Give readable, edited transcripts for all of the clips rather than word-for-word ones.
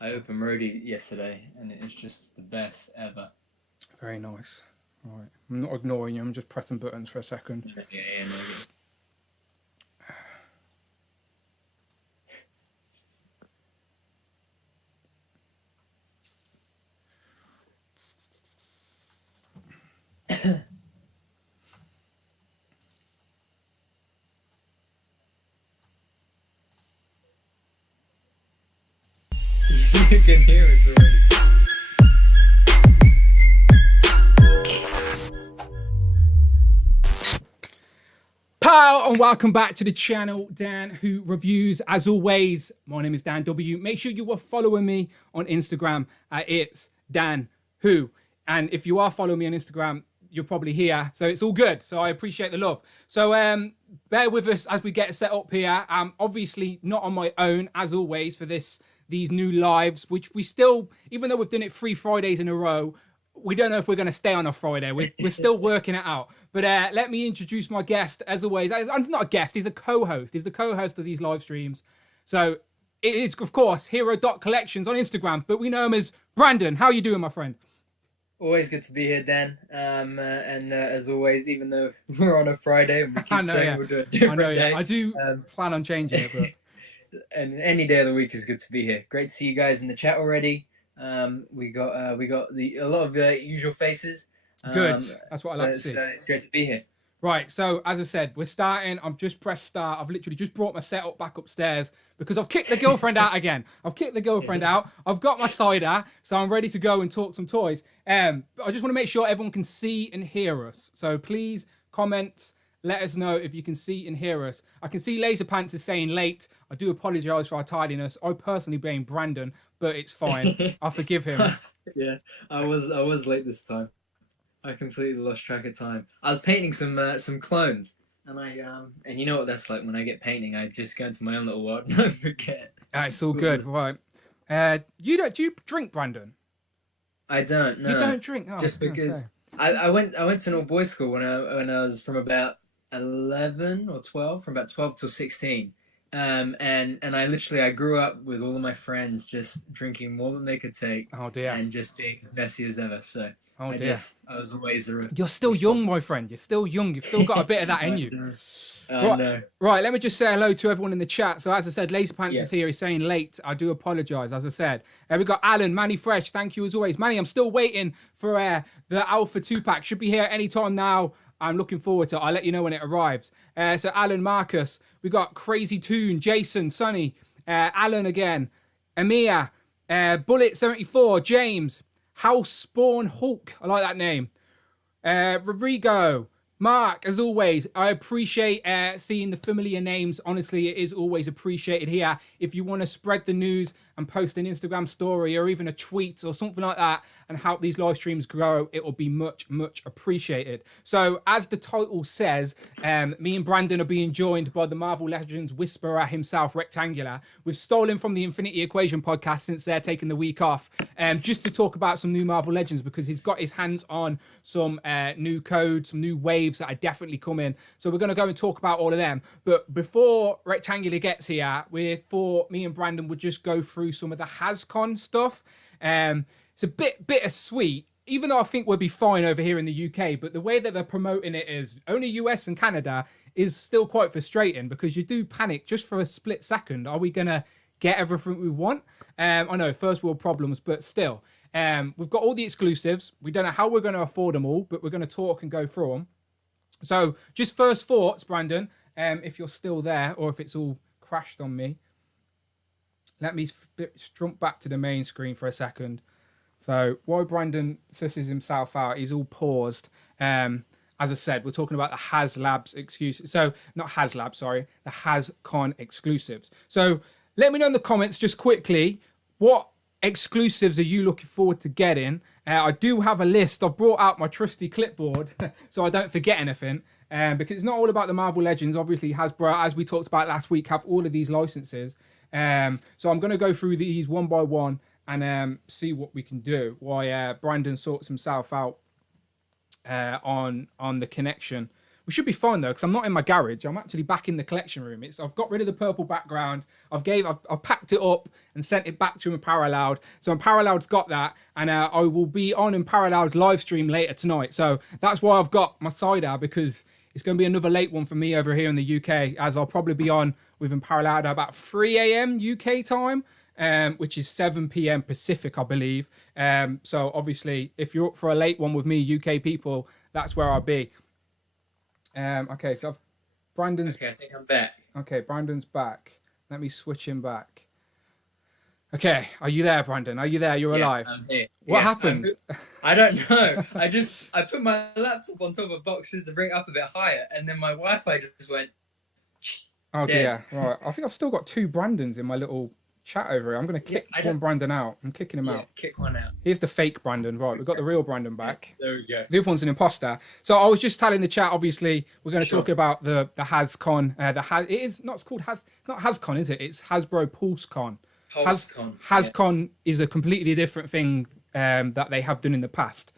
I opened Roadie yesterday, and it's just the best ever. Very nice. All right. I'm not ignoring you. I'm just pressing buttons for a second. Yeah, no good. You can hear us already. Pow, and welcome back to the channel, Dan Who Reviews. As always, my name is Dan W. Make sure you are following me on Instagram at It's Dan Who. And if you are following me on Instagram, you're probably here, so it's all good. So I appreciate the love. So bear with us as we get set up here. I'm obviously not on my own, as always, for these new lives, which we still, even though we've done it 3 Fridays in a row, we don't know if we're going to stay on a Friday. We're still working it out. But let me introduce my guest, as always. I'm not a guest, he's a co-host. He's the co-host of these live streams. So it is, of course, Hero.collections on Instagram, but we know him as Brandon. How are you doing, my friend? Always good to be here, Dan. And as always, even though we're on a Friday and we keep saying we'll do a different day. I do plan on changing it, but and any day of the week is good to be here. Great to see you guys in the chat already. We got a lot of the usual faces. Good. That's what I like to see. It's great to be here. Right, so as I said, we're starting. I've just pressed start. I've literally just brought my setup back upstairs because I've kicked the girlfriend out again. I've kicked the girlfriend out. I've got my cider, so I'm ready to go and talk some toys. But I just want to make sure everyone can see and hear us. So please comment, let us know if you can see and hear us. I can see Laser Pants is saying late. I do apologise for our tardiness. I personally blame Brandon, but it's fine. I'll forgive him. Yeah, I was late this time. I completely lost track of time. I was painting some clones, and and you know what that's like when I get painting. I just go into my own little world and I forget. It's all good, right? Do you drink, Brandon? I don't. No, you don't drink. Oh, just because I went to an all boys school when I was from about 11 or 12, from about 12 till 16. And I grew up with all of my friends just drinking more than they could take. Oh dear. And just being as messy as ever. So oh dear. I was always the. You're still young, my friend. You're still young. You've still got a bit of that in you. Right, let me just say hello to everyone in the chat. So as I said, Laser Pants is here. He's saying late. I do apologise, as I said. We got Alan, Manny Fresh. Thank you as always. Manny, I'm still waiting for the Alpha 2-pack. Should be here anytime now. I'm looking forward to it. I'll let you know when it arrives. So Alan, Marcus. We got Crazy Toon, Jason, Sonny, Alan again, Amir, Bullet 74, James, House Spawn Hulk. I like that name. Rodrigo, Mark, as always, I appreciate seeing the familiar names. Honestly, it is always appreciated here. If you want to spread the news and post an Instagram story or even a tweet or something like that and help these live streams grow, it will be much, much appreciated. So as the title says, me and Brandon are being joined by the Marvel Legends whisperer himself, Rektangular. We've stolen from the Infinity Equation podcast since they're taking the week off, just to talk about some new Marvel Legends because he's got his hands on some new codes, some new waves that are definitely coming. So we're going to go and talk about all of them. But before Rektangular gets here, me and Brandon would just go through some of the HasCon stuff. It's a bit bittersweet, even though I think we'll be fine over here in the UK. But the way that they're promoting it is only US and Canada is still quite frustrating because you do panic just for a split second. Are we going to get everything we want? I know, first world problems, but still. We've got all the exclusives. We don't know how we're going to afford them all, but we're going to talk and go through them. So just first thoughts, Brandon, if you're still there or if it's all crashed on me. Let me jump back to the main screen for a second. So while Brandon susses himself out, he's all paused. As I said, we're talking about the HasLabs exclusives. So not HasLab, sorry, the HasCon exclusives. So let me know in the comments just quickly, what exclusives are you looking forward to getting? I do have a list. I've brought out my trusty clipboard so I don't forget anything. Because it's not all about the Marvel Legends. Obviously, Hasbro, as we talked about last week, have all of these licenses. So I'm going to go through these one by one and see what we can do while Brandon sorts himself out on the connection. We should be fine though, because I'm not in my garage. I'm actually back in the collection room. I've got rid of the purple background. I've packed it up and sent it back to Unparalleled. So Unparalleled's got that, and I will be on Unparalleled's live stream later tonight. So that's why I've got my cider, because it's going to be another late one for me over here in the UK, as I'll probably be on with Unparalleled at about 3 a.m. UK time. Which is 7 p.m. Pacific, I believe. So obviously, if you're up for a late one with me, UK people, that's where I'll be. Okay, so Brandon's... Okay, I think I'm back. Okay, Brandon's back. Let me switch him back. Okay, are you there, Brandon? Are you there? You're alive. I'm here. What happened? I don't know. I put my laptop on top of a box just to bring it up a bit higher, and then my Wi-Fi just went... Oh, dear. Right, I think I've still got 2 Brandons in my little... chat over here. I'm going to kick one Brandon out. I'm kicking him out. Kick one out. Here's the fake Brandon. Right, we've got the real Brandon back. There we go. The other one's an imposter. So I was just telling the chat, obviously, we're going to talk about the HasCon. It's not HasCon, is it? It's Hasbro PulseCon. HasCon is a completely different thing that they have done in the past.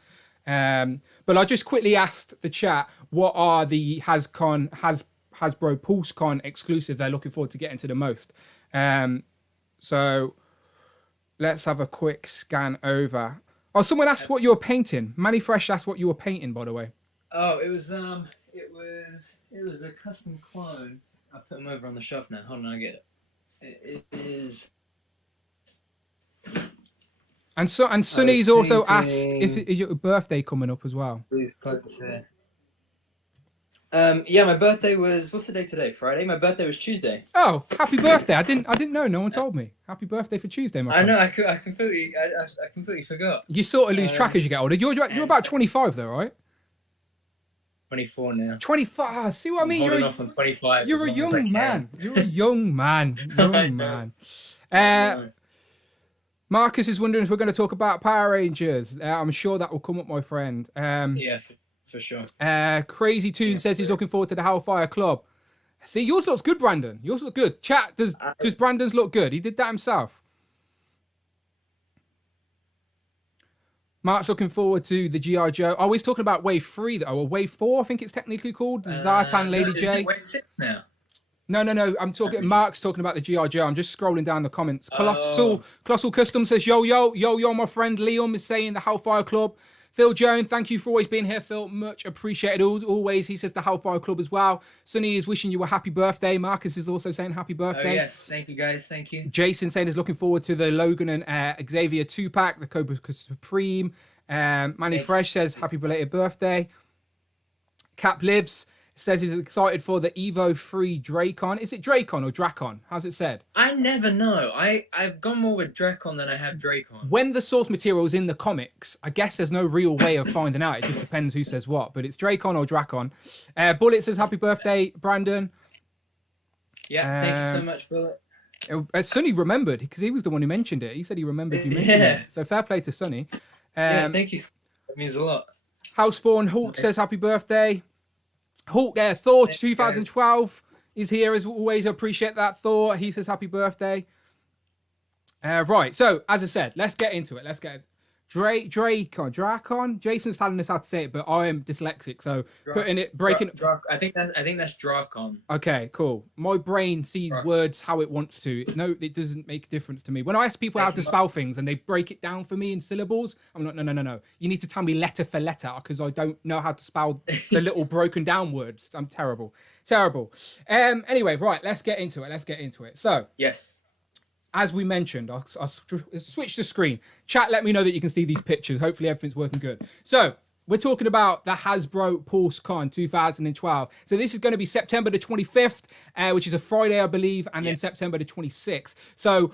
But I just quickly asked the chat, what are the Hasbro PulseCon exclusive they're looking forward to getting to the most? So let's have a quick scan over. Oh, someone asked what you were painting. Manny Fresh asked what you were painting, by the way. Oh, it was a custom clone. I'll put them over on the shelf now. Hold on, I get it. It is. And Sunny's also asked is your birthday coming up as well. Please close here. Yeah, my birthday was, what's the day today? Friday? My birthday was Tuesday. Oh, happy birthday. I didn't know. No one told me. Happy birthday for Tuesday, my friend. I know, I completely forgot. You sort of lose track as you get older. You're about 25 though, right? 24 now. 25. See what I mean? Holding off on 25. You're a young man. You're a young man. Young man. Marcus is wondering if we're going to talk about Power Rangers. I'm sure that will come up, my friend. Yeah, for sure. Crazy Toon says he's looking forward to the Hellfire Club. See, yours looks good, Brandon. Yours look good. Chat, does Brandon's look good? He did that himself. Mark's looking forward to the G.I. Joe. Oh, he's talking about Wave 3, though, or Wave 4, I think it's technically called. Zartan, Lady J. Wave 6 now. No. I'm talking. Mark's talking about the G.I. Joe. I'm just scrolling down the comments. Colossal Custom says, yo, my friend Liam is saying the Hellfire Club. Phil Jones, thank you for always being here, Phil. Much appreciated. Always, he says the Hellfire Club as well. Sunny is wishing you a happy birthday. Marcus is also saying happy birthday. Oh, yes. Thank you, guys. Thank you. Jason saying he's looking forward to the Logan and Xavier 2-pack, the Cobra Supreme. Manny Fresh says happy belated birthday. Cap Lives says he's excited for the Evo 3 Dracon. Is it Dracon or Dracon? How's it said? I never know. I've gone more with Dracon than I have Dracon. When the source material is in the comics, I guess there's no real way of finding out. It just depends who says what. But it's Dracon or Dracon. Bullet says happy birthday, Brandon. Yeah, thank you so much, Bullet. Sonny remembered, because he was the one who mentioned it. He said he remembered you mentioned it. So fair play to Sonny. Yeah, thank you. That means a lot. Housespawn Hawk says happy birthday. Hawk, Thor 2012 is here as always. I appreciate that, Thor. He says happy birthday. Right, so as I said, let's get into it. Let's get Dracon. Jason's telling us how to say it, but I am dyslexic, so I think that's Dracon. Okay, cool. My brain sees words how it wants to. No, it doesn't make a difference to me. When I ask people how to spell things and they break it down for me in syllables, I'm like, no. You need to tell me letter for letter, because I don't know how to spell the little broken down words. I'm terrible. Anyway, right, let's get into it. So yes. As we mentioned, I'll switch the screen. Chat, let me know that you can see these pictures. Hopefully everything's working good. So we're talking about the Hasbro PulseCon 2012. So this is going to be September the 25th, which is a Friday, I believe, and then September the 26th. So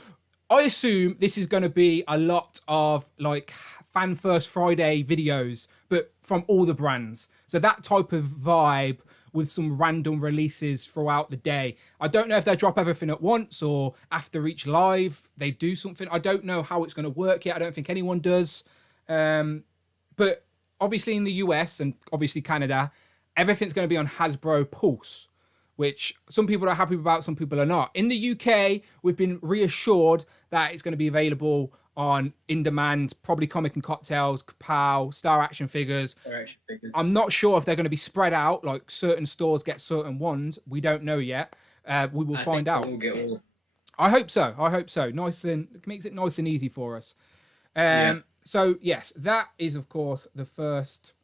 I assume this is going to be a lot of like Fan First Friday videos, but from all the brands. So that type of vibe, with some random releases throughout the day. I don't know if they drop everything at once or after each live they do something. I don't know how it's going to work yet. I don't think anyone does. But obviously in the US and obviously Canada, everything's going to be on Hasbro Pulse, which some people are happy about, some people are not. In the UK, we've been reassured that it's going to be available on In Demand, probably Comic and Cocktails, Kapow, Star Action Figures. I'm not sure if they're going to be spread out, like certain stores get certain ones. We don't know yet. We will find out. We'll get all. I hope so. Nice and makes it nice and easy for us. So yes, that is of course the first.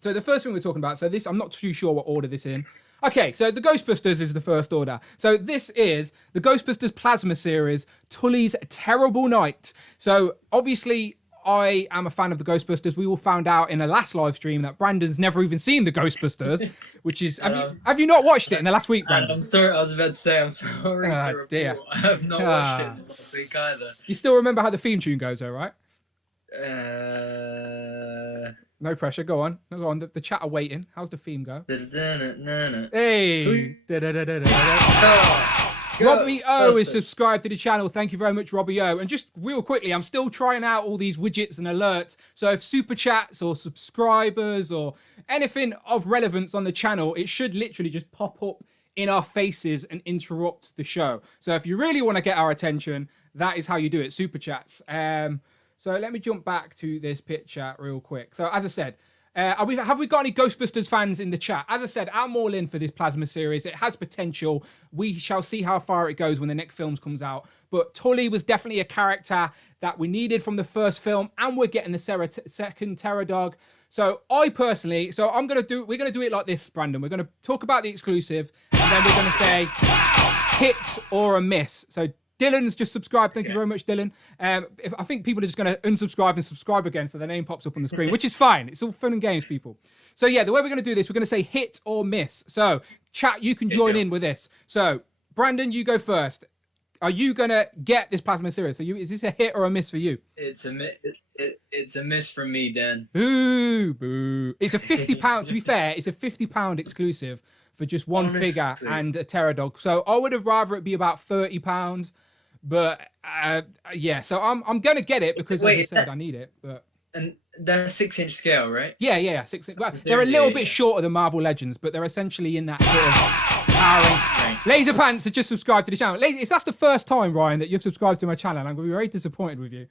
So the first thing we're talking about. So this, I'm not too sure what order this in. Okay, so the Ghostbusters is the first order. So this is the Ghostbusters Plasma series, Tully's Terrible Night. So obviously, I am a fan of the Ghostbusters. We all found out in the last live stream that Brandon's never even seen the Ghostbusters, which is have you not watched it in the last week, Brandon? I'm sorry, I was about to say I'm sorry to report. Dear. I have not watched it in the last week either. You still remember how the theme tune goes, though, right? No pressure. Go on. The chat are waiting. How's the theme go? Hey. Robbie O is subscribed to the channel. Thank you very much, Robbie O. And just real quickly, I'm still trying out all these widgets and alerts. So if super chats or subscribers or anything of relevance on the channel, it should literally just pop up in our faces and interrupt the show. So if you really want to get our attention, that is how you do it. Super chats. So let me jump back to this pit chat real quick. So as I said, have we got any Ghostbusters fans in the chat? As I said, I'm all in for this Plasma series. It has potential. We shall see how far it goes when the next film comes out. But Tully was definitely a character that we needed from the first film, and we're getting the second Terror Dog. So we're gonna do it like this, Brandon. We're gonna talk about the exclusive, and then we're gonna say hit or a miss. So Dylan's just subscribed. Thank you very much, Dylan. I think people are just going to unsubscribe and subscribe again so their name pops up on the screen, which is fine. It's all fun and games, people. So yeah, the way we're going to do this, we're going to say hit or miss. So chat, you can join in with this. So Brandon, you go first. Are you going to get this Plasma series? Is this a hit or a miss for you? It's a miss from me, Dan. Ooh, boo. It's a £50. To be fair, it's a £50 exclusive for just one figure and a Terror Dog. So I would have rather it be about £30. But yeah, so I'm gonna get it because as I said, I need it. And that's 6-inch scale, right? Yeah, 6 inch. Well, they're a little bit shorter than Marvel Legends, but they're essentially in that sort of powering. Laser Pants has just subscribed to the channel. That's the first time, Ryan, that you've subscribed to my channel. And I'm gonna be very disappointed with you.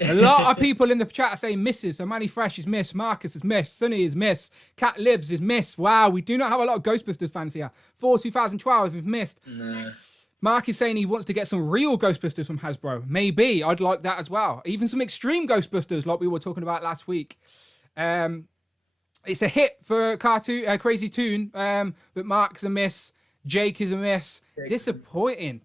A lot of people in the chat are saying misses. So Manny Fresh is miss, Marcus is miss, Sunny is miss, Cat Libs is miss. Wow, we do not have a lot of Ghostbusters fans here. 2012 we've missed. No. Mark is saying he wants to get some real Ghostbusters from Hasbro. Maybe. I'd like that as well. Even some extreme Ghostbusters like we were talking about last week. It's a hit for Crazy Toon, but Mark's a miss. Jake is a miss. Disappointing.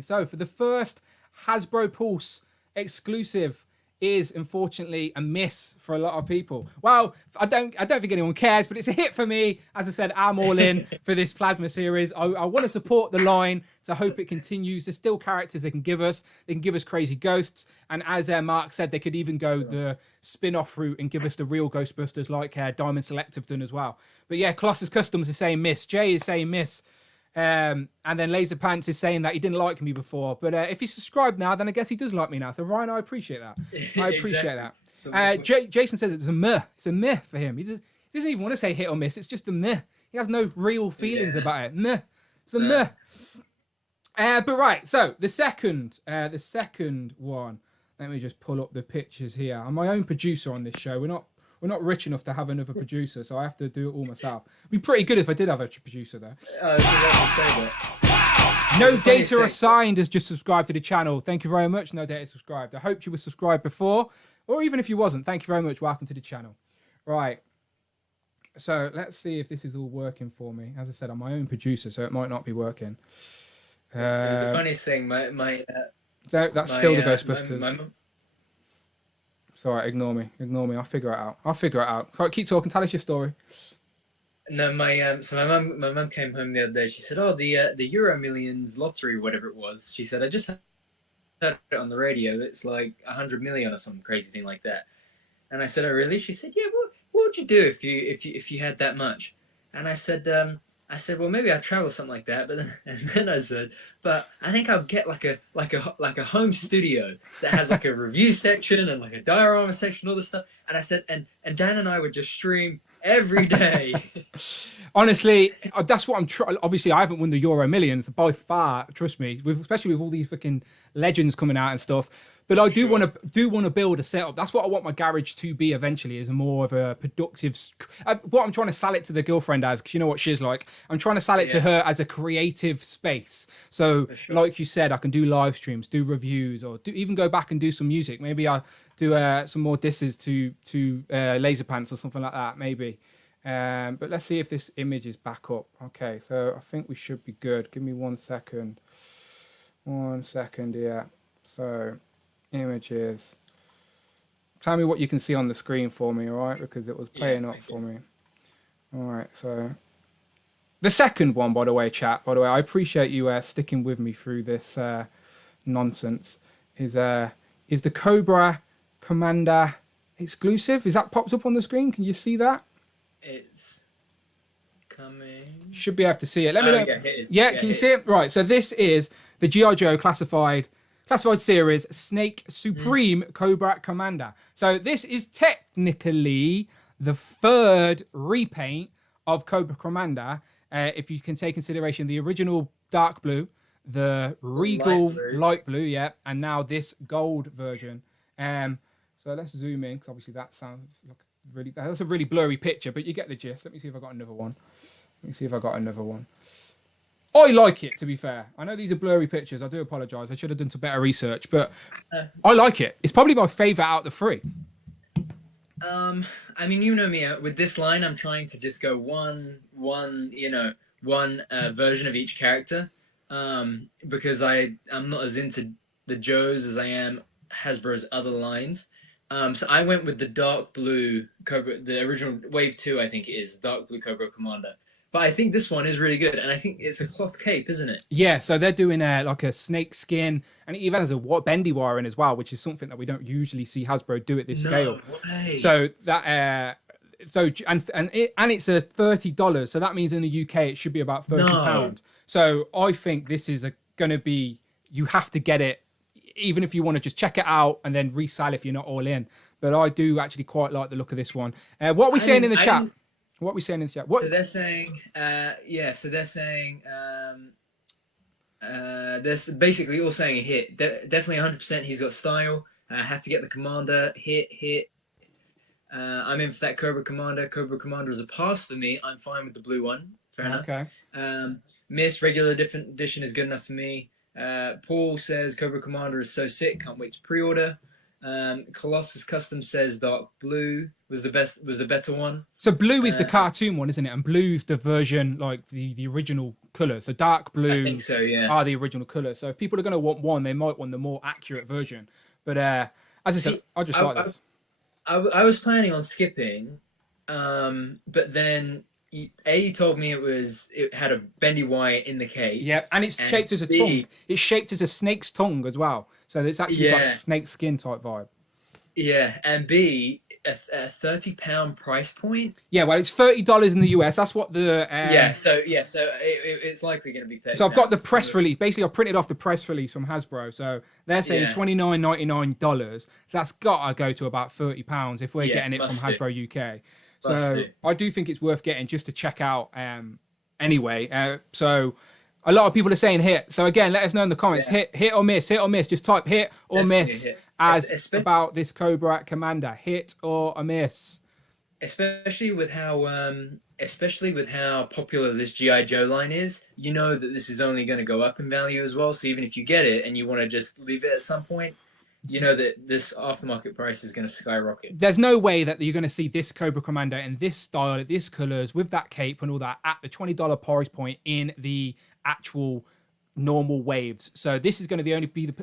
So for the first Hasbro Pulse exclusive is unfortunately a miss for a lot of people. Well, I don't think anyone cares, but it's a hit for me. As I said, I'm all in for this Plasma series. I want to support the line, so I hope it continues. There's still characters they can give us. They can give us crazy ghosts, and as Mark said, they could even go the spin-off route and give us the real Ghostbusters like Diamond Select have done as well. But yeah, Colossus Customs is saying miss. Jay is saying miss. And then Laser Pants is saying that he didn't like me before, but if he's subscribed now, then I guess he does like me now. So Ryan, I appreciate that. I appreciate that. Jason says it's a meh. It's a meh for him. He doesn't even want to say hit or miss. It's just a meh. He has no real feelings about it. Meh. It's a meh. But right. So the second one. Let me just pull up the pictures here. I'm my own producer on this show. We're not rich enough to have another producer, so I have to do it all myself. It'd be pretty good if I did have a producer, though. No Data Assigned has just subscribed to the channel. Thank you very much, No Data subscribed. I hoped you were subscribed before, or even if you wasn't, thank you very much. Welcome to the channel. Right. So let's see if this is all working for me. As I said, I'm my own producer, so it might not be working. The funniest thing, so that's still the Ghostbusters. Sorry, ignore me. I'll figure it out. Keep talking. Tell us your story. No, my mum came home the other day. She said, "Oh, the Euro Millions lottery, whatever it was." She said, "I just heard it on the radio. It's like 100 million or some crazy thing like that." And I said, "Oh, really?" She said, "Yeah. What would you do if you had that much?" And I said, "Well, maybe I'd travel something like that." But then I said, "But I think I'll get like a home studio that has like a review section and like a diorama section, all this stuff." And I said, and Dan and I would just stream every day. Honestly, that's what I'm trying. Obviously, I haven't won the Euro Millions by far. Trust me, especially with all these fucking legends coming out and stuff. But I do want to build a setup. That's what I want my garage to be eventually, is more of a productive. What I'm trying to sell it to the girlfriend as, because you know what she's like. I'm trying to sell it to her as a creative space. So, like you said, I can do live streams, do reviews, or even go back and do some music. Maybe I'll do some more disses to Laser Pants or something like that. Maybe. But let's see if this image is back up. Okay, so I think we should be good. Give me 1 second. 1 second, yeah. So. Images. Tell me what you can see on the screen for me, all right? Because it was playing up for me. All right, so the second one, by the way, chat. By the way, I appreciate you sticking with me through this nonsense. Is the Cobra Commander exclusive? Is that popped up on the screen? Can you see that? It's coming. Should be able to see it. Let me know. Yeah, can you see it? Right. So this is the G.I. Joe classified series Snake Supreme Cobra Commander. So this is technically the third repaint of Cobra Commander, if you can take consideration the original dark blue, the regal light blue, yeah, and now this gold version. So let's zoom in, because obviously that sounds like that's a really blurry picture, but you get the gist. Let me see if I got another one. I like it, to be fair. I know these are blurry pictures. I do apologise. I should have done some better research, but I like it. It's probably my favourite out of the three. I mean, you know me. With this line, I'm trying to just go one version of each character, because I'm not as into the Joes as I am Hasbro's other lines. So I went with the dark blue Cobra, the original Wave 2, I think it is, dark blue Cobra Commander. But I think this one is really good, and I think it's a cloth cape, isn't it? Yeah, so they're doing like a snake skin, and it even has a bendy wire in as well, which is something that we don't usually see Hasbro do at this scale. Way. So that it's a $30, so that means in the UK it should be about £30. So I think this is going to be, you have to get it, even if you want to just check it out and then resell if you're not all in. But I do actually quite like the look of this one. What are we saying in the chat? What are we saying in the chat? So they're saying, they're basically all saying a hit. Definitely 100% he's got style. Have to get the Commander, hit. I'm in for that Cobra Commander. Cobra Commander is a pass for me. I'm fine with the blue one. Fair enough. Okay. Miss regular different edition is good enough for me. Paul says Cobra Commander is so sick. Can't wait to pre-order. Colossus Custom says dark blue was the better one. So blue is the cartoon one, isn't it? And blue's the version, like the original colour. So dark blue, I think so, yeah, are the original colour. So if people are going to want one, they might want the more accurate version. But as I said, I just like this. I was planning on skipping, but then you told me it had a bendy wire in the cape. Yeah, and it's shaped as a tongue. It's shaped as a snake's tongue as well. So it's actually got a snake skin type vibe. Yeah, and B, a £30 price point. Yeah, well, it's $30 in the US. That's what the So it's likely going to be $30. So I've got the press release. Basically, I printed off the press release from Hasbro. So they're saying $29.99. So that's got to go to about £30 if we're getting it from Hasbro UK. So I do think it's worth getting just to check out. Anyway, so a lot of people are saying hit. So again, let us know in the comments. Hit or miss. Hit or miss. Just type hit or definitely miss about this Cobra Commander. Hit or a miss. Especially with how popular this G.I. Joe line is, you know that this is only going to go up in value as well. So even if you get it and you want to just leave it at some point, you know that this aftermarket price is going to skyrocket. There's no way that you're going to see this Cobra Commander in this style, this colours, with that cape and all that at the $20 price point in the actual normal waves. So this is going to be the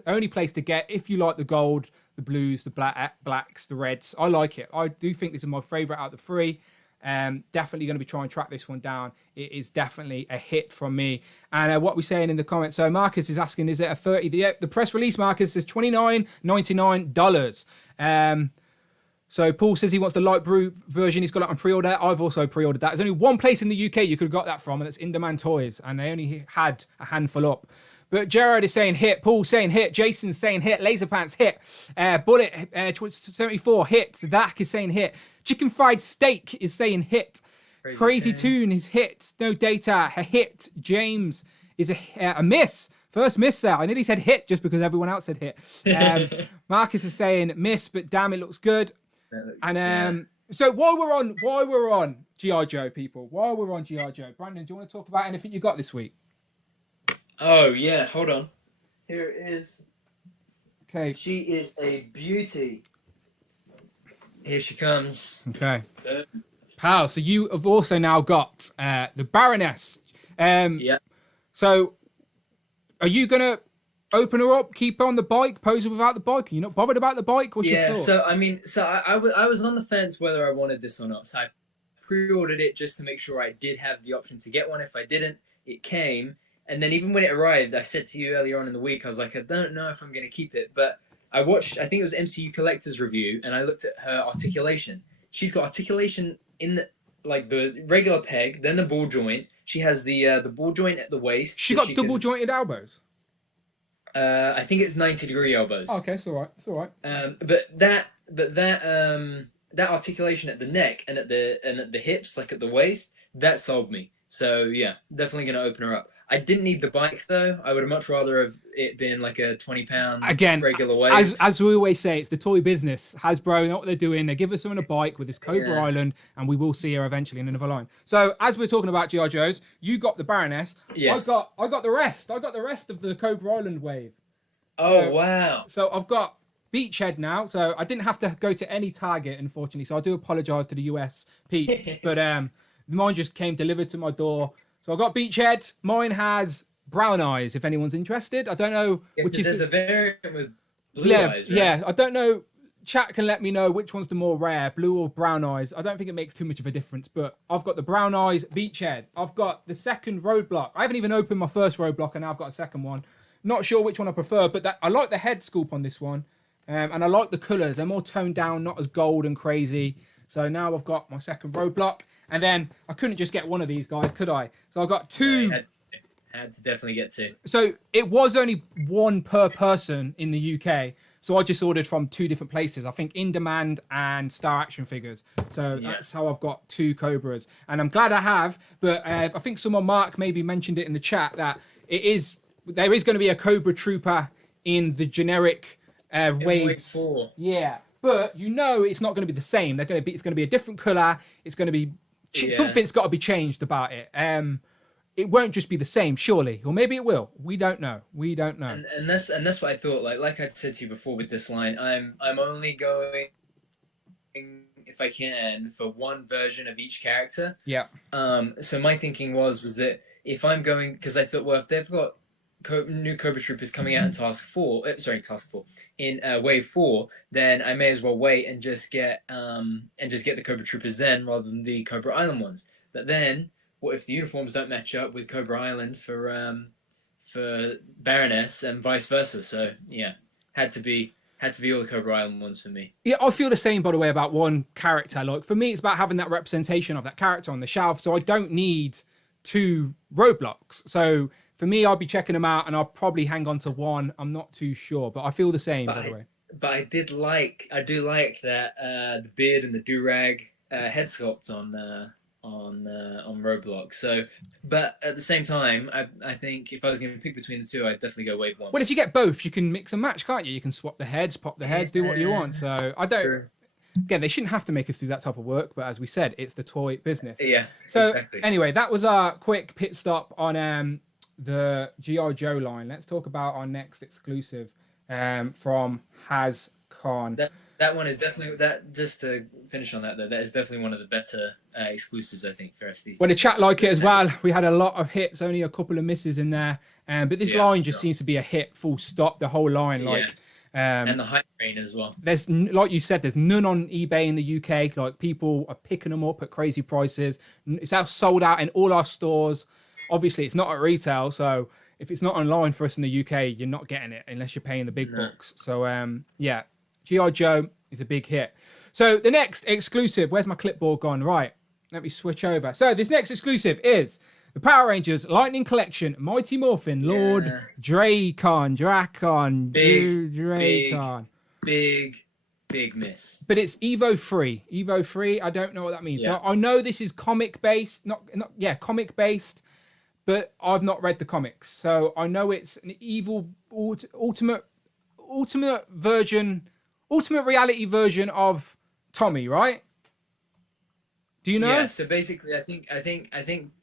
only place to get if you like the gold, the blues, the blacks, the reds. I like it. I do think this is my favourite out of the three. Definitely going to be trying to track this one down. It is definitely a hit from me. And what we're saying in the comments. So Marcus is asking, is it a 30? The press release, Marcus, is $29.99. So Paul says he wants the light blue version. He's got it on pre-order. I've also pre-ordered that. There's only one place in the UK you could have got that from, and it's In Demand Toys, and they only had a handful up. But Gerard is saying hit. Paul's saying hit. Jason's saying hit. Laserpants hit. Bullet 74 hit. Zach is saying hit. Chicken Fried Steak is saying hit. Crazy Toon is hit. No Data a hit. James is a miss. First miss there. I nearly said hit just because everyone else said hit. Marcus is saying miss, but damn, it looks good. And so while we're on G.I. Joe, people, Brandon, do you want to talk about anything you got this week? Oh yeah, hold on. Here it is. Okay. She is a beauty. Here she comes. Okay. Pal, so you have also now got the Baroness. Yeah. So are you going to open her up, keep her on the bike, pose her without the bike? Are you not bothered about the bike? What's your thoughts? So I mean, I was on the fence whether I wanted this or not. So I pre-ordered it just to make sure I did have the option to get one. If I didn't, it came. And then even when it arrived, I said to you earlier on in the week, I was like, I don't know if I'm going to keep it. But I watched, I think it was MCU Collector's review, and I looked at her articulation. She's got articulation in the regular peg, then the ball joint. She has the ball joint at the waist. She got double jointed elbows. I think it's 90-degree elbows. Oh, okay, it's all right. But that articulation at the neck and at the hips, like at the waist, that sold me. So yeah, definitely gonna open her up. I didn't need the bike though. I would have much rather have it been like a 20-pound regular weight. As we always say, it's the toy business. Hasbro, know what they're doing. They give us someone a bike with this Cobra Island, and we will see her eventually in another line. So as we're talking about G.I. Joes, you got the Baroness. Yes. I got the rest. I got the rest of the Cobra Island wave. Oh wow. So I've got Beachhead now. So I didn't have to go to any Target, unfortunately. So I do apologise to the US peeps, but mine just came delivered to my door. So I got Beachhead. Mine has brown eyes, if anyone's interested. I don't know which is... There's a variant with blue eyes, right? Yeah, I don't know. Chat can let me know which one's the more rare, blue or brown eyes. I don't think it makes too much of a difference, but I've got the brown eyes Beachhead. I've got the second Roadblock. I haven't even opened my first Roadblock, and now I've got a second one. Not sure which one I prefer, but I like the head sculpt on this one. And I like the colours. They're more toned down, not as gold and crazy. So now I've got my second Roadblock. And then I couldn't just get one of these guys, could I? So I got two. Yeah, had to definitely get two. So it was only one per person in the UK. So I just ordered from two different places. I think In Demand and Star Action Figures. So that's how I've got two Cobras. And I'm glad I have. But I think someone, Mark, maybe mentioned it in the chat that there is going to be a Cobra Trooper in the generic wave 4. Yeah. But it's not going to be the same. It's going to be a different colour. It's going to be something's got to be changed about it. It won't just be the same, surely, or maybe it will. We don't know. And that's what I thought. Like I said to you before with this line, I'm only going, if I can, for one version of each character. Yeah. So my thinking was that if I'm going, because I thought, well, if they've got new Cobra Troopers coming out in Task 4, in Wave 4, then I may as well wait and just get the Cobra Troopers then, rather than the Cobra Island ones. But then, what if the uniforms don't match up with Cobra Island for Baroness and vice versa? So yeah, had to be all the Cobra Island ones for me. Yeah, I feel the same, by the way, about one character. Like for me, it's about having that representation of that character on the shelf. So I don't need two Roadblocks. So for me, I'll be checking them out, and I'll probably hang on to one. I'm not too sure, but I feel the same, by the way. But I do like that the beard and the do-rag head sculpt on Roadblock. So, but at the same time, I think if I was going to pick between the two, I'd definitely go Wave 1. Well, if you get both, you can mix and match, can't you? You can swap the heads, pop the heads, do what you want. So I don't. Sure. Again, they shouldn't have to make us do that type of work, but as we said, it's the toy business. Yeah. So exactly. Anyway, that was our quick pit stop on the G.I. Joe line. Let's talk about our next exclusive from HasCon. That one is definitely that. Just to finish on that, though, that is definitely one of the better exclusives, I think, for us. Well, the chat like it as well. We had a lot of hits, only a couple of misses in there, but this line just seems to be a hit. Full stop. The whole line, and the hype train as well. There's, like you said, there's none on eBay in the UK. Like people are picking them up at crazy prices. It's out sold out in all our stores. Obviously, it's not at retail, so if it's not online for us in the UK, you're not getting it unless you're paying the big bucks. So, G.I. Joe is a big hit. So, the next exclusive, where's my clipboard gone? Right, let me switch over. So, this next exclusive is the Power Rangers Lightning Collection, Mighty Morphin, Lord Dracon. Big miss. But it's Evo 3. I don't know what that means. So, I know this is comic-based, comic-based. but I've not read the comics, so I know it's an evil ultimate reality version of Tommy, right? Do you know? Yeah. So basically, I think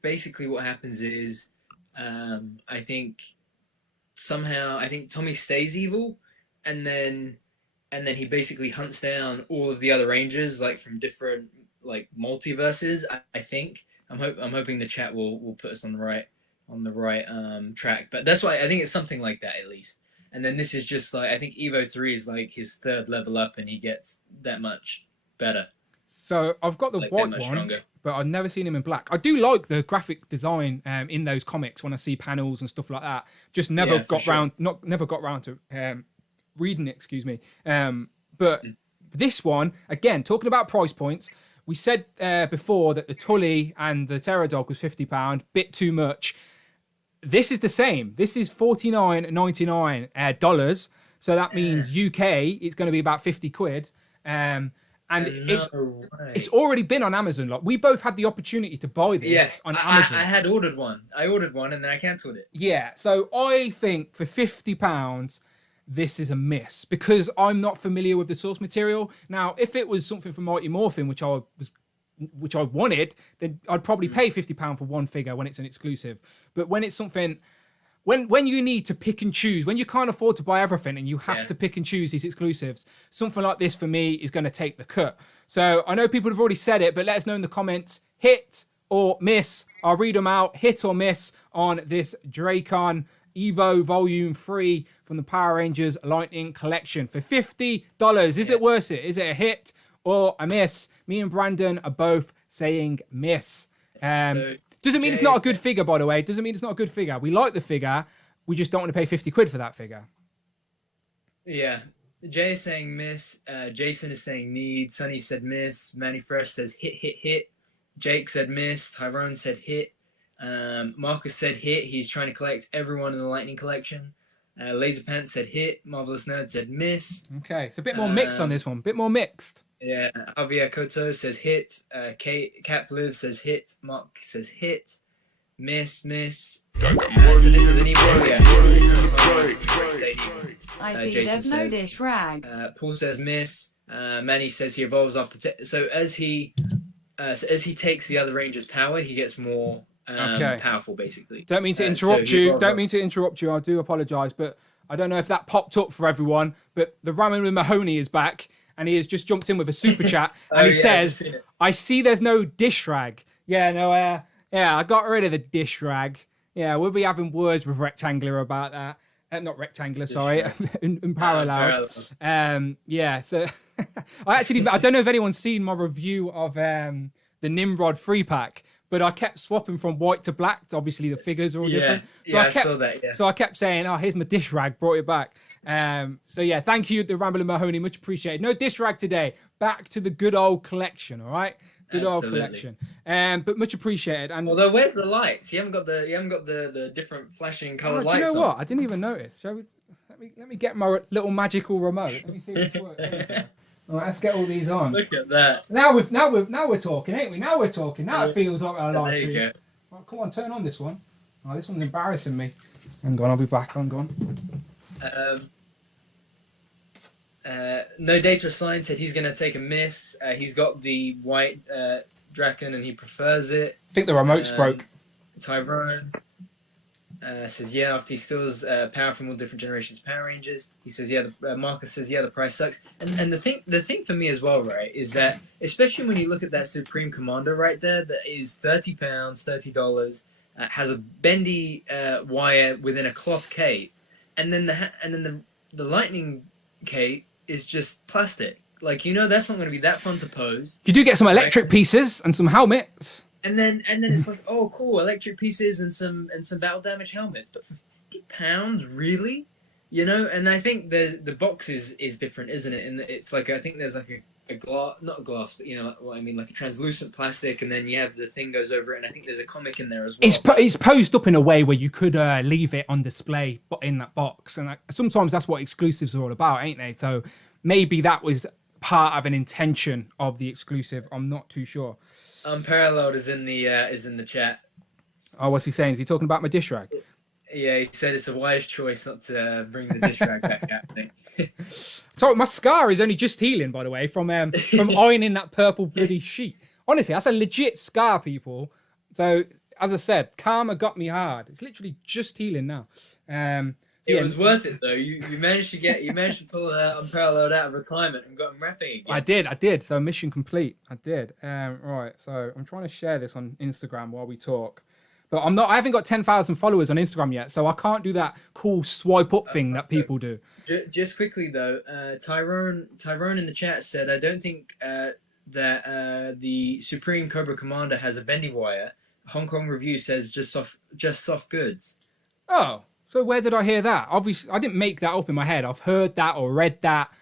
basically what happens is, I think somehow Tommy stays evil, and then he basically hunts down all of the other Rangers, like from different like multiverses. I think I'm hoping the chat will put us on the right track, but that's why I think it's something like that at least. And then this is just like, I think Evo 3 is like his third level up, and he gets that much better. So I've got the white one, stronger. But I've never seen him in black. I do like the graphic design in those comics when I see panels and stuff like that. Just never got round to reading it. Excuse me. But this one, again, talking about price points, we said before that the Tully and the Terror Dog was £50, bit too much. This is the same. This is $49.99 So that means UK, it's going to be about 50 quid. And it's already been on Amazon. Like, we both had the opportunity to buy this on Amazon. I had ordered one. I ordered one and then I cancelled it. Yeah. So I think for £50, this is a miss because I'm not familiar with the source material. Now, if it was something from Mighty Morphin, which I wanted, then I'd probably pay £50 for one figure when it's an exclusive. But when it's something, when you need to pick and choose, when you can't afford to buy everything and you have to pick and choose these exclusives, something like this for me is going to take the cut. So I know people have already said it, but let us know in the comments, hit or miss. I'll read them out, hit or miss on this Dracon Evo Volume 3 from the Power Rangers Lightning Collection for $50. Is it worth it? Is it a hit or a miss? Me and Brandon are both saying miss. Doesn't mean it's not a good figure, by the way. Doesn't mean it's not a good figure. We like the figure. We just don't want to pay 50 quid for that figure. Yeah. Jay is saying miss. Jason is saying need. Sonny said miss. Manny Fresh says hit. Jake said miss. Tyrone said hit. Marcus said hit. He's trying to collect everyone in the Lightning Collection. Laserpants said hit. Marvelous Nerd said miss. Okay, it's a bit more mixed on this one. Bit more mixed. Yeah, Javier Koto says hit. Cap Live says hit. Mark says hit. Miss. So this is an Evo. Yeah. I see there's no dish rag. Paul says miss. Manny says he evolves after. So as he takes the other Ranger's power, he gets more powerful, basically. Don't mean to interrupt you. Don't mean to interrupt you. I do apologise, but I don't know if that popped up for everyone. But the Ramen with Mahoney is back. And he has just jumped in with a super chat, and he says, "I see there's no dish rag." Yeah, no, I got rid of the dish rag. Yeah, we'll be having words with Rektangular about that. Not Rectangular, sorry, in parallel. Yeah, so I don't know if anyone's seen my review of the Nimrod 3-pack, but I kept swapping from white to black. Obviously, the figures are all different. So I saw that. Yeah. So I kept saying, "Oh, here's my dish rag." Brought it back. So yeah, thank you, the Ramble and Mahoney, much appreciated. No dish rag today. Back to the good old collection. All right, good old collection. But much appreciated. And although, where's the lights? You haven't got the different flashing colored lights. Do you know what? I didn't even notice. Shall we? Let me get my little magical remote. Let me see if it works. All right, let's get all these on. Look at that. Now we're talking, ain't we? Now we're talking. Now it feels like our live stream. Right, come on, turn on this one. Oh, this one's embarrassing me. Hang on, I'll be back. Hang on. No Data Assigned said he's going to take a miss. He's got the white Draken and he prefers it. I think the remote's broke. Tyrone says, yeah, after he steals power from all different generations of Power Rangers. He says, yeah, Marcus says, yeah, the price sucks. And the thing for me as well, right, is that, especially when you look at that Supreme Commander right there, that is £30, $30, has a bendy wire within a cloth cape, and then the Lightning cape is just plastic. Like, that's not going to be that fun to pose. You do get some electric pieces and some helmets. And then it's like, oh, cool, electric pieces and some battle damage helmets. But for £50, really? And I think the box is different, isn't it? And it's like, I think there's like a glass, not a glass, but what I mean, like a translucent plastic, and then you have the thing goes over it, and I think there's a comic in there as well. It's posed up in a way where you could leave it on display in that box, and sometimes that's what exclusives are all about, ain't they? So maybe that was part of an intention of the exclusive. I'm not too sure. Unparalleled is in the chat. Oh, what's he saying? Is he talking about my dish rag? Yeah, he said it's a wise choice not to bring the dish rag back out. I think. So my scar is only just healing, by the way, from ironing that purple bloody sheet. Honestly, that's a legit scar, people. So as I said, karma got me hard. It's literally just healing now. It was worth it though. You managed to pull Unparalleled out of retirement and got him rapping again. I did. So mission complete. I did. Right. So I'm trying to share this on Instagram while we talk. But I haven't got 10,000 followers on Instagram yet, so I can't do that cool swipe up thing that people do. Just quickly though, Tyrone in the chat said, I don't think that the Supreme Cobra Commander has a bendy wire. Hong Kong review says just soft goods. Oh, so where did I hear that? Obviously, I didn't make that up in my head. I've heard that or read that.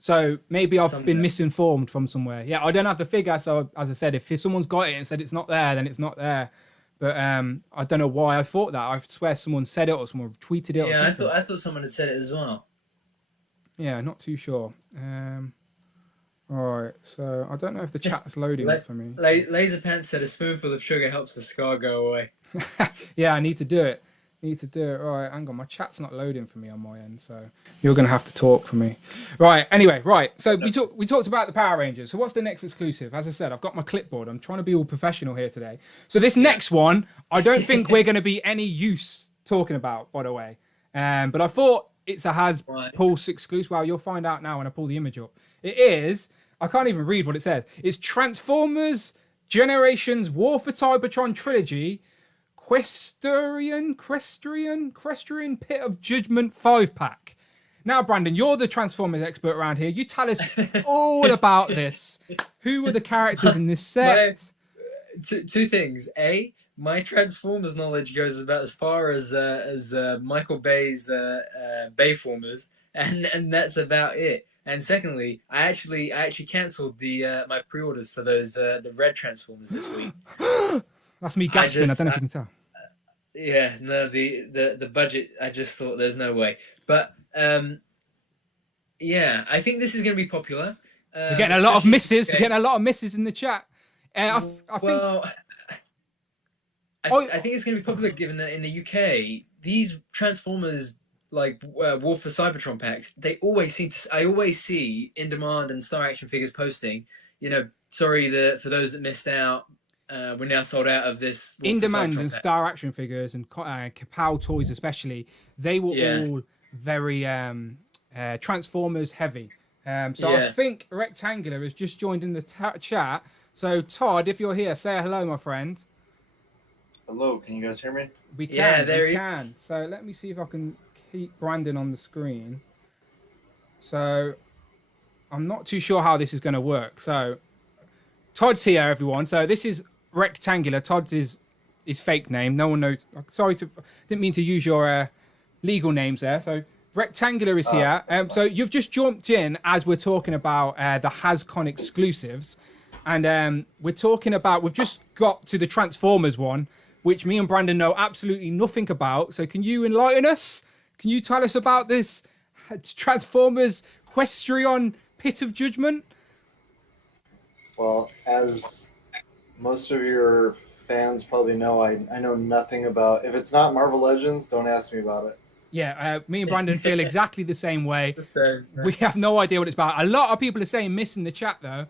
So maybe I've been misinformed from somewhere. Yeah, I don't have the figure. So as I said, if someone's got it and said it's not there, then it's not there. But I don't know why I thought that. I swear someone said it or someone tweeted it. Yeah, I thought someone had said it as well. Yeah, not too sure. All right, so I don't know if the chat's loading for me. Laser Pants said a spoonful of sugar helps the scar go away. Yeah, I need to do it. All right, hang on. My chat's not loading for me on my end, so you're going to have to talk for me. Right, anyway, right. So we talked about the Power Rangers. So what's the next exclusive? As I said, I've got my clipboard. I'm trying to be all professional here today. So this next one, I don't think we're going to be any use talking about, by the way. But I thought it's a Pulse exclusive. Well, you'll find out now when I pull the image up. It is, I can't even read what it says. It's Transformers Generations War for Cybertron Trilogy Equestrian Pit of Judgment 5-pack. Now, Brandon, you're the Transformers expert around here. You tell us all about this. Who are the characters in this set? Two things. A, my Transformers knowledge goes about as far as Michael Bay's Bayformers, and that's about it. And secondly, I actually cancelled my pre-orders for those the red Transformers this week. That's me gasping. I don't know if you can tell. Yeah, no, the budget. I just thought there's no way. But yeah, I think this is going to be popular. We're getting a lot of misses. We're getting a lot of misses in the chat. I think it's going to be popular given that in the UK, these Transformers like War for Cybertron packs, I always see In Demand and Star Action Figures posting. Sorry for those that missed out. We're now sold out of this. In Demand and Star Action Figures and Kapow toys especially, they were all very Transformers heavy. I think Rektangular has just joined in the chat. So Todd, if you're here, say hello, my friend. Hello, can you guys hear me? We can. Yeah, there he is. So let me see if I can keep Brandon on the screen. So I'm not too sure how this is going to work. So Todd's here, everyone. So this is Rektangular. Todd's is fake name. No one knows. Sorry, didn't mean to use your legal names there. So Rektangular is here. So you've just jumped in as we're talking about the HasCon exclusives, and we've just got to the Transformers one, which me and Brandon know absolutely nothing about. So can you enlighten us? Can you tell us about this Transformers Equestrian Pit of Judgment? Well, as most of your fans probably know, I know nothing about. If it's not Marvel Legends, don't ask me about it. Yeah, me and Brandon feel exactly the same way. We have no idea what it's about. A lot of people are saying miss in the chat, though.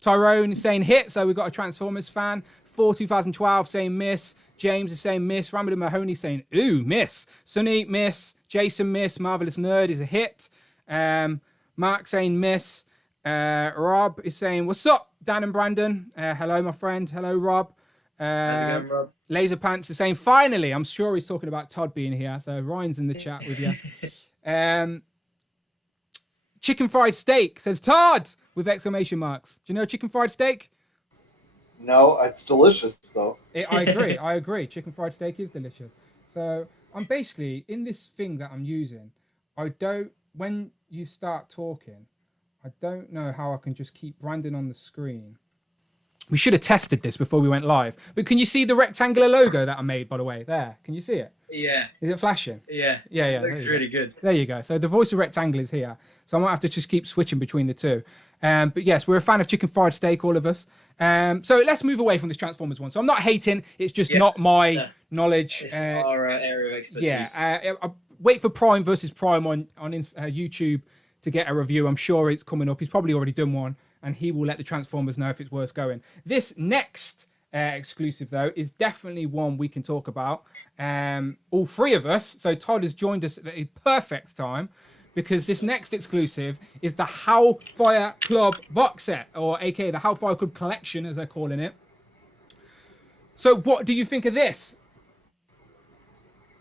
Tyrone is saying hit, so we've got a Transformers fan. 2012 saying miss. James is saying miss. Ramadan Mahoney saying ooh, miss. Sunny, miss. Jason, miss. Marvelous Nerd is a hit. Mark saying miss. Rob is saying, what's up, Dan and Brandon? Hello, my friend. Hello, Rob. How's it going, Rob? Laser Pants is saying, finally. I'm sure he's talking about Todd being here. So Ryan's in the chat with you. Chicken fried steak says Todd with exclamation marks. Do you know chicken fried steak? No, it's delicious though. I agree. Chicken fried steak is delicious. So I'm basically in this thing that I'm using. When you start talking, I don't know how I can just keep Brandon on the screen We should have tested this before we went live. But can you see the rectangular logo that I made, by the way? There. Can you see it? Yeah. Is it flashing? Yeah. Yeah. It looks really good. There you go. So the voice of Rectangle is here. So I might have to just keep switching between the two. But yes, we're a fan of chicken fried steak, all of us. So let's move away from this Transformers one. So I'm not hating. It's just not my knowledge. It's our area of expertise. Yeah. I wait for Prime versus Prime on YouTube to get a review. I'm sure it's coming up. He's probably already done one. And he will let the Transformers know if it's worth going. This next exclusive, though, is definitely one we can talk about. All three of us. So Todd has joined us at a perfect time because this next exclusive is the Hellfire Club box set, or aka the Hellfire Club collection, as they're calling it. So what do you think of this?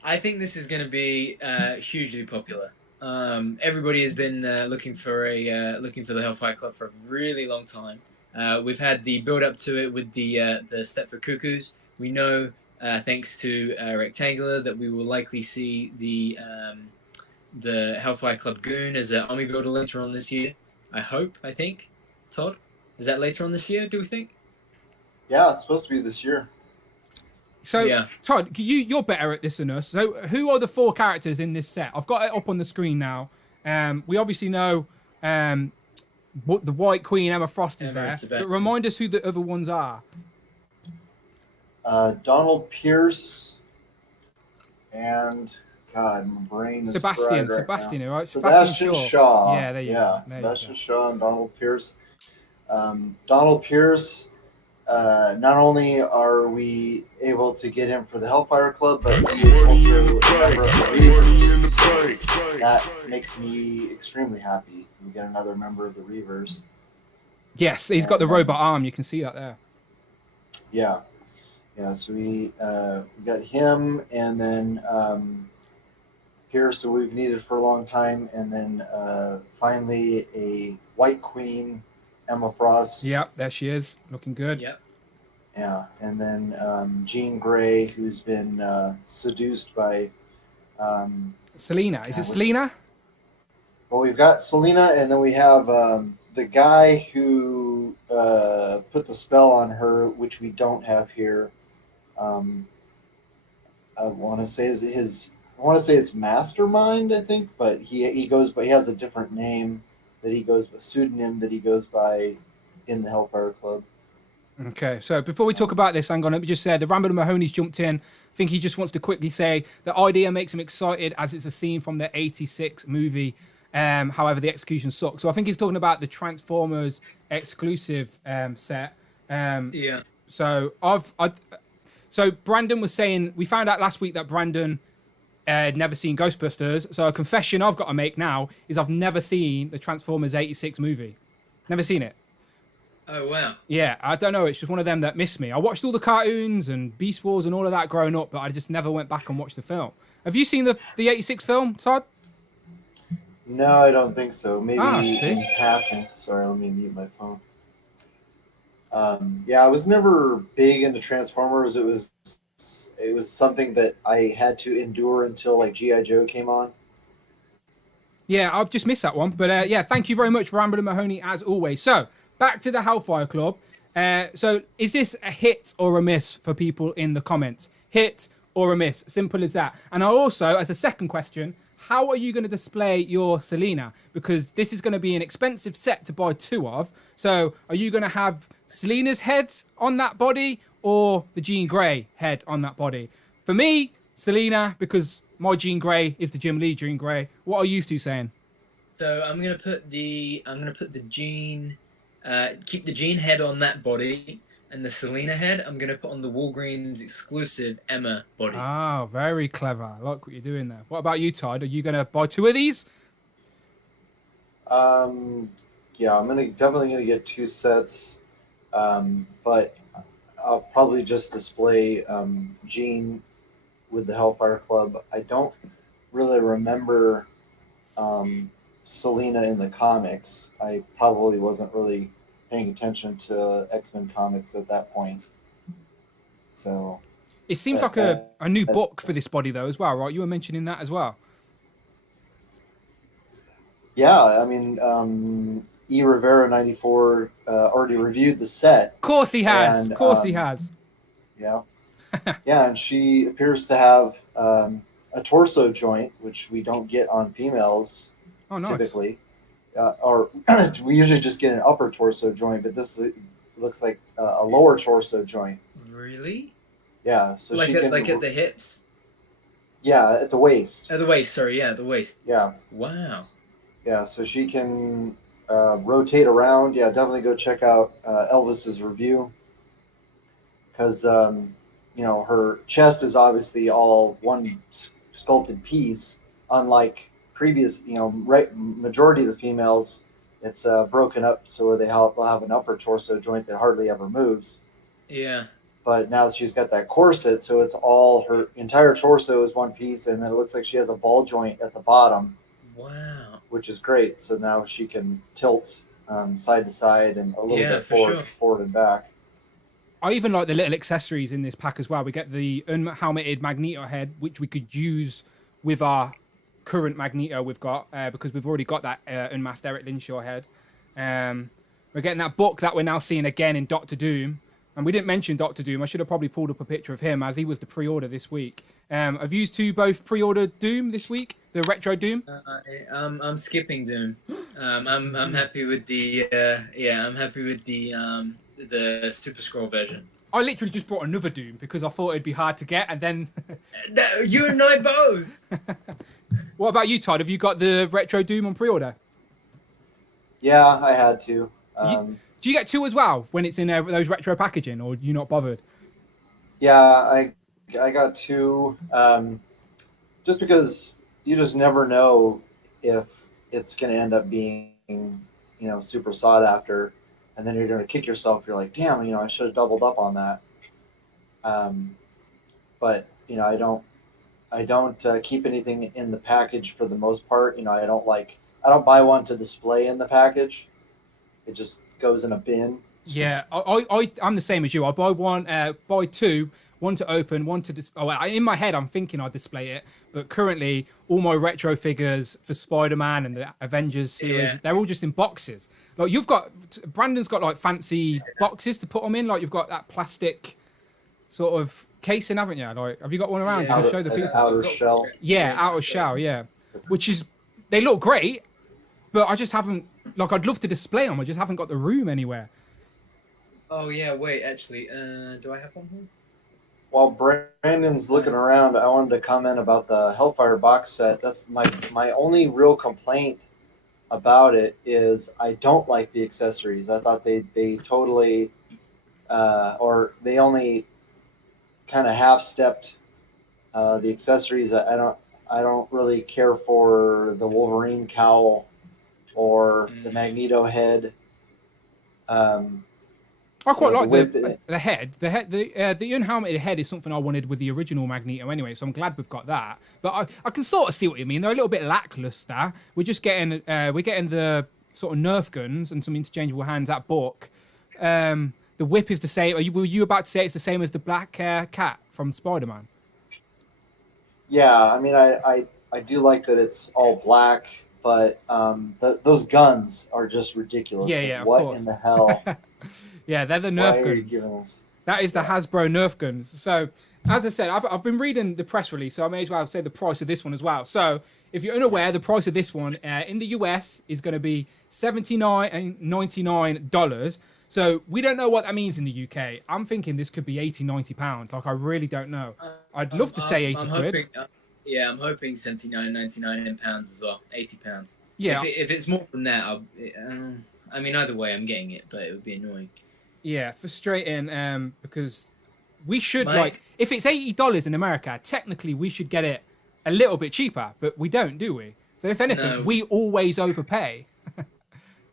I think this is going to be hugely popular. Everybody has been looking for the Hellfire Club for a really long time. We've had the build up to it with the Stepford Cuckoos. We know, thanks to Rectangular, that we will likely see the Hellfire Club Goon as an army builder later on this year. I think. Todd, is that later on this year? Do we think? Yeah, it's supposed to be this year. So, yeah. Todd, you're better at this than us. So, who are the 4 characters in this set? I've got it up on the screen now. We obviously know what the White Queen, Emma Frost is there. But remind us who the other ones are. Donald Pierce and my brain is Sebastian, right? Sebastian Shaw. Yeah, there you go. Sebastian Shaw and Donald Pierce. Donald Pierce. Not only are we able to get him for the Hellfire Club, but he is also a member of the Reavers. So that makes me extremely happy. We get another member of the Reavers. Yes, he's got the robot arm. You can see that there. Yeah. So we got him, and then Pierce, who we've needed for a long time, and then finally a White Queen. Emma Frost. Yep, there she is, looking good. Yep. Yeah, and then Jean Grey, who's been seduced by Selena. Is it Selena? Well, we've got Selena, and then we have the guy who put the spell on her, which we don't have here. I want to say it's Mastermind, I think, but he goes, but he has a different name. Pseudonym that he goes by in the Hellfire Club. Okay, so before we talk about this, hang on, let me just say the Rambo Mahoney's jumped in. I think he just wants to quickly say the idea makes him excited as it's a scene from the '86 movie. However, the execution sucks. So I think he's talking about the Transformers exclusive set. Yeah. So so Brandon was saying, we found out last week that Brandon never seen Ghostbusters, so a confession I've got to make now is I've never seen the Transformers '86 movie. Never seen it. Oh, wow. Yeah, I don't know. It's just one of them that missed me. I watched all the cartoons and Beast Wars and all of that growing up, but I just never went back and watched the film. Have you seen the '86 film, Todd? No, I don't think so. Maybe in see? passing. Sorry, let me mute my phone. Yeah, I was never big into Transformers. It was something that I had to endure until like G.I. Joe came on. Yeah, I've just missed that one. But yeah, thank you very much, Rambo and Mahoney, as always. So, back to the Hellfire Club. So, is this a hit or a miss for people in the comments? Hit or a miss? Simple as that. And I also, as a second question, how are you going to display your Selena? Because this is going to be an expensive set to buy 2 of. So, are you going to have Selena's head on that body or the Jean Grey head on that body? For me, Selena, because my Jean Grey is the Jim Lee Jean Grey. What are you two saying? So I'm gonna put the Jean, keep the Jean head on that body, and the Selena head I'm gonna put on the Walgreens exclusive Emma body. Oh, very clever. I like what you're doing there. What about you, Todd? Are you gonna buy 2 of these? Yeah, I'm definitely gonna get 2 sets, but I'll probably just display Jean with the Hellfire Club. I don't really remember Selena in the comics. I probably wasn't really paying attention to X-Men comics at that point. So it seems like a new book for this body though as well, right? You were mentioning that as well. Yeah, I mean, E Rivera 94 already reviewed the set. Of course he has. And, Of course he has. Yeah. Yeah, and she appears to have a torso joint, which we don't get on females typically. Or we usually just get an upper torso joint, but this looks like a lower torso joint. Really? Yeah, so like she can like at the hips. Yeah, at the waist. At the waist, sorry, yeah, the waist. Yeah. Wow. Yeah, so she can rotate around. Yeah, definitely go check out Elvis's review, because her chest is obviously all one sculpted piece, unlike previous, majority of the females, it's broken up so they'll have an upper torso joint that hardly ever moves. Yeah. But now she's got that corset, so it's all her entire torso is one piece, and then it looks like she has a ball joint at the bottom. Wow. Which is great. So now she can tilt side to side and a little bit forward and back. I even like the little accessories in this pack as well. We get the unhelmeted Magneto head, which we could use with our current Magneto we've got, because we've already got that unmasked Eric Linshaw head. We're getting that book that we're now seeing again in Doctor Doom. And we didn't mention Doctor Doom. I should have probably pulled up a picture of him, as he was the pre-order this week. Have you two both pre-ordered Doom this week? The retro Doom? I'm skipping Doom. I'm happy with the I'm happy with the Super Scroll version. I literally just brought another Doom because I thought it'd be hard to get, and then you and I both. What about you, Todd? Have you got the retro Doom on pre-order? Yeah, I had to. Do you get two as well when it's in those retro packaging, or are you not bothered? Yeah, I got two, just because you just never know if it's going to end up being, super sought after, and then you're going to kick yourself. You're like, damn, I should have doubled up on that. But I don't keep anything in the package for the most part. I don't buy one to display in the package. It just goes in a bin. Yeah, I'm the same as you. I buy two, one to open, one to display. In my head, I'm thinking I'll display it, but currently all my retro figures for Spider-Man and the Avengers series, they're all just in boxes. Like Brandon's got like fancy boxes to put them in. Like you've got that plastic sort of casing, haven't you? Like, have you got one around? Yeah. You can show the people. Outer shell. Yeah, outer shell. Yeah, they look great, but I just haven't. Like, I'd love to display them. I just haven't got the room anywhere. Oh, yeah, wait, actually, do I have one here? While Brandon's looking around, I wanted to comment about the Hellfire box set. That's my only real complaint about it is I don't like the accessories. I thought they totally, or they only kind of half-stepped the accessories. I don't really care for the Wolverine cowl or the Magneto head. I quite like the head. The unhelmeted head is something I wanted with the original Magneto anyway, so I'm glad we've got that. But I can sort of see what you mean. They're a little bit lackluster. We're getting the sort of Nerf guns and some interchangeable hands at book. The whip is the same. Were you about to say it's the same as the black cat from Spider-Man? Yeah, I mean, I do like that it's all black, but those guns are just ridiculous. Yeah, what of course. In the hell? Yeah, they're the Nerf guns. That is the Hasbro Nerf guns. So, as I said, I've been reading the press release, so I may as well say the price of this one as well. So, if you're unaware, the price of this one in the US is going to be $79.99. So, we don't know what that means in the UK. I'm thinking this could be £80-90. Like, I really don't know. I'd love to say 80 quid. I'm hoping £79.99 in pounds as well. £80. Yeah. If it's more than that, I mean, either way, I'm getting it, but it would be annoying. Yeah, frustrating. Because we should if it's $80 in America, technically we should get it a little bit cheaper, but we don't, do we? So if anything, we always overpay.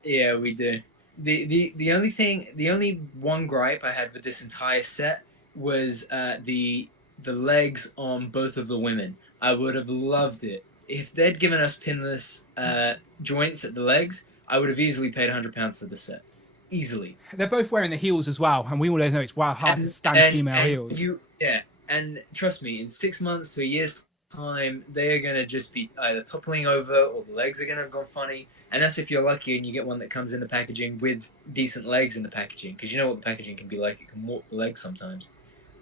Yeah, we do. The only one gripe I had with this entire set was the legs on both of the women. I would have loved it if they'd given us pinless joints at the legs. I would have easily paid £100 for the set. Easily. They're both wearing the heels as well, and we always know it's hard to stand female heels. And trust me, in 6 months to a year's time, they're going to just be either toppling over or the legs are going to have gone funny. And that's if you're lucky and you get one that comes in the packaging with decent legs in the packaging, because you know what the packaging can be like. It can warp the legs sometimes.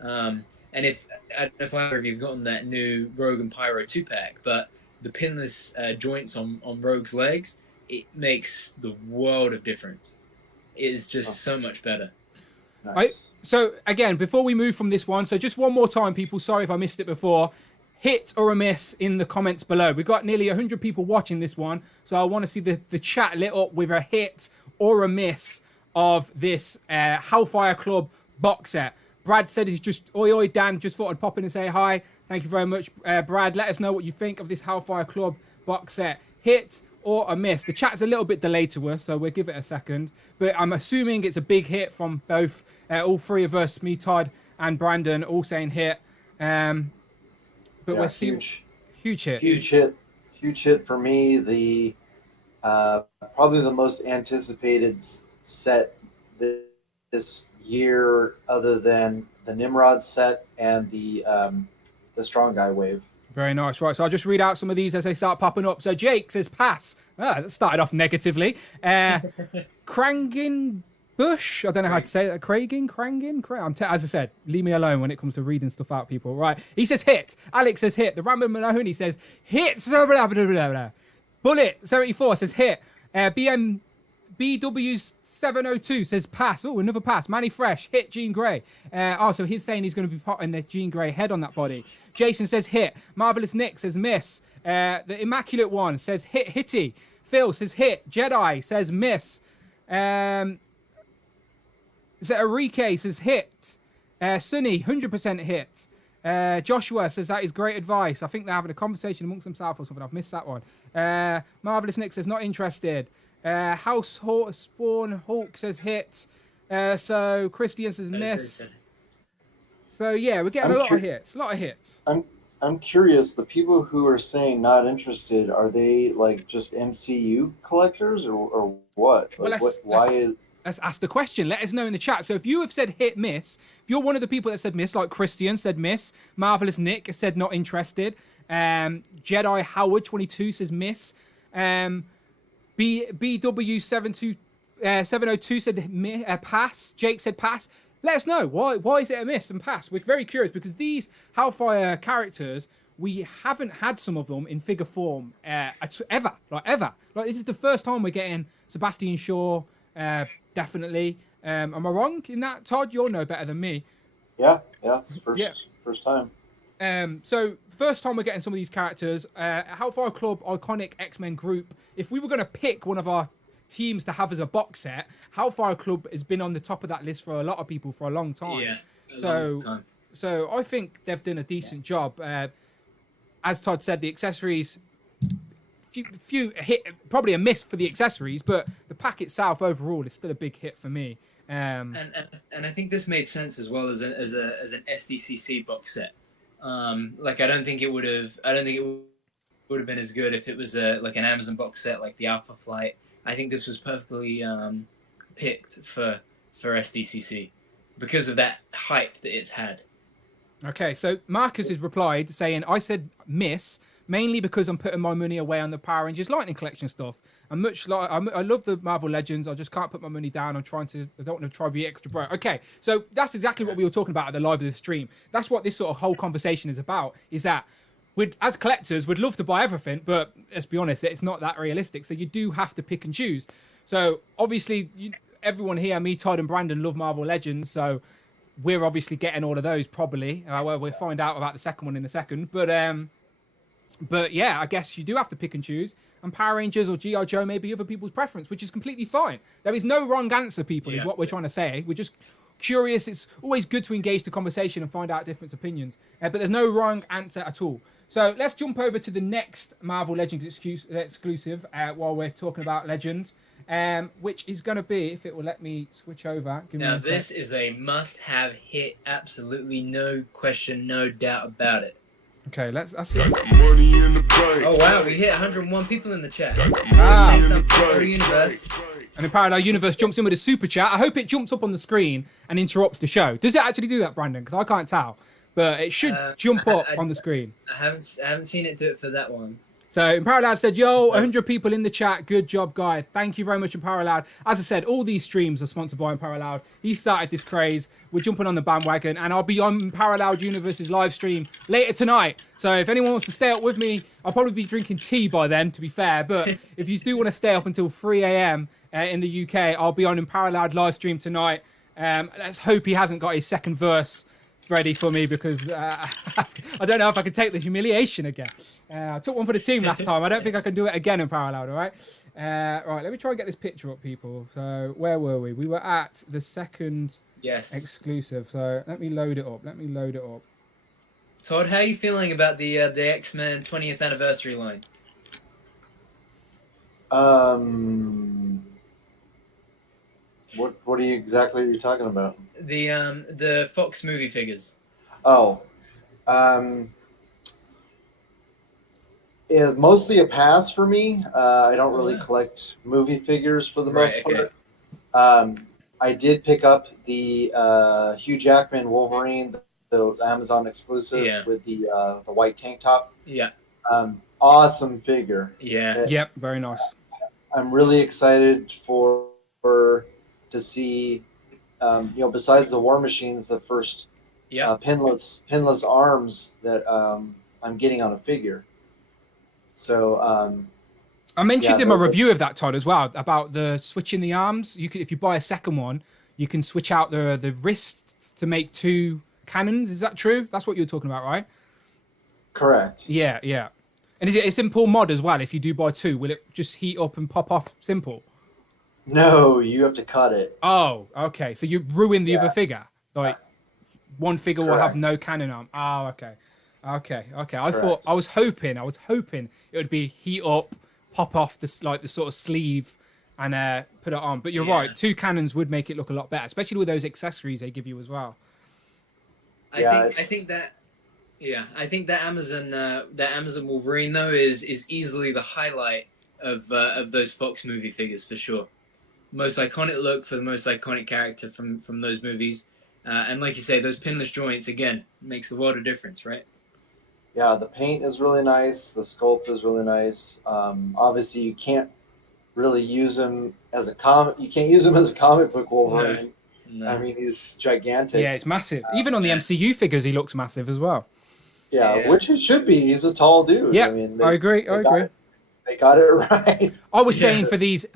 And if I don't know if either of you have gotten that new Rogue and Pyro 2-pack, but the pinless joints on Rogue's legs, it makes the world of difference. It is just so much better. Nice. So again, before we move from this one, so just one more time, people, sorry if I missed it before, hit or a miss in the comments below. We've got nearly 100 people watching this one, so I want to see the chat lit up with a hit or a miss of this Hellfire Club box set. Brad said he's just, oi, Dan, just thought I'd pop in and say hi. Thank you very much, Brad. Let us know what you think of this Hellfire Club box set. Hit or a miss. The chat's a little bit delayed to us, so we'll give it a second. But I'm assuming it's a big hit from both, all three of us, me, Todd, and Brandon, all saying hit. But we're seeing huge hit. Huge hit for me. The probably the most anticipated set this year, other than the Nimrod set and the Strong Guy wave. Very nice. Right, so I'll just read out some of these as they start popping up. So Jake says pass. That started off negatively. Krangin Bush. I don't know how to say that. Krangin. As I said, leave me alone when it comes to reading stuff out, people. Right. He says hit. Alex says hit. The Rambo Maloney says hit. Bullet 74 says hit. BW702 says pass. Oh, another pass. Manny Fresh, hit Jean Grey. So he's saying he's going to be putting the Jean Grey head on that body. Jason says hit. Marvelous Nick says miss. The Immaculate One says hit, hitty. Phil says hit. Jedi says miss. Enrique says hit. Sunny, 100% hit. Joshua says that is great advice. I think they're having a conversation amongst themselves or something. I've missed that one. Marvelous Nick says not interested. House Spawn Hawk says hit. So Christian says miss. So yeah, we're getting a lot of hits. I'm curious. The people who are saying not interested, are they like just MCU collectors or what? Like, let's ask the question. Let us know in the chat. So if you have said hit, miss, if you're one of the people that said miss, like Christian said miss, Marvelous Nick said not interested, Jedi Howard 22 says miss, BW702 said pass, Jake said pass. Let us know why is it a miss and pass. We're very curious because these Hellfire characters, we haven't had some of them in figure form ever. Like this is the first time we're getting Sebastian Shaw. Definitely. Am I wrong in that, Todd? You'll know better than me. Yeah, it's first time. So first time we're getting some of these characters. Hellfire Club iconic X-Men group. If we were going to pick one of our teams to have as a box set, Hellfire Club has been on the top of that list for a lot of people for a long time. Yeah. So I think they've done a decent job. As Todd said, the accessories. Few hit, probably a miss for the accessories, but the pack itself overall is still a big hit for me. And I think this made sense as well as an SDCC box set. Like I don't think it would have been as good if it was like an Amazon box set like the Alpha Flight. I think this was perfectly picked for SDCC because of that hype that it's had. Okay, so Marcus has replied saying, I said miss, mainly because I'm putting my money away on the Power Rangers Lightning Collection stuff. I'm much like I love the Marvel Legends. I just can't put my money down. I don't want to try to be extra broke. Okay, so that's exactly what we were talking about at the live of the stream. That's what this sort of whole conversation is about. Is that as collectors, we'd love to buy everything, but let's be honest, it's not that realistic. So you do have to pick and choose. So obviously, everyone here, me, Todd, and Brandon love Marvel Legends. So we're obviously getting all of those probably. Well, we'll find out about the second one in a second. But yeah, I guess you do have to pick and choose. And Power Rangers or G.I. Joe may be other people's preference, which is completely fine. There is no wrong answer, people, is what we're trying to say. We're just curious. It's always good to engage the conversation and find out different opinions. But there's no wrong answer at all. So let's jump over to the next Marvel Legends exclusive while we're talking about Legends, which is going to be, if it will let me switch over. Now, this is a must-have hit. Absolutely no question, no doubt about it. Okay, let's see. Oh wow, we hit 101 people in the chat. Universe. And then Paradise Universe jumps in with a super chat. I hope it jumps up on the screen and interrupts the show. Does it actually do that, Brandon? Because I can't tell. but it should jump up on the screen. I haven't seen it do it for that one. So Empowerloud said, yo, 100 people in the chat. Good job, guy. Thank you very much, Empowerloud. As I said, all these streams are sponsored by Empowerloud. He started this craze. We're jumping on the bandwagon, and I'll be on Empowerloud Universe's live stream later tonight. So if anyone wants to stay up with me, I'll probably be drinking tea by then, to be fair. But if you do want to stay up until 3 a.m. In the UK, I'll be on Empowerloud live stream tonight. Let's hope he hasn't got his second verse ready for me, because I don't know if I can take the humiliation again. I took one for the team last time. I don't think I can do it again in Parallel, all right? Right, let me try and get this picture up, people. So where were we? We were at the second exclusive. So let me load it up. Todd, how are you feeling about the X-Men 20th anniversary line? What are you exactly talking about? The Fox movie figures. Oh, yeah, mostly a pass for me. I don't really collect movie figures for the most part. I did pick up the Hugh Jackman Wolverine, the Amazon exclusive with the white tank top. Yeah. Awesome figure. Yeah. Yep. Very nice. I'm really excited to see, besides the War Machines, the first pinless arms that I'm getting on a figure. So I mentioned in my review of that, Todd, as well, about the switching the arms. You could, if you buy a second one, you can switch out the wrists to make two cannons. Is that true? That's what you were talking about, right? Correct. Yeah. And is it a simple mod as well? If you do buy two, will it just heat up and pop off simple? No, you have to cut it. Oh, okay. So you ruin the other figure. Like one figure will have no cannon arm. Oh, okay. I was hoping it would be heat up, pop off the sort of sleeve, and put it on. But you're right. Two cannons would make it look a lot better, especially with those accessories they give you as well. I think that Amazon Wolverine though is easily the highlight of those Fox movie figures for sure. Most iconic look for the most iconic character from those movies, and like you say, those pinless joints again makes the world of difference, right? Yeah, the paint is really nice. The sculpt is really nice. Obviously, you can't really use him as a comic. You can't use him as a comic book Wolverine. No. I mean, he's gigantic. Yeah, it's massive. Even on the MCU figures, he looks massive as well. Yeah, which it should be. He's a tall dude. Yeah, I mean, I agree. They got it right. I was saying for these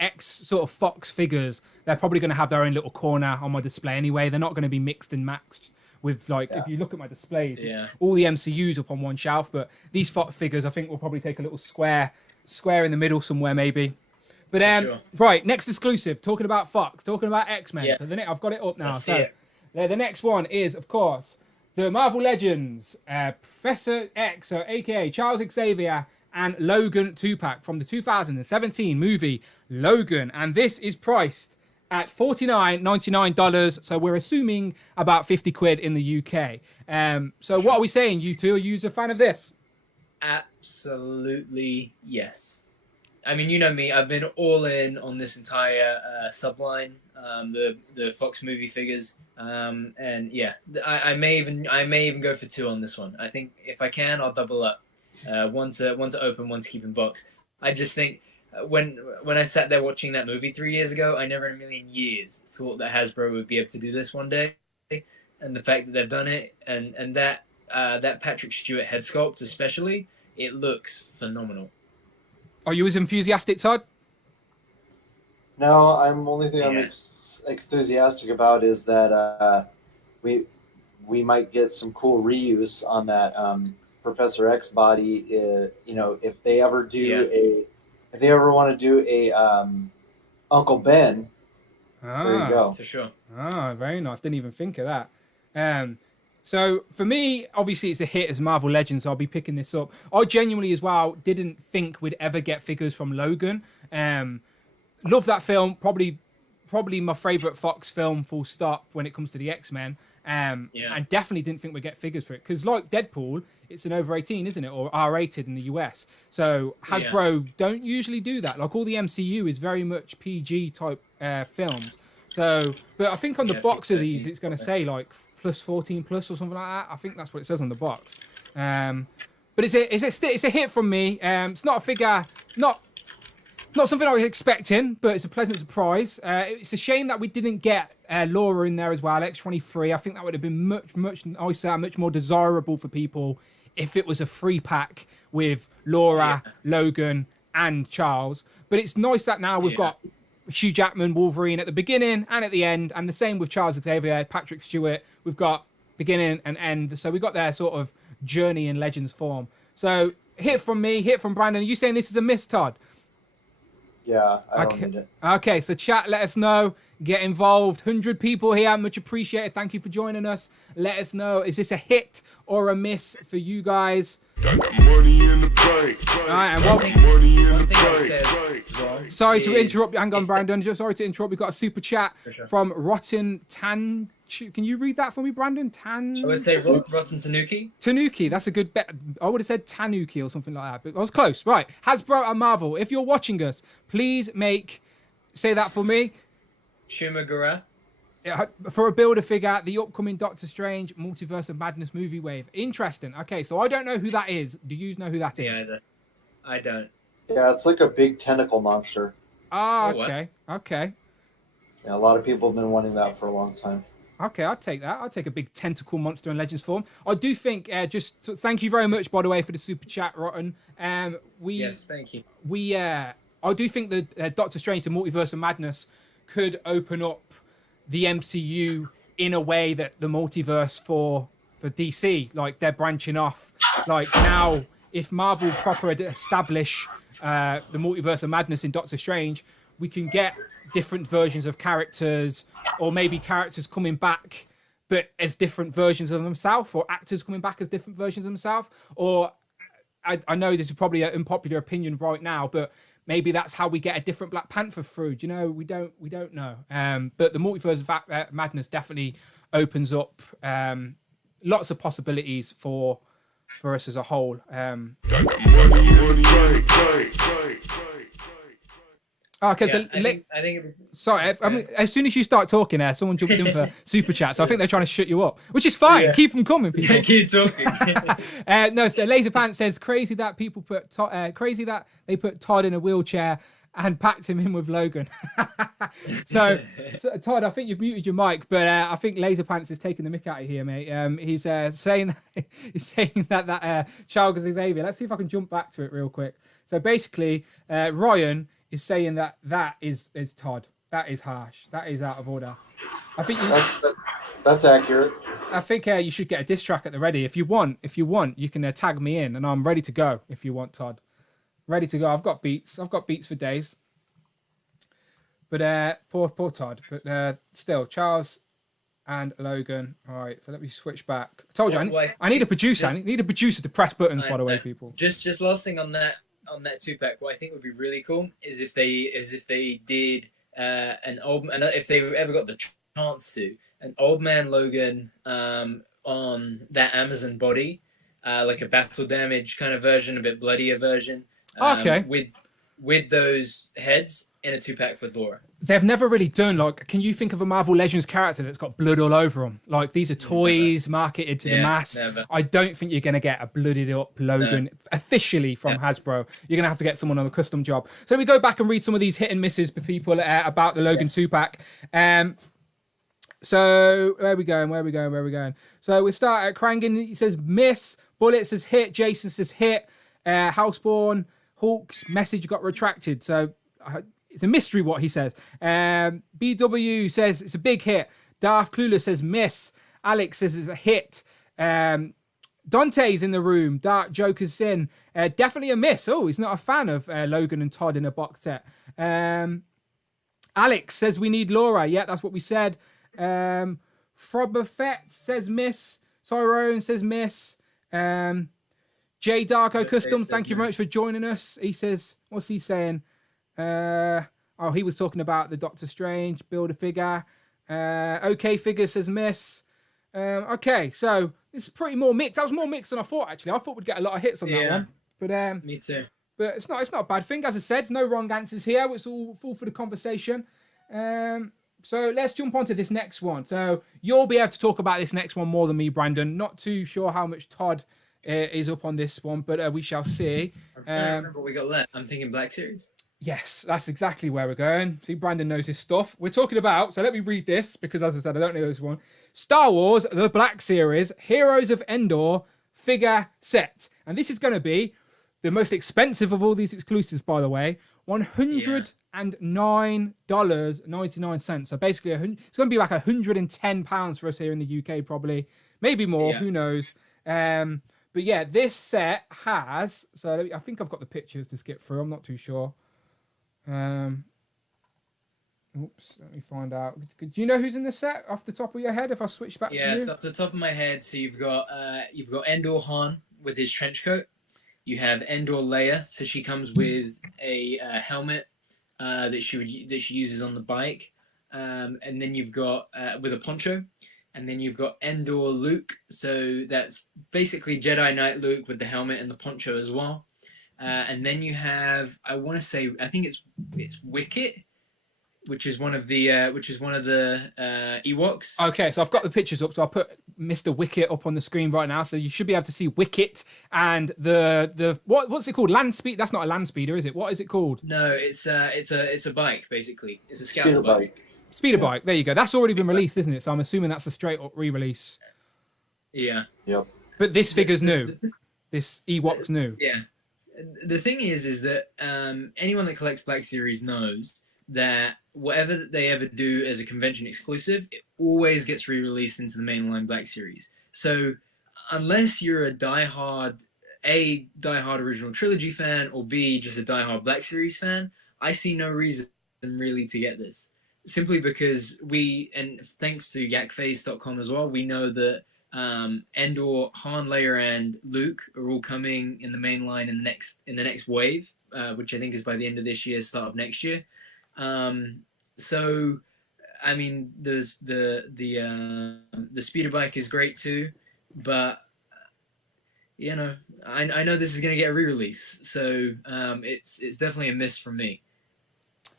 X sort of Fox figures, they're probably going to have their own little corner on my display anyway. They're not going to be mixed and matched with if you look at my displays, all the MCUs up on one shelf. But these Fox figures, I think, will probably take a little square in the middle somewhere maybe. But right, next exclusive. Talking about Fox, talking about X-Men. Yes. So I've got it up now. The next one is, of course, the Marvel Legends, Professor X, or AKA Charles Xavier, and Logan 2-pack from the 2017 movie Logan. And this is priced at $49.99. So we're assuming about 50 quid in the UK. So what are we saying, you two? Are you a fan of this? Absolutely yes. I mean, you know me. I've been all in on this entire subline, the Fox movie figures, and yeah, I may even go for two on this one. I think if I can, I'll double up. One to open, one to keep in box. I just think when I sat there watching that movie 3 years ago, I never in a million years thought that Hasbro would be able to do this one day, and the fact that they've done it, and that Patrick Stewart head sculpt especially, it looks phenomenal. Are you as enthusiastic, Todd? No, only thing I'm enthusiastic about is that we might get some cool reuse on that Professor X body. If they ever want to do a Uncle Ben, there you go. For sure. Very nice. Didn't even think of that. So for me, obviously it's a hit as Marvel Legends, so I'll be picking this up. I genuinely as well didn't think we'd ever get figures from Logan. Love that film, probably my favourite Fox film, full stop, when it comes to the X-Men. And definitely didn't think we'd get figures for it. Because like Deadpool, it's an over 18, isn't it? Or R-rated in the US. So Hasbro don't usually do that. Like all the MCU is very much PG type films. So, but I think on the box of these, it's going to say like plus 14 plus or something like that. I think that's what it says on the box. But it's a hit from me. It's not a figure, not something I was expecting, but it's a pleasant surprise. It's a shame that we didn't get Laura in there as well, X-23. I think that would have been much nicer, much more desirable for people if it was a free pack with Laura, Logan, and Charles. But it's nice that now we've got Hugh Jackman, Wolverine at the beginning and at the end, and the same with Charles Xavier, Patrick Stewart. We've got beginning and end, so we got their sort of journey in Legends form. So hit from me, hit from Brandon. Are you saying this is a miss, Todd? Yeah, I don't need it. Okay, so chat, let us know. Get involved. 100 people here. Much appreciated. Thank you for joining us. Let us know. Is this a hit or a miss for you guys? Money in the bank. All right, and one thing I would say as well. Sorry to interrupt. Hang on, Brandon. Just sorry to interrupt. We've got a super chat from Rotten Tan. Can you read that for me, Brandon? I would say Rotten Tanuki. Tanuki. That's a good bet. I would have said Tanuki or something like that, but I was close. Right. Hasbro and Marvel, if you're watching us, please say that for me. Shumagara. For a Build-A-Figure, the upcoming Doctor Strange Multiverse of Madness movie wave. Interesting. Okay, so I don't know who that is. Do you know who that is? Yeah, I don't. Yeah, it's like a big tentacle monster. Ah, okay. Okay. Yeah, a lot of people have been wanting that for a long time. Okay, I'll take that. I'll take a big tentacle monster in Legends form. I do think, thank you very much, by the way, for the super chat, Rotten. Yes, thank you. I do think that Doctor Strange, the Multiverse of Madness, could open up the MCU in a way that the multiverse for DC, like they're branching off. Like now, if Marvel proper establish the Multiverse of Madness in Doctor Strange, we can get different versions of characters, or maybe characters coming back but as different versions of themselves, or actors coming back as different versions of themselves. Or I know this is probably an unpopular opinion right now, but maybe that's how we get a different Black Panther through. Do you know? We don't know. But the Multiverse of Madness definitely opens up lots of possibilities for us as a whole. Okay, so I think sorry. I mean, as soon as you start talking, someone jumps in for super chat. So I think they're trying to shut you up, which is fine. Yeah. Keep them coming, people. Keep talking. No, so Laser Pants says crazy that people put crazy that they put Todd in a wheelchair and packed him in with Logan. so Todd, I think you've muted your mic, but I think Laser Pants is taking the mick out of here, mate. He's saying that Charles Xavier. Let's see if I can jump back to it real quick. So basically, Ryan is saying that is Todd. That is harsh. That is out of order. I think that's accurate. I think you should get a diss track at the ready. If you want, you can tag me in, and I'm ready to go. If you want, Todd, ready to go. I've got beats for days. But poor Todd. But still, Charles and Logan. All right, so let me switch back. I told you, I need a producer. I need a producer to press buttons. By the way, people. Just last thing on that 2-pack, what I think would be really cool is if they did an old, and if they ever got the chance to, an Old Man Logan on that Amazon body, like a battle damage kind of version, a bit bloodier version. Okay. With those heads in a 2-pack with Laura. They've never really done, like, can you think of a Marvel Legends character that's got blood all over them? Like, these are toys marketed to the mass. Never. I don't think you're going to get a blooded up Logan officially from Hasbro. You're going to have to get someone on a custom job. So we go back and read some of these hit and misses for people about the Logan 2-pack. So where are we going? So we start at Krangen. He says miss. Bullet says hit. Jason says hit. Houseborn. Hawk's message got retracted. So it's a mystery what he says. BW says it's a big hit. Darth Clueless says miss. Alex says it's a hit. Dante's in the room. Dark Joker's Sin. Definitely a miss. Oh, he's not a fan of Logan and Todd in a box set. Alex says we need Laura. Yeah, that's what we said. Frobafett says miss. Tyrone says miss. J Darko Customs, thank you very much for joining us. He says, what's he saying? He was talking about the Doctor Strange Build-A-Figure. OK Figure says miss. Okay, so this is pretty more mixed. That was more mixed than I thought, actually. I thought we'd get a lot of hits on that one. But me too. But it's not a bad thing. As I said, no wrong answers here. It's all for the conversation. So let's jump on to this next one. So you'll be able to talk about this next one more than me, Brandon. Not too sure how much Todd is up on this one, but we shall see. I remember what we got left. I'm thinking Black Series. Yes, that's exactly where we're going. See, Brandon knows his stuff. We're talking about, so let me read this, because as I said, I don't know this one. Star Wars, The Black Series, Heroes of Endor figure set. And this is going to be the most expensive of all these exclusives, by the way. $109.99. So basically, it's going to be like £110 for us here in the UK, probably. Maybe more, who knows. But yeah, this set has... So I think I've got the pictures to skip through. I'm not too sure. Oops, let me find out. Do you know who's in the set off the top of your head? If I switch back to you. Yeah, off the top of my head. So you've got Endor Han with his trench coat. You have Endor Leia, so she comes with a helmet that she uses on the bike, and then you've got with a poncho, and then you've got Endor Luke. So that's basically Jedi Knight Luke with the helmet and the poncho as well. And then you have, I think it's Wicket, which is one of the Ewoks. Okay, so I've got the pictures up, so I'll put Mr. Wicket up on the screen right now, so you should be able to see Wicket and the what's it called? Land speed? That's not a land speeder, is it? What is it called? No, it's a bike basically. It's a scouter bike. Speeder bike. There you go. That's already been released, isn't it? So I'm assuming that's a straight up re-release. Yeah. Yep. But this figure's new. This Ewok's new. Yeah. The thing is that anyone that collects Black Series knows that whatever they ever do as a convention exclusive, it always gets re-released into the mainline Black Series. So unless you're a diehard original trilogy fan, or B, just a diehard Black Series fan, I see no reason really to get this. Simply because and thanks to yakface.com as well, we know that Endor, Han, Leia, and Luke are all coming in the main line in the next wave, which I think is by the end of this year, start of next year. So, I mean, there's the speeder bike is great too, but you know, I know this is going to get a re-release, so it's definitely a miss from me.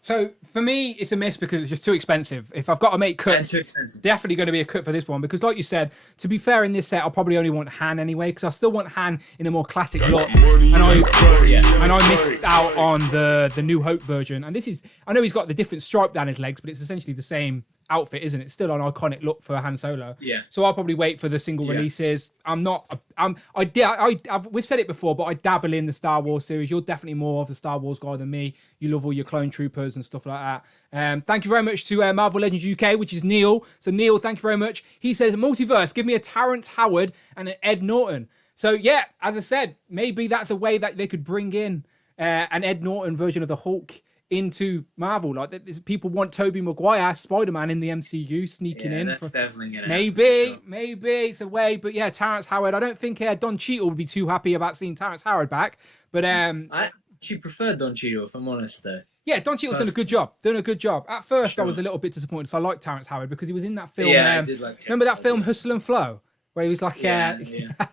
So for me, it's a miss because it's just too expensive. If I've got to make cuts, definitely going to be a cut for this one. Because like you said, to be fair, in this set, I'll probably only want Han anyway, because I still want Han in a more classic look. And I missed out on the New Hope version. And this is, I know he's got the different stripe down his legs, but it's essentially the same outfit, isn't it? Still an iconic look for Han Solo. Yeah. So I'll probably wait for the single releases. We've said it before, but I dabble in the Star Wars series. You're definitely more of the Star Wars guy than me. You love all your clone troopers and stuff like that. Thank you very much to Marvel Legends UK, which is Neil. So Neil, thank you very much. He says, multiverse, give me a Terrence Howard and an Ed Norton. So yeah, as I said, maybe that's a way that they could bring in an Ed Norton version of the Hulk into Marvel. Like, people want Tobey Maguire, Spider-Man in the MCU sneaking in. That's definitely gonna happen, maybe it's a way. But yeah, Terrence Howard. I don't think Don Cheadle would be too happy about seeing Terrence Howard back. But I actually prefer Don Cheadle, if I'm honest, though. Yeah, Don Cheadle's done a good job. At first, I was a little bit disappointed. So I liked Terrence Howard because he was in that film. Yeah, I did like remember that film Hustle and Flow, where he was like, I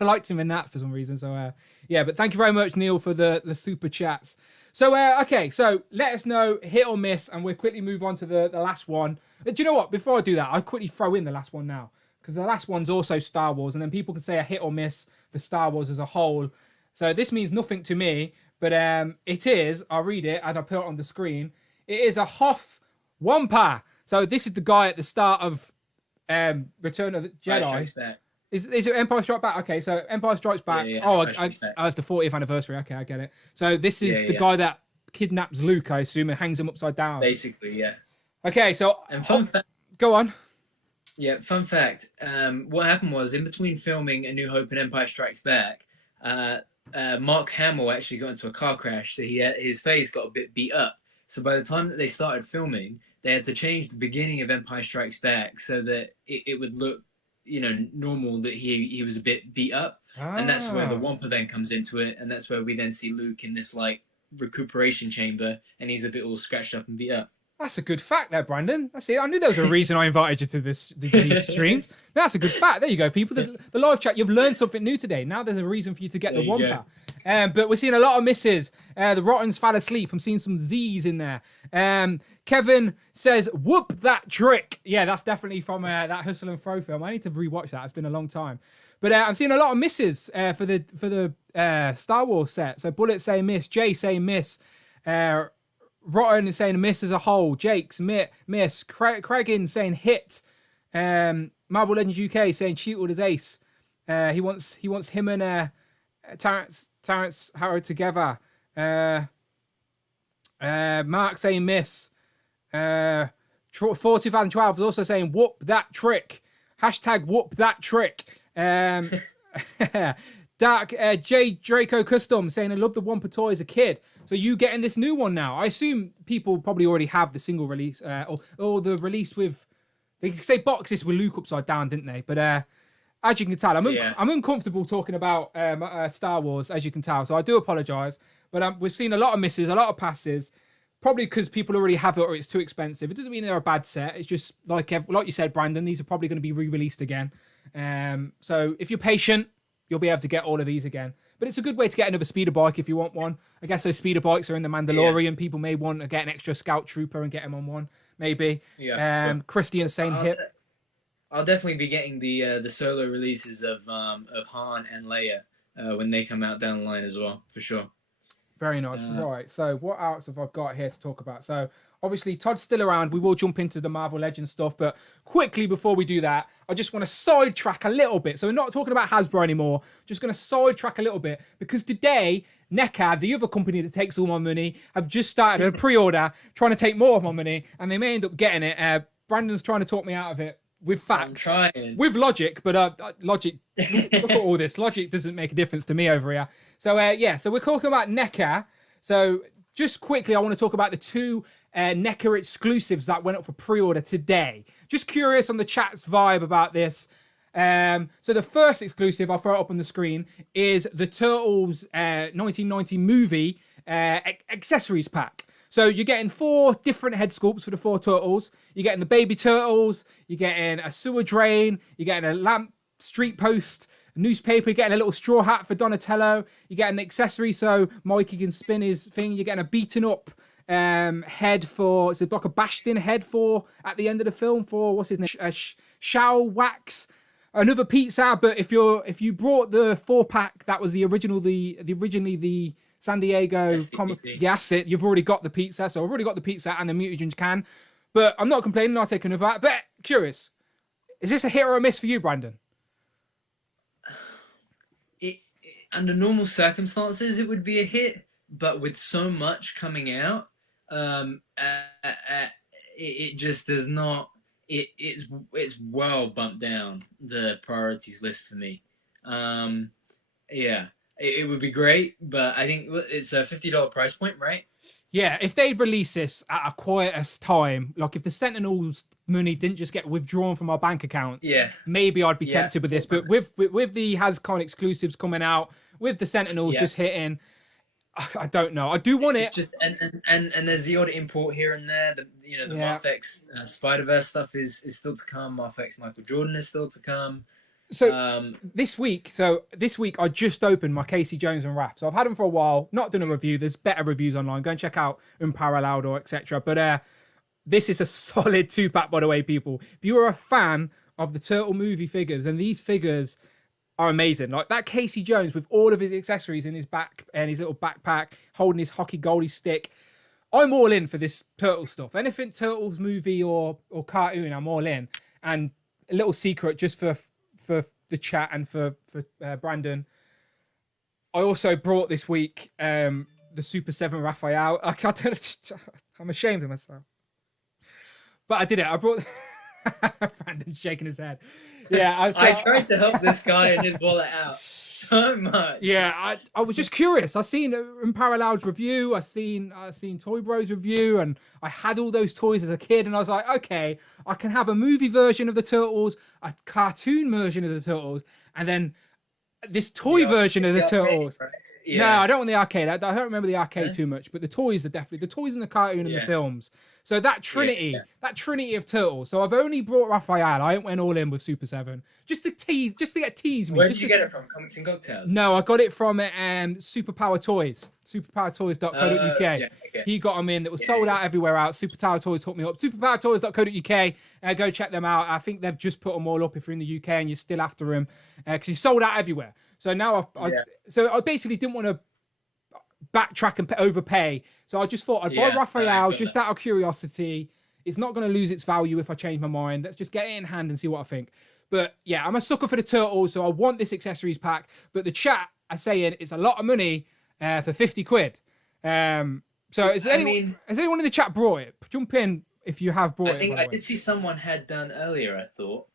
liked him in that for some reason. So yeah, but thank you very much, Neil, for the super chats. So, okay, so let us know, hit or miss, and we'll quickly move on to the last one. Do you know what? Before I do that, I'll quickly throw in the last one now, because the last one's also Star Wars, and then people can say a hit or miss for Star Wars as a whole. So this means nothing to me, but it is, I'll read it, and I'll put it on the screen. It is a Hoth Wampa. So this is the guy at the start of Return of the Jedi. Is it Empire Strikes Back? Okay, so Empire Strikes Back. Yeah, it's the 40th anniversary. Okay, I get it. So this is the guy that kidnaps Luke, I assume, and hangs him upside down. Basically, yeah. Okay, so and fun fact. Go on. Yeah, fun fact. What happened was, in between filming A New Hope and Empire Strikes Back, Mark Hamill actually got into a car crash, so his face got a bit beat up. So by the time that they started filming, they had to change the beginning of Empire Strikes Back so that it would look, normal, that he was a bit beat up. And that's where the Wampa then comes into it, and that's where we then see Luke in this like recuperation chamber, and he's a bit all scratched up and beat up. That's a good fact there, Brandon. That's it. I knew there was a reason I invited you to these streams. That's a good fact. There you go, people. The live chat, you've learned something new today. Now there's a reason for you to get the Wampa. But we're seeing a lot of misses. The Rottens fell asleep. I'm seeing some Z's in there. Kevin says, whoop that trick. Yeah, that's definitely from that Hustle and Throw film. I need to rewatch that. It's been a long time. But I'm seeing a lot of misses for the Star Wars set. So Bullet saying miss. Jay saying miss. Rotten is saying miss as a whole. Jake's miss. Craigin saying hit. Marvel Legends UK saying Shield as ace. He wants him and Terrence Howard together. Mark saying miss. 2012 is also saying whoop that trick. Hashtag whoop that trick. Dark J Draco Custom saying I love the Wampa toy as a kid. So you getting this new one now? I assume people probably already have the single release or the release with, they say boxes with Luke upside down, didn't they? But as you can tell, I'm uncomfortable talking about Star Wars, as you can tell. So I do apologise. But we've seen a lot of misses, a lot of passes, probably because people already have it or it's too expensive. It doesn't mean they're a bad set. It's just like you said, Brandon, these are probably going to be re-released again. So if you're patient, you'll be able to get all of these again. But it's a good way to get another speeder bike if you want one. I guess those speeder bikes are in the Mandalorian. Yeah. People may want to get an extra Scout Trooper and get him on one, maybe. Yeah. Christian saying hip. I'll definitely be getting the solo releases of Han and Leia when they come out down the line as well, for sure. Very nice. Right. So what else have I got here to talk about? So obviously Todd's still around. We will jump into the Marvel Legends stuff, but quickly before we do that, I just want to sidetrack a little bit. So we're not talking about Hasbro anymore. Just going to sidetrack a little bit because today NECA, the other company that takes all my money, have just started a pre-order trying to take more of my money, and they may end up getting it. Brandon's trying to talk me out of it with facts, with logic, but logic. Look at all this. Logic doesn't make a difference to me over here. So so we're talking about NECA. So just quickly, I want to talk about the two NECA exclusives that went up for pre-order today. Just curious on the chat's vibe about this. So the first exclusive, I'll throw it up on the screen, is the Turtles 1990 movie accessories pack. So you're getting 4 different head sculpts for the 4 turtles. You're getting the baby turtles. You're getting a sewer drain. You're getting a lamp street post, a newspaper. You're getting a little straw hat for Donatello. You're getting the accessory so Mikey can spin his thing. You're getting a beaten up head for, it's like a bashed in head for at the end of the film for, what's his name? Shao Wax. Another pizza, but if you brought the 4-pack, that was originally the San Diego comic. Yes, you've already got the pizza, so I've already got the pizza and the mutagen can. But I'm not complaining. I'll take another. But curious, is this a hit or a miss for you, Brandon? Under normal circumstances, it would be a hit. But with so much coming out, it just does not. It's well bumped down the priorities list for me. Yeah. It would be great, but I think it's a $50 price point, right? Yeah, if they'd release this at a quietest time, like if the Sentinels money didn't just get withdrawn from our bank accounts, maybe I'd be tempted with this. But with the Hascon exclusives coming out, with the Sentinels just hitting, I don't know. I do want it. It's just and there's the odd import here and there. The Marfex Spider-Verse stuff is still to come. Marfex Michael Jordan is still to come. So this week I just opened my Casey Jones and Raph. So I've had them for a while, not done a review. There's better reviews online. Go and check out Unparalleled or etc. But this is a solid 2-pack, by the way, people. If you are a fan of the Turtle movie figures, and these figures are amazing. Like that Casey Jones with all of his accessories in his back and his little backpack, holding his hockey goalie stick. I'm all in for this Turtle stuff. Anything Turtles movie or cartoon, I'm all in. And a little secret just for the chat and for Brandon, I also brought this week the Super 7 Raphael. I'm ashamed of myself, but I did it. I brought Brandon's shaking his head. Yeah, I tried to help this guy and his wallet out so much. Yeah, I was just curious. I seen Unparalleled's review. I seen Toy Bros review, and I had all those toys as a kid. And I was like, okay, I can have a movie version of the Turtles, a cartoon version of the Turtles, and then this toy version of the Turtles. Right? Yeah. No, I don't want the arcade. I don't remember the arcade too much, but the toys are definitely the toys in the cartoon and the films. So that trinity of turtles. So I've only brought Raphael. I went all in with Super 7 just to tease me. Where did you get it from? Comics and Cocktails? No, I got it from Superpower Toys. Superpowertoys.co.uk. Okay. He got them in. That was sold out everywhere else. Superpower Toys hooked me up. Superpowertoys.co.uk. Go check them out. I think they've just put them all up if you're in the UK and you're still after them, because he's sold out everywhere. So now I basically didn't want to backtrack and overpay. So I just thought I'd buy Raphael just out of curiosity. It's not going to lose its value if I change my mind. Let's just get it in hand and see what I think. But yeah, I'm a sucker for the turtles, so I want this accessories pack. But the chat are saying it's a lot of money for 50 quid. So has anyone in the chat brought it? Jump in if you have brought it. I did see someone had done earlier, I thought.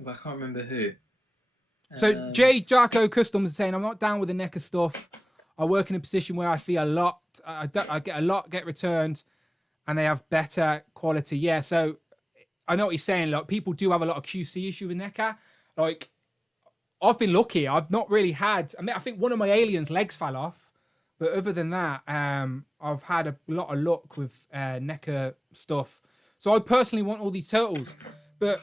But I can't remember who. So J Jarko Customs is saying, I'm not down with the NECA stuff. I work in a position where I see a lot. I get a lot get returned, and they have better quality. Yeah, so I know what he's saying. Like, people do have a lot of QC issue with NECA. Like, I've been lucky. I've not really had. I think one of my aliens' legs fell off, but other than that, I've had a lot of luck with NECA stuff. So I personally want all these turtles, but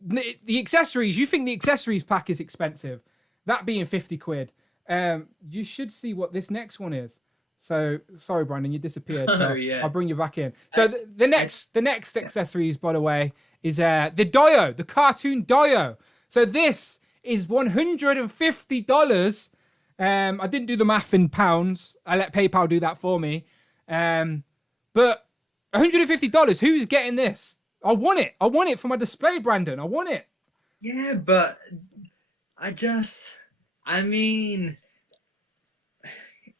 the accessories. You think the accessories pack is expensive? That being 50 quid. You should see what this next one is. So sorry, Brandon, you disappeared. So I'll bring you back in. So the next accessories, by the way, is the Dio, the cartoon Dio. So this is $150. I didn't do the math in pounds. I let PayPal do that for me. But $150. Who's getting this? I want it. I want it for my display, Brandon. I want it. Yeah, but I mean,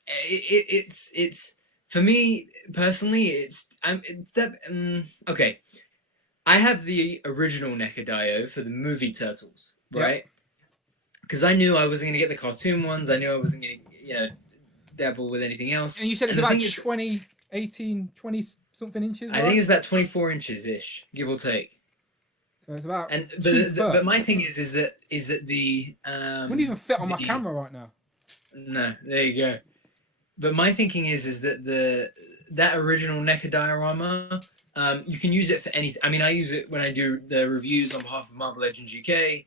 it's for me personally. Okay. I have the original NECA Dio for the movie Turtles, right? Because I knew I wasn't going to get the cartoon ones. I knew I wasn't going to, dabble with anything else. And you said it's about 20 something inches. I think it's about 24 inches ish, give or take. So it's about. But my thing is that the wouldn't even fit on my camera right now. No, there you go. But my thinking is that that original NECA diorama, you can use it for anything. I mean, I use it when I do the reviews on behalf of Marvel Legends UK. It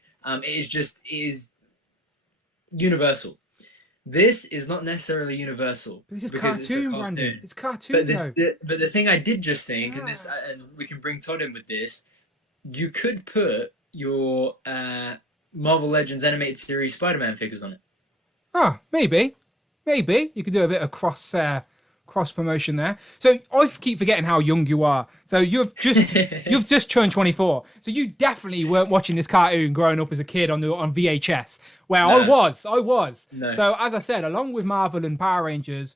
is universal. This is not necessarily universal. But this is cartoon, Brandon. It's cartoon, but the thing I did just think, and we can bring Todd in with this, you could put your Marvel Legends animated series Spider-Man figures on it. Oh, maybe you could do a bit of cross promotion there. So I keep forgetting how young you are. So you've just turned 24. So you definitely weren't watching this cartoon growing up as a kid on VHS. Well, no. I was. No. So as I said, along with Marvel and Power Rangers,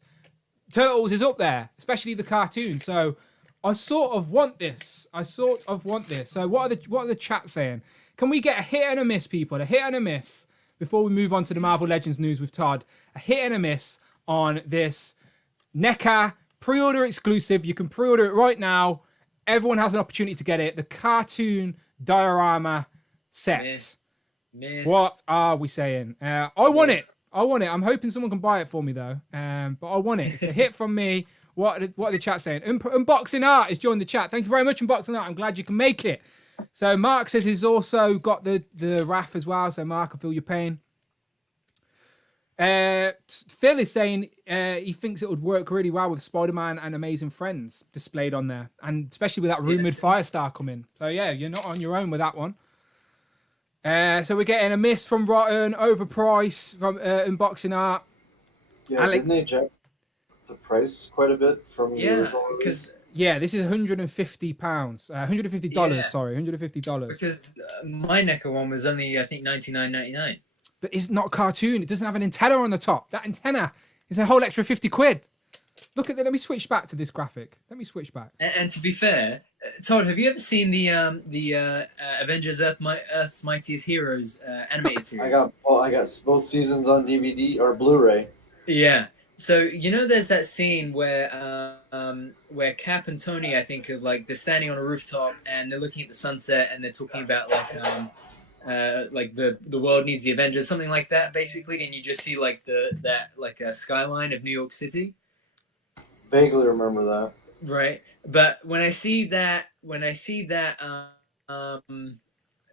Turtles is up there, especially the cartoon. So I sort of want this. So what are the chat saying? Can we get a hit and a miss, people? A hit and a miss before we move on to the Marvel Legends news with Todd. A hit and a miss on this NECA pre-order exclusive. You can pre-order it right now. Everyone has an opportunity to get it. The cartoon diorama set. Miss. What are we saying? I want it. I'm hoping someone can buy it for me though. But I want it. It's a hit from me. What are the chat saying? Unboxing Art has joined the chat. Thank you very much, Unboxing Art. I'm glad you can make it. So Mark says he's also got the RAF as well. So Mark, I feel your pain. Phil is saying he thinks it would work really well with Spider-Man and Amazing Friends displayed on there, and especially with that rumored Firestar coming. So yeah, you're not on your own with that one. So we're getting a miss from Rotten, overpriced from Unboxing Art. Yeah, didn't they jack the price quite a bit from the original release? Yeah, this is £150. $150. Sorry, $150. Because my NECA one was only, I think, $99.99. But it's not a cartoon. It doesn't have an antenna on the top. That antenna is a whole extra 50 quid. Look at that. Let me switch back to this graphic. And to be fair, Todd, have you ever seen the Avengers Earth's Mightiest Heroes animated series? I got both seasons on DVD or Blu-ray. Yeah. So there's that scene where Cap and Tony, I think, they're standing on a rooftop and they're looking at the sunset and they're talking about the world needs the Avengers, something like that, basically, and you just see a skyline of New York City. Vaguely remember that. Right, but when I see that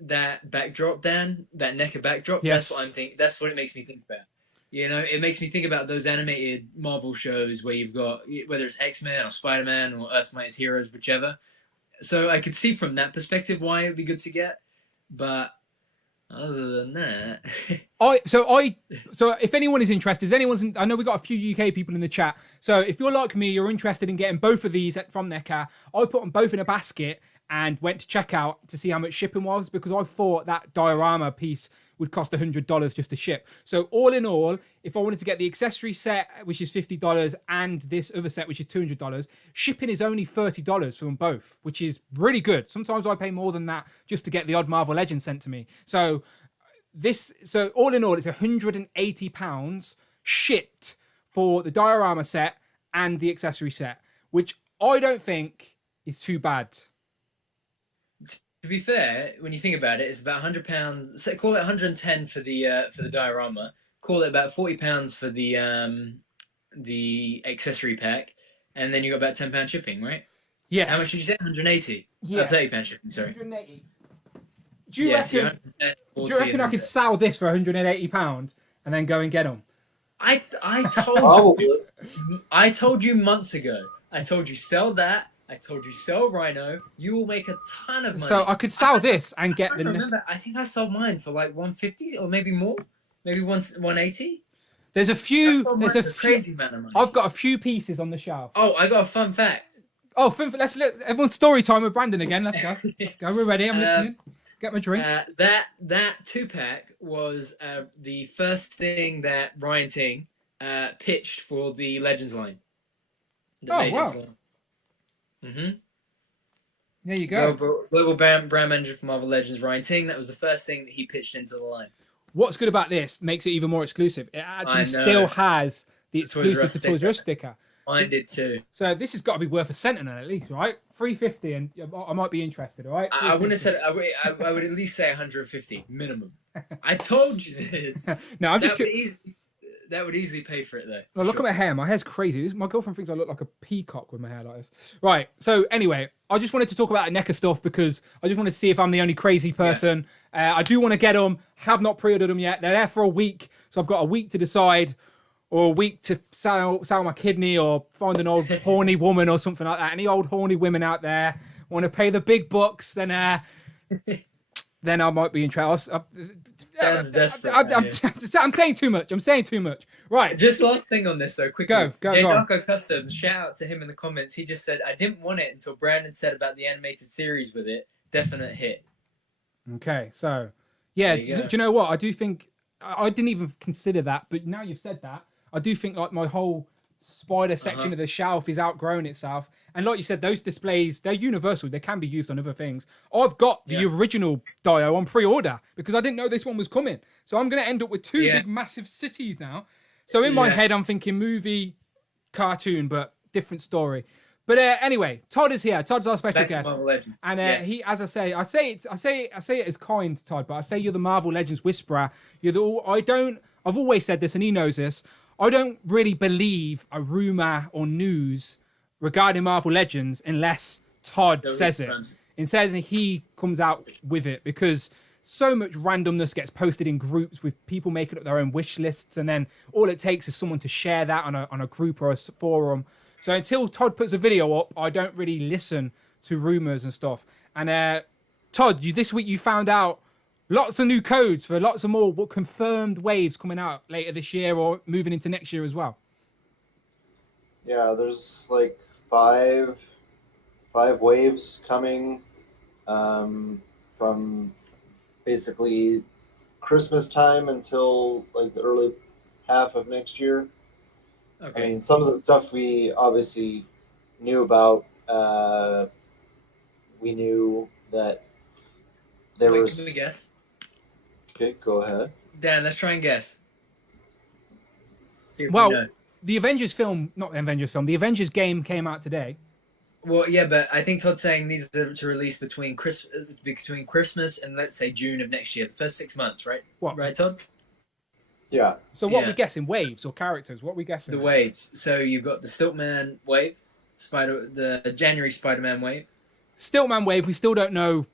that backdrop, Dan, that NECA backdrop, Yes. that's what I'm thinking. That's what it makes me think about. You know, it makes me think about those animated Marvel shows where you've got, whether it's X-Men or Spider-Man or Earth's Mightiest Heroes, whichever. So I could see from that perspective why it'd be good to get, but other than that, so if anyone is interested, I know we got a few UK people in the chat. So if you're like me, you're interested in getting both of these from NECA, I put them both in a basket and went to checkout to see how much shipping was, because I thought that diorama piece would cost $100 just to ship. So all in all, if I wanted to get the accessory set, which is $50, and this other set, which is $200, shipping is only $30 for them both, which is really good. Sometimes I pay more than that just to get the odd Marvel Legend sent to me. So all in all, it's £180 shipped for the diorama set and the accessory set, which I don't think is too bad. to be fair, when you think about it, it's about £100. So call it 110 for the diorama. Call it about £40 for the accessory pack, and then you got about £10 shipping, right? Yeah. How much did you say? 180. Yeah. £30 shipping. Sorry. 180. Do you reckon I could sell this for £180 and then go and get them? I told you months ago. I told you sell that. I told you sell Rhino. You will make a ton of money. So I could sell this and get the. Remember, I think I sold mine for like 150 or maybe more, maybe 180. There's a few. There's a crazy amount of money. I've got a few pieces on the shelf. Oh, I got a fun fact. Oh, let's let everyone's story time with Brandon again. Let's go. Let's go. We're ready. I'm listening. Get my drink. That 2-pack was the first thing that Ryan Ting pitched for the Legends line. The Legends line. Mm-hmm. There you go. Global brand manager for Marvel Legends, Ryan Ting. That was the first thing that he pitched into the line. What's good about this makes it even more exclusive. It actually still has the exclusive to Toys R Us sticker. Mine did too. So this has got to be worth a Sentinel at least, right? $350, and I might be interested. All right. I wouldn't have said. I would at least say 150 minimum. I told you this. No, I'm just. That would easily pay for it though. Well, look at my hair. My hair's crazy. My girlfriend thinks I look like a peacock with my hair like this. Right. So anyway, I just wanted to talk about the NECA stuff because I just wanted to see if I'm the only crazy person. Yeah. I do want to get them. Have not pre-ordered them yet. They're there for a week, so I've got a week to decide, or a week to sell my kidney, or find an old horny woman or something like that. Any old horny women out there want to pay the big bucks? Then I might be interested. I'm saying too much. Right. Just last thing on this though, quickly. Go. Darko Customs, shout out to him in the comments. He just said, I didn't want it until Brandon said about the animated series with it. Definite hit. Okay, so yeah, do you know what? I do think I didn't even consider that, but now you've said that, I do think like my whole spider section of the shelf is outgrown itself. And like you said, those displays, they're universal. They can be used on other things. I've got the original Dio on pre-order because I didn't know this one was coming. So I'm going to end up with two big, massive cities now. So in my head, I'm thinking movie, cartoon, but different story. But anyway, Todd is here. Todd's our special guest, and he, as I say it as kind, Todd, but I say you're the Marvel Legends whisperer. I've always said this, and he knows this. I don't really believe a rumor or news regarding Marvel Legends unless Todd says it. It says he comes out with it, because so much randomness gets posted in groups with people making up their own wish lists, and then all it takes is someone to share that on a group or a forum. So until Todd puts a video up, I don't really listen to rumors and stuff. And Todd, this week you found out lots of new codes for lots of more confirmed waves coming out later this year or moving into next year as well. Yeah, there's like five waves coming from basically Christmas time until like the early half of next year. Okay. I mean, some of the stuff we obviously knew about. We knew that there was. Can we guess? Okay, go ahead. Dan, let's try and guess. See if we know. The Avengers film, not the Avengers film, the Avengers game came out today. Well, yeah, but I think Todd's saying these are to release between Christmas and let's say June of next year, the first 6 months, right? What? Right, Todd? Yeah. So what are we guessing? Waves or characters? What are we guessing? The waves. So you've got the Stiltman wave. the January Spider-Man wave. Stiltman wave, we still don't know.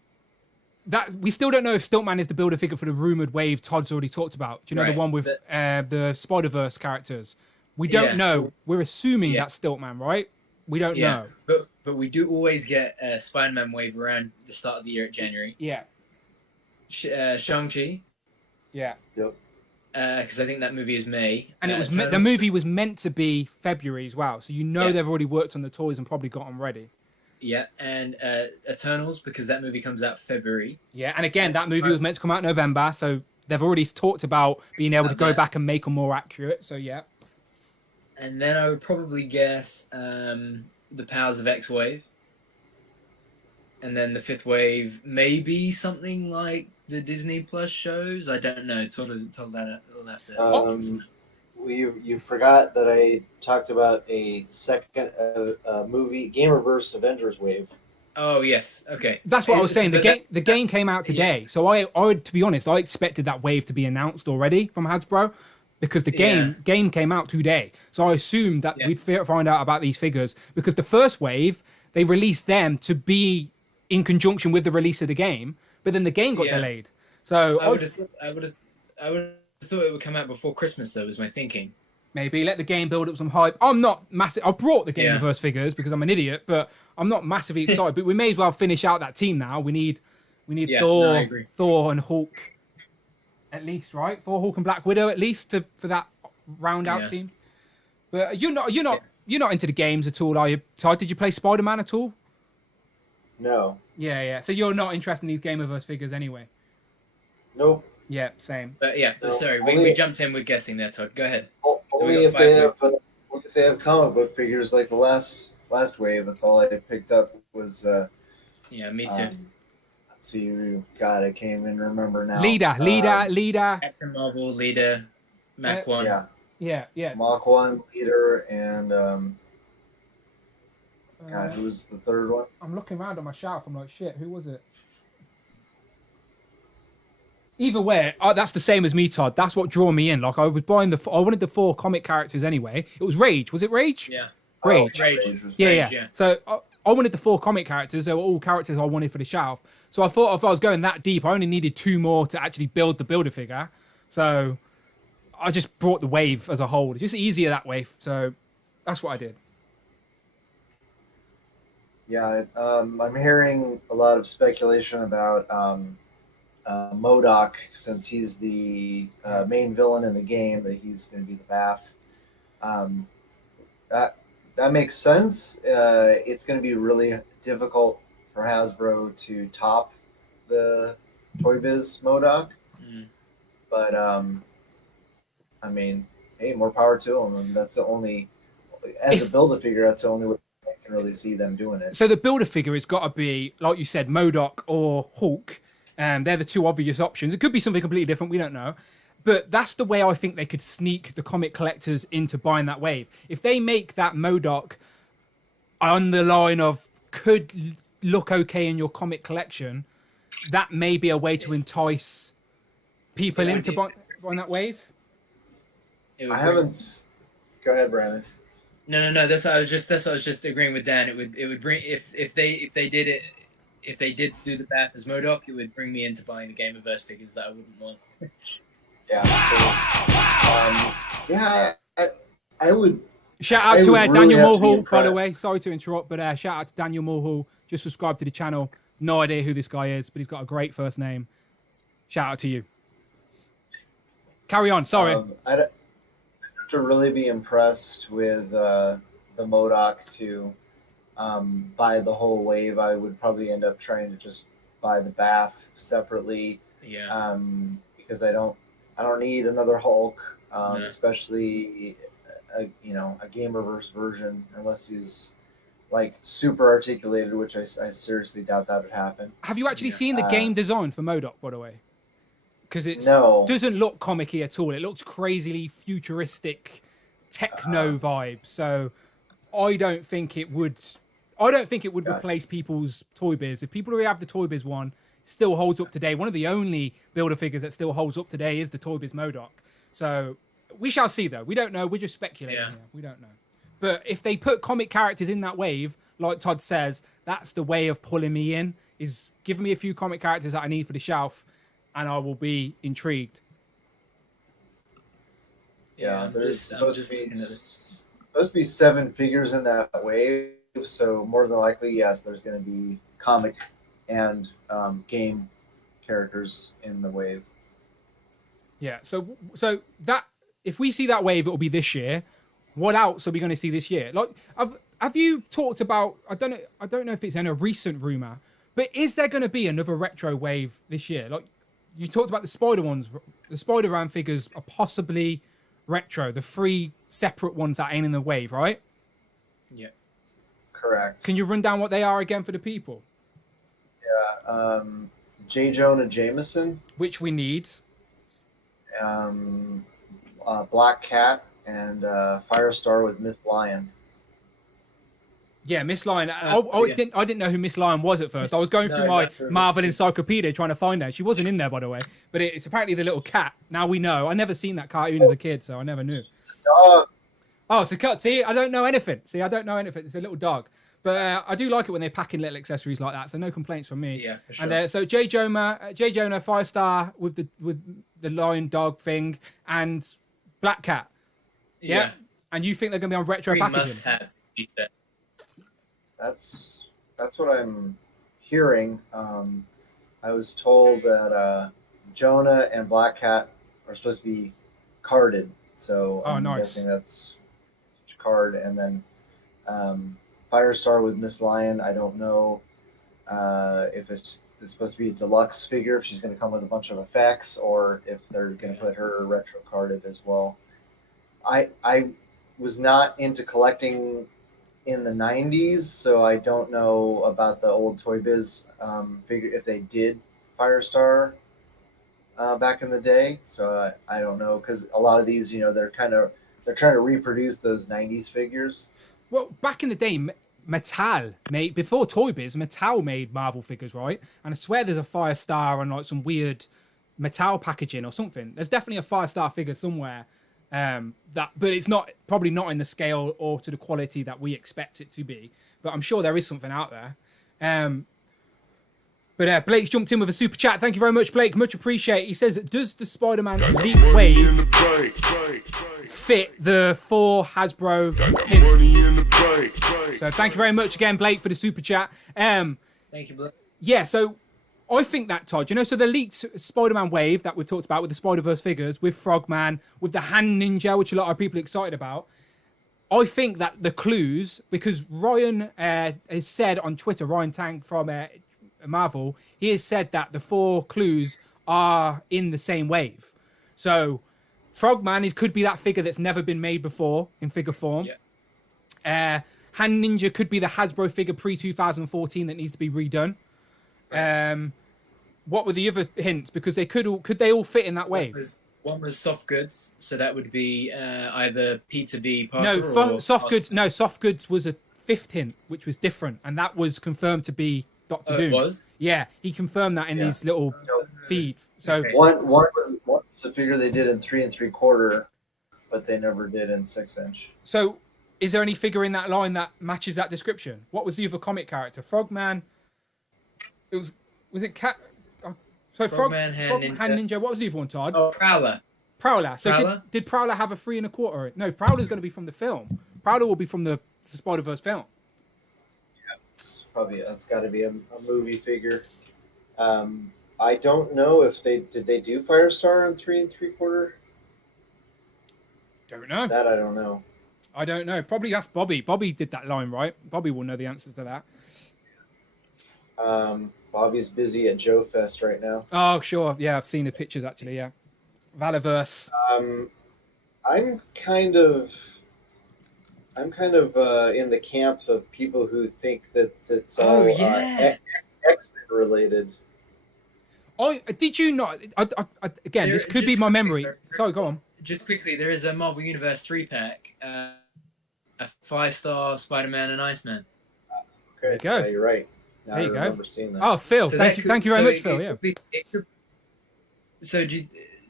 We still don't know if Stiltman is the builder figure for the rumored wave Todd's already talked about. Do you know the one with the Spider-Verse characters? We don't know. We're assuming that's Stiltman, right? We don't know. But we do always get a Spider-Man wave around the start of the year at January. Yeah. Shang-Chi. Yeah. Yep. Because I think that movie is May. And it was the movie was meant to be February as well. So they've already worked on the toys and probably got them ready. Yeah, and Eternals, because that movie comes out February. Yeah, and again, that movie was meant to come out in November, so they've already talked about being able to go back and make them more accurate, so yeah. And then I would probably guess the Powers of X wave. And then the fifth wave, maybe something like the Disney Plus shows. I don't know. Told that I'll have to. You forgot that I talked about a second movie, Gamerverse Avengers wave. Oh yes, okay. That's what I was saying. The game came out today, so I to be honest, I expected that wave to be announced already from Hasbro, because the game came out today. So I assumed that we'd find out about these figures, because the first wave they released them to be in conjunction with the release of the game, but then the game got delayed. So I would have thought it would come out before Christmas, though, was my thinking. Maybe let the game build up some hype. I'm not massive. I brought the Gameverse figures because I'm an idiot, but I'm not massively excited. But we may as well finish out that team now. We need Thor and Hulk, at least, right? Thor, Hulk, and Black Widow, at least, for that round out team. But you're not into the games at all, are you? Todd, did you play Spider-Man at all? No. Yeah. So you're not interested in these Gameverse figures anyway? Nope. Yeah, same. But sorry, we jumped in with guessing there, Todd. Go ahead. Only if they have comic book figures like the last wave. That's all I picked up was. Me too. Let's see, God, I can't even remember now. Leader. Captain Marvel, Leader, Mach 1. Yeah. Mach 1, Leader, and God, who was the third one? I'm looking around on my shelf. I'm like, shit, who was it? Either way, that's the same as me, Todd. That's what drew me in. Like, I was buying I wanted the 4 comic characters anyway. It was Rage. Was it Rage? Yeah. Rage. Rage. Yeah. So I wanted the 4 comic characters. They were all characters I wanted for the shelf. So I thought if I was going that deep, I only needed 2 more to actually build the builder-figure. So I just brought the wave as a whole. It's just easier that way. So that's what I did. Yeah, I'm hearing a lot of speculation about MODOK, since he's the main villain in the game, that he's going to be the BAF. That makes sense. It's going to be really difficult for Hasbro to top the Toy Biz MODOK. But I mean, hey, more power to them. And that's the only, as a Build-A-Figure, that's the only way I can really see them doing it. So the Build-A-Figure has got to be, like you said, MODOK or Hulk. They're the 2 obvious options. It could be something completely different. We don't know. But that's the way I think they could sneak the comic collectors into buying that wave. If they make that MODOK on the line of could look okay in your comic collection, that may be a way to entice people into buying that wave. I haven't. Go ahead, Brandon. No. That's what I was just agreeing with Dan. It would bring if they did it. If they did do the BAF as MODOK, it would bring me into buying the Gameverse figures that I wouldn't want. I would. Shout out to Daniel Mulhall, by the way. Sorry to interrupt, but shout out to Daniel Mulhall. Just subscribe to the channel. No idea who this guy is, but he's got a great first name. Shout out to you. Carry on. Sorry. I'd have to really be impressed with the MODOK to buy the whole wave. I would probably end up trying to just buy the BAF separately. Yeah. Because I don't need another Hulk, especially a Gamerverse version, unless he's like super articulated, which I seriously doubt that would happen. Have you actually seen the game design for MODOK, by the way? Because it doesn't look comic-y at all. It looks crazily futuristic techno vibe. So I don't think it would replace people's Toy Biz. If people already have the Toy Biz one, still holds up today. One of the only builder figures that still holds up today is the Toy Biz MODOK. So we shall see, though. We don't know. We're just speculating here. We don't know. But if they put comic characters in that wave, like Todd says, that's the way of pulling me in, is give me a few comic characters that I need for the shelf, and I will be intrigued. Yeah, there's supposed to be 7 figures in that wave, so more than likely, yes, there's going to be comic and game characters in the wave. Yeah, so that if we see that wave, it will be this year. What else are we going to see this year? Like, have you talked about? I don't know if it's in a recent rumor, but is there going to be another retro wave this year? Like, you talked about the Spider-Man figures are possibly retro, the 3 separate ones that ain't in the wave, right? Yeah. Correct. Can you run down what they are again for the people? Yeah. J. Jonah Jameson. Which we need. Black Cat and Firestar with Myth Lion. Yeah, Miss Lion. I didn't know who Miss Lion was at first. I was going through my Marvel encyclopedia trying to find her. She wasn't in there, by the way. But it's apparently the little cat. Now we know. I never seen that cartoon as a kid, so I never knew. Dog. Oh, it's a cut. See, I don't know anything. It's a little dog. But I do like it when they pack in little accessories like that. So no complaints from me. Yeah, for sure. And so J. Jonah, Firestar with the lion dog thing, and Black Cat. Yeah. And you think they're going to be on retro packaging? Must-haves to be fair. That's what I'm hearing. I was told that Jonah and Black Cat are supposed to be carded, so I'm guessing that's card. And then Firestar with Miss Lion, I don't know if it's supposed to be a deluxe figure, if she's going to come with a bunch of effects, or if they're going to put her retro carded as well. I was not into collecting in the 90s, so I don't know about the old Toy Biz figure, if they did Firestar back in the day. So I don't know, because a lot of these, they're trying to reproduce those 90s figures. Well, back in the day, Mattel made, before Toy Biz, Mattel made Marvel figures, right? And I swear there's a Firestar and like some weird Mattel packaging or something. There's definitely a Firestar figure somewhere. But it's probably not in the scale or to the quality that we expect it to be. But I'm sure there is something out there. But Blake's jumped in with a super chat. Thank you very much, Blake. Much appreciated. He says, does the Spider-Man Elite Wave fit the 4 Hasbro hints? So thank you very much again, Blake, for the super chat. Thank you, Blake. Yeah, so I think that, Todd, so the leaked Spider-Man wave that we've talked about with the Spider-Verse figures, with Frogman, with the Hand Ninja, which a lot of people are excited about, I think that the clues, because Ryan has said on Twitter, Ryan Tank from Marvel, he has said that the 4 clues are in the same wave. So Frogman could be that figure that's never been made before in figure form. Yeah. Hand Ninja could be the Hasbro figure pre-2014 that needs to be redone. Right. What were the other hints? Because they could they all fit in that wave? One was soft goods, so that would be either Peter B. Parker soft goods. No, soft goods was a 5th hint, which was different, and that was confirmed to be Dr. Doom. It was? Yeah, he confirmed that in his little feed. So one was a figure they did in 3 3/4, but they never did in 6-inch. So, is there any figure in that line that matches that description? What was the other comic character? Frogman. Was it Cat? Frogman, Hand Ninja. What was the other one, Todd? Oh, Prowler. So Prowler? Did Prowler have a 3 1/4? No, Prowler's going to be from the film. Prowler will be from the Spider-Verse film. Yeah, it's got to be a movie figure. I don't know if did they do Firestar in 3 3/4? Don't know. That I don't know. I don't know. Probably ask Bobby. Bobby did that line, right? Bobby will know the answers to that. Bobby's busy at Joe Fest right now. Oh, sure. Yeah, I've seen the pictures actually. Yeah, Valiverse. I'm kind of in the camp of people who think that it's all X-Men related. Did you not? Again, this could be my memory. Sorry, go on. Just quickly, there is a Marvel Universe 3-pack, a 5-star Spider-Man and Iceman. Okay, there you go. Yeah, you're right. Now there you I remember seeing that. Oh, Phil, so thank you very much, Phil. Yeah. So,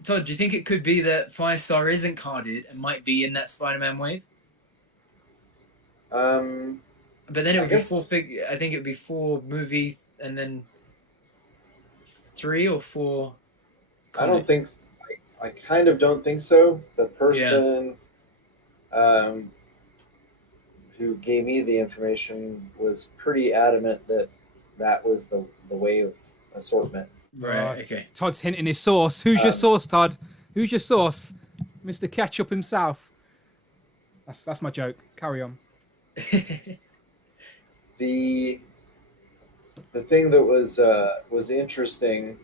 Todd, do you think it could be that 5-star isn't carded and might be in that Spider-Man wave? But then it would be I think it would be 4 movies and then 3 or 4. I don't think. I kind of don't think so. The person who gave me the information was pretty adamant that that was the way of assortment. Right. Okay. Todd's hinting his sauce. Who's your sauce, Todd? Who's your sauce? Mr. Ketchup himself. That's my joke. Carry on. The thing that was interesting,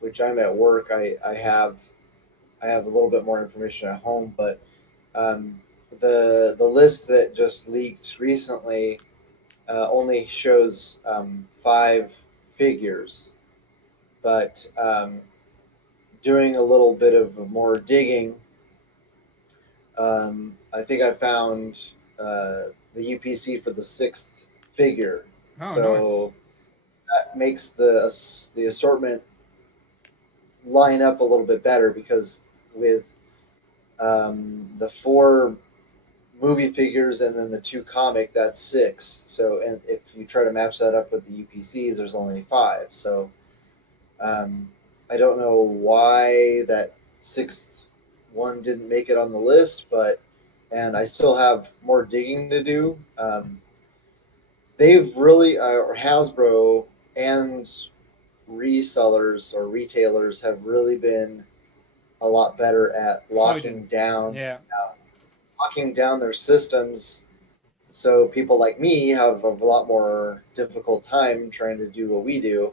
which I'm at work. I have a little bit more information at home, but the list that just leaked recently only shows 5 figures, but doing a little bit of more digging, I think I found the UPC for the 6th figure. Oh, so nice. That makes the assortment line up a little bit better, because with the 4 movie figures and then the 2 comic, that's 6. So, and if you try to match that up with the UPCs, there's only 5. So I don't know why that 6th one didn't make it on the list, and I still have more digging to do. They've really, or Hasbro and resellers or retailers have really been a lot better at locking down their systems, so people like me have a lot more difficult time trying to do what we do.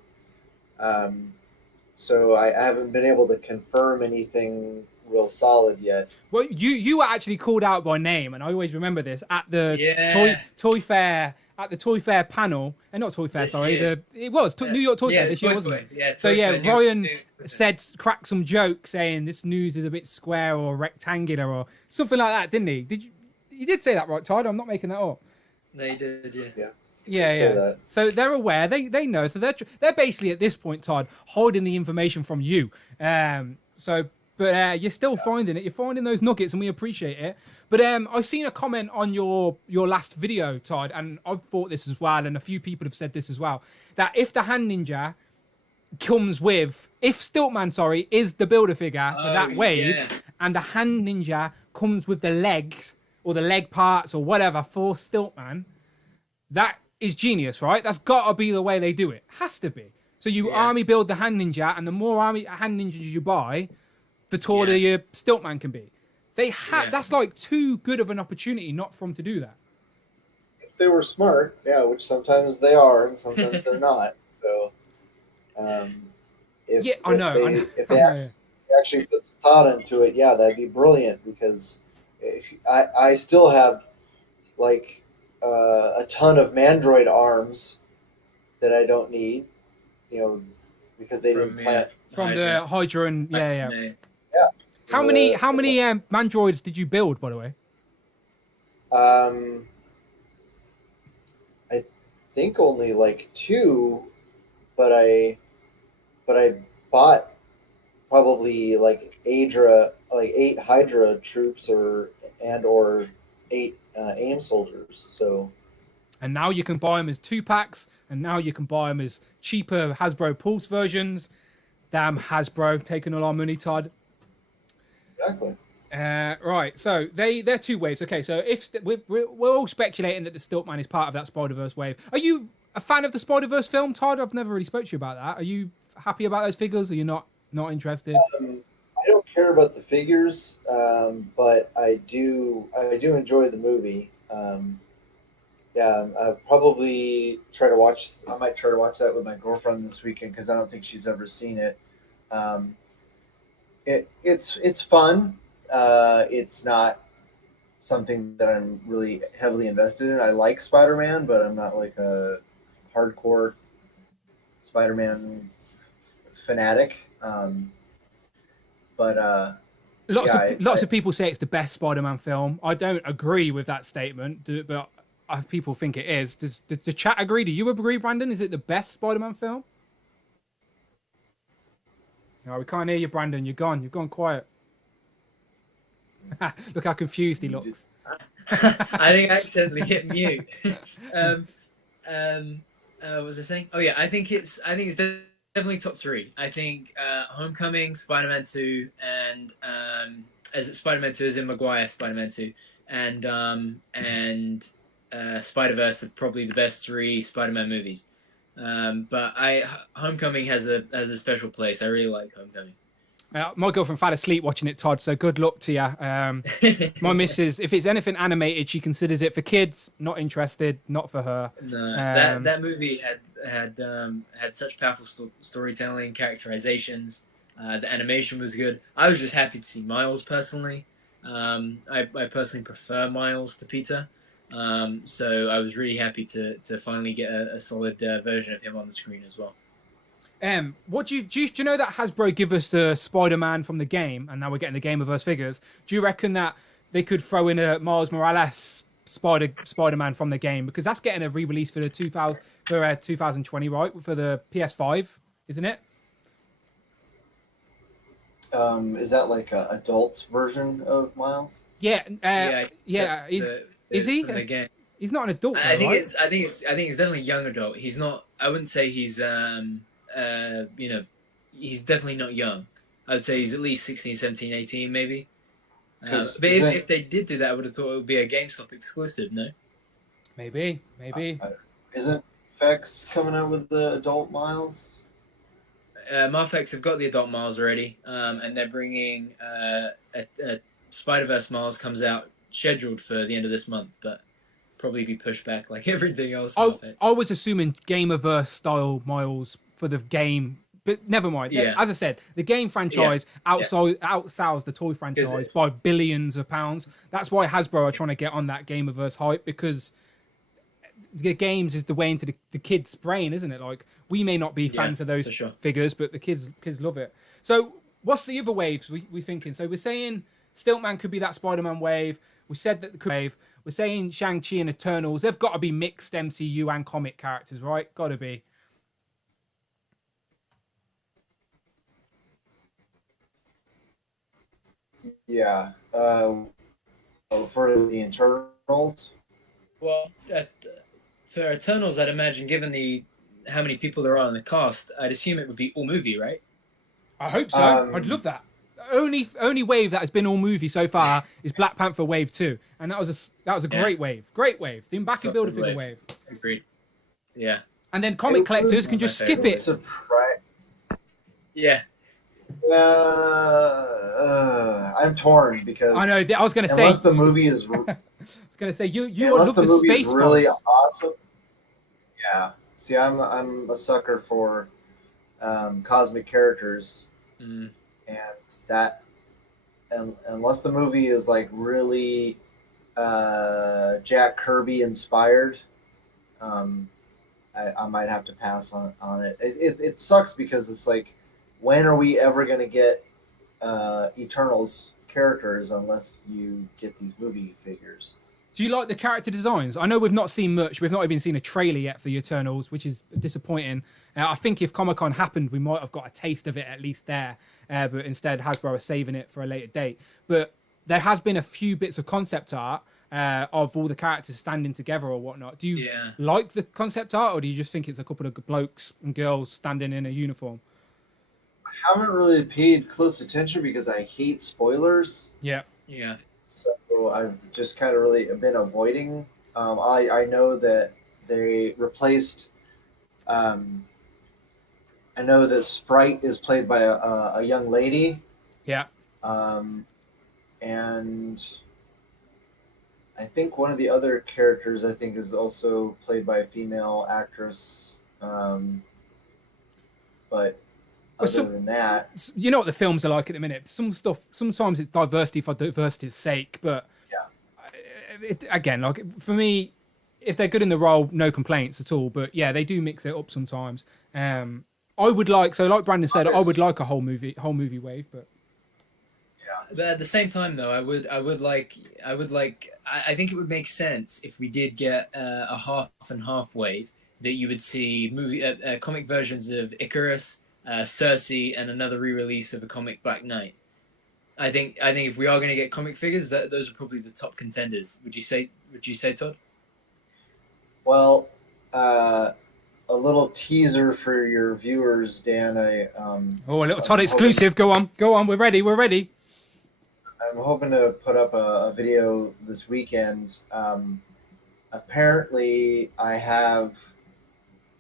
So I haven't been able to confirm anything real solid yet. Well, you were actually called out by name, and I always remember this at the toy fair. At the Toy Fair panel, and not Toy Fair, this sorry, year. New York Toy Fair this year, wasn't it? Yeah. So yeah, Ryan said, cracked some joke saying this news is a bit square or rectangular or something like that, didn't he? You did say that, right, Todd? I'm not making that up. They did, yeah. Yeah. So they're aware. They know. So they're basically at this point, Todd, holding the information from you. But you're still finding it. You're finding those nuggets, and we appreciate it. But I've seen a comment on your last video, Todd, and I've thought this as well, and a few people have said this as well, that if the Hand Ninja comes with, if Stiltman, is the builder figure for that wave, and the Hand Ninja comes with the legs or the leg parts or whatever for Stiltman, that is genius, right? That's got to be the way they do it. Has to be. So you army build the Hand Ninja, and the more Hand Ninjas you buy, the taller your Stiltman can be. That's like too good of an opportunity not for them to do that. If they were smart, which sometimes they are and sometimes they're not. So, if they actually put some thought into it, that'd be brilliant, because I still have like a ton of Mandroid arms that I don't need, because they didn't plant from the Hydra and How many Mandroids did you build, by the way? I think only like 2, but I bought probably like 8 Hydra troops or 8 AIM soldiers. So. And now you can buy them as 2-packs, and now you can buy them as cheaper Hasbro Pulse versions. Damn Hasbro, taking all our money, Todd. Exactly. Right, so they're 2 waves. Okay, so if we're all speculating that the Stiltman is part of that Spider-Verse wave. Are you a fan of the Spider-Verse film, Todd? I've never really spoke to you about that. Are you happy about those figures, or you're not interested? I don't care about the figures, but I do enjoy the movie. I'll probably try to watch. I might try to watch that with my girlfriend this weekend, because I don't think she's ever seen it. It's fun. It's not something that I'm really heavily invested in. I like Spider-Man, but I'm not like a hardcore Spider-Man fanatic. Lots of people say it's the best Spider-Man film. I don't agree with that statement, but people think it is. Does the chat agree? Do you agree, Brandon? Is it the best Spider-Man film? No, we can't hear you, Brandon. You're gone. You've gone quiet. Look how confused he looks. I think I accidentally hit mute. What was I saying? Oh yeah, I think it's definitely top three. I think Homecoming, Spider-Man 2, and as Spider-Man 2 is in Maguire Spider-Man 2, and Spider-Verse are probably the best three Spider-Man movies. But Homecoming has a special place. I really like Homecoming. My girlfriend fell asleep watching it, Todd, so good luck to you. My missus, if it's anything animated, she considers it for kids. Not interested, not for her. No, that movie had such powerful storytelling, characterizations. The animation was good. I was just happy to see Miles personally. I personally prefer Miles to Peter. So I was really happy to finally get a solid version of him on the screen as well. What do you know that Hasbro give us the Spider-Man from the game, and now we're getting the Gameverse figures? Do you reckon that they could throw in a Miles Morales Spider-Man from the game, because that's getting a re-release for the 2020, right, for the PS5, isn't it? Is that like an adult version of Miles? Yeah. Is he? From the game. He's not an adult. I think right? it's definitely young adult. He's not. I wouldn't say he's he's definitely not young. I would say he's at least 16, 17, 18 maybe. But if they did do that, I would have thought it would be a GameStop exclusive, no? Maybe. Isn't FX coming out with the adult Miles? Marfex have got the adult Miles already, and they're bringing a Spider-Verse Miles comes out scheduled for the end of this month, but probably be pushed back like everything else. I was assuming Gameverse style Miles for the game, but never mind. Yeah. As I said, the game franchise outsells the toy franchise by billions of pounds. That's why Hasbro are trying to get on that Gameverse hype, because the games is the way into the kids' brain, isn't it? Like, we may not be fans of those figures, but the kids love it. So what's the other waves we thinking? So we're saying Stiltman could be that Spider-Man wave. We said that the wave. We're saying Shang-Chi and Eternals. They've got to be mixed MCU and comic characters, right? Got to be. Yeah. For the Eternals. Well, for Eternals, I'd imagine, given how many people there are in the cast, I'd assume it would be all movie, right? I hope so. I'd love that. Only wave that has been all movie so far is Black Panther Wave 2, and that was a great wave. Great wave. The back and build a figure wave. Agreed. Yeah. And then comic collectors can just skip it. Surprise. Yeah. I'm torn because I know. I was going to say, unless the movie is. I was going to say you unless love the movie space is really folks. awesome. Yeah. See, I'm a sucker for cosmic characters, and that, and unless the movie is like really Jack Kirby inspired, I might have to pass on it. It sucks because it's like, when are we ever going to get Eternals characters unless you get these movie figures? Do you like the character designs? I know we've not seen much. We've not even seen a trailer yet for the Eternals, which is disappointing. I think if Comic-Con happened, we might have got a taste of it at least there. But instead, Hasbro are saving it for a later date. But there has been a few bits of concept art of all the characters standing together or whatnot. Do you like the concept art, or do you just think it's a couple of blokes and girls standing in a uniform? I haven't really paid close attention because I hate spoilers. Yeah. So I've just kind of really been avoiding. I know that they replaced. I know that Sprite is played by a young lady. Yeah. And I think one of the other characters is also played by a female actress. But other than that, you know what the films are like at the minute. Some stuff, sometimes it's diversity for diversity's sake, but again, like for me, if they're good in the role, no complaints at all. But yeah, they do mix it up sometimes. I would like Brandon said, I would like a whole movie wave, but But at the same time, though, I think it would make sense if we did get a half and half wave, that you would see comic versions of Icarus, Cersei, and another re-release of a comic Black Knight. if we are going to get comic figures, those are probably the top contenders. Would you say, Todd? Well, a little teaser for your viewers, Dan. A little Todd exclusive. Go on. We're ready. I'm hoping to put up a video this weekend. Apparently, I have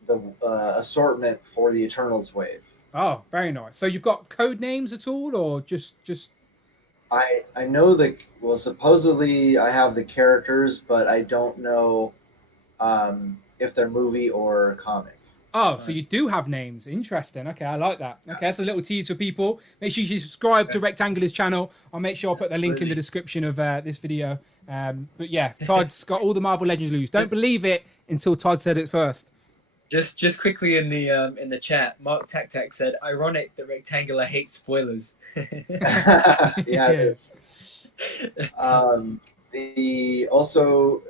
the assortment for the Eternals wave. Oh, very nice. So you've got code names at all, or just? I know supposedly I have the characters, but I don't know if they're movie or comic. Oh, so you do have names. Interesting. Okay, I like that. Okay, that's a little tease for people. Make sure you subscribe to Rektangular's channel. I'll make sure I put the link in the description of this video. But yeah, Todd's got all the Marvel Legends loose. Don't believe it until Todd said it first. Just quickly in the chat, Mark Tac said, "Ironic that Rektangular hates spoilers." Yeah, it is. The also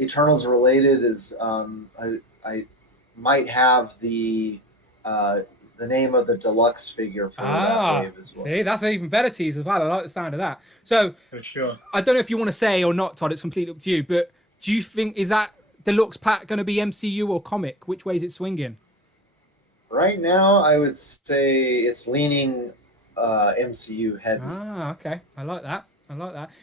Eternals related is I might have the name of the deluxe figure for that wave as well. See, that's an even better tease as well. I like the sound of that. So, for sure. I don't know if you want to say or not, Todd. It's completely up to you. But do you think is that deluxe pack going to be MCU or comic? Which way is it swinging? Right now, I would say it's leaning MCU heavy. Okay. I like that.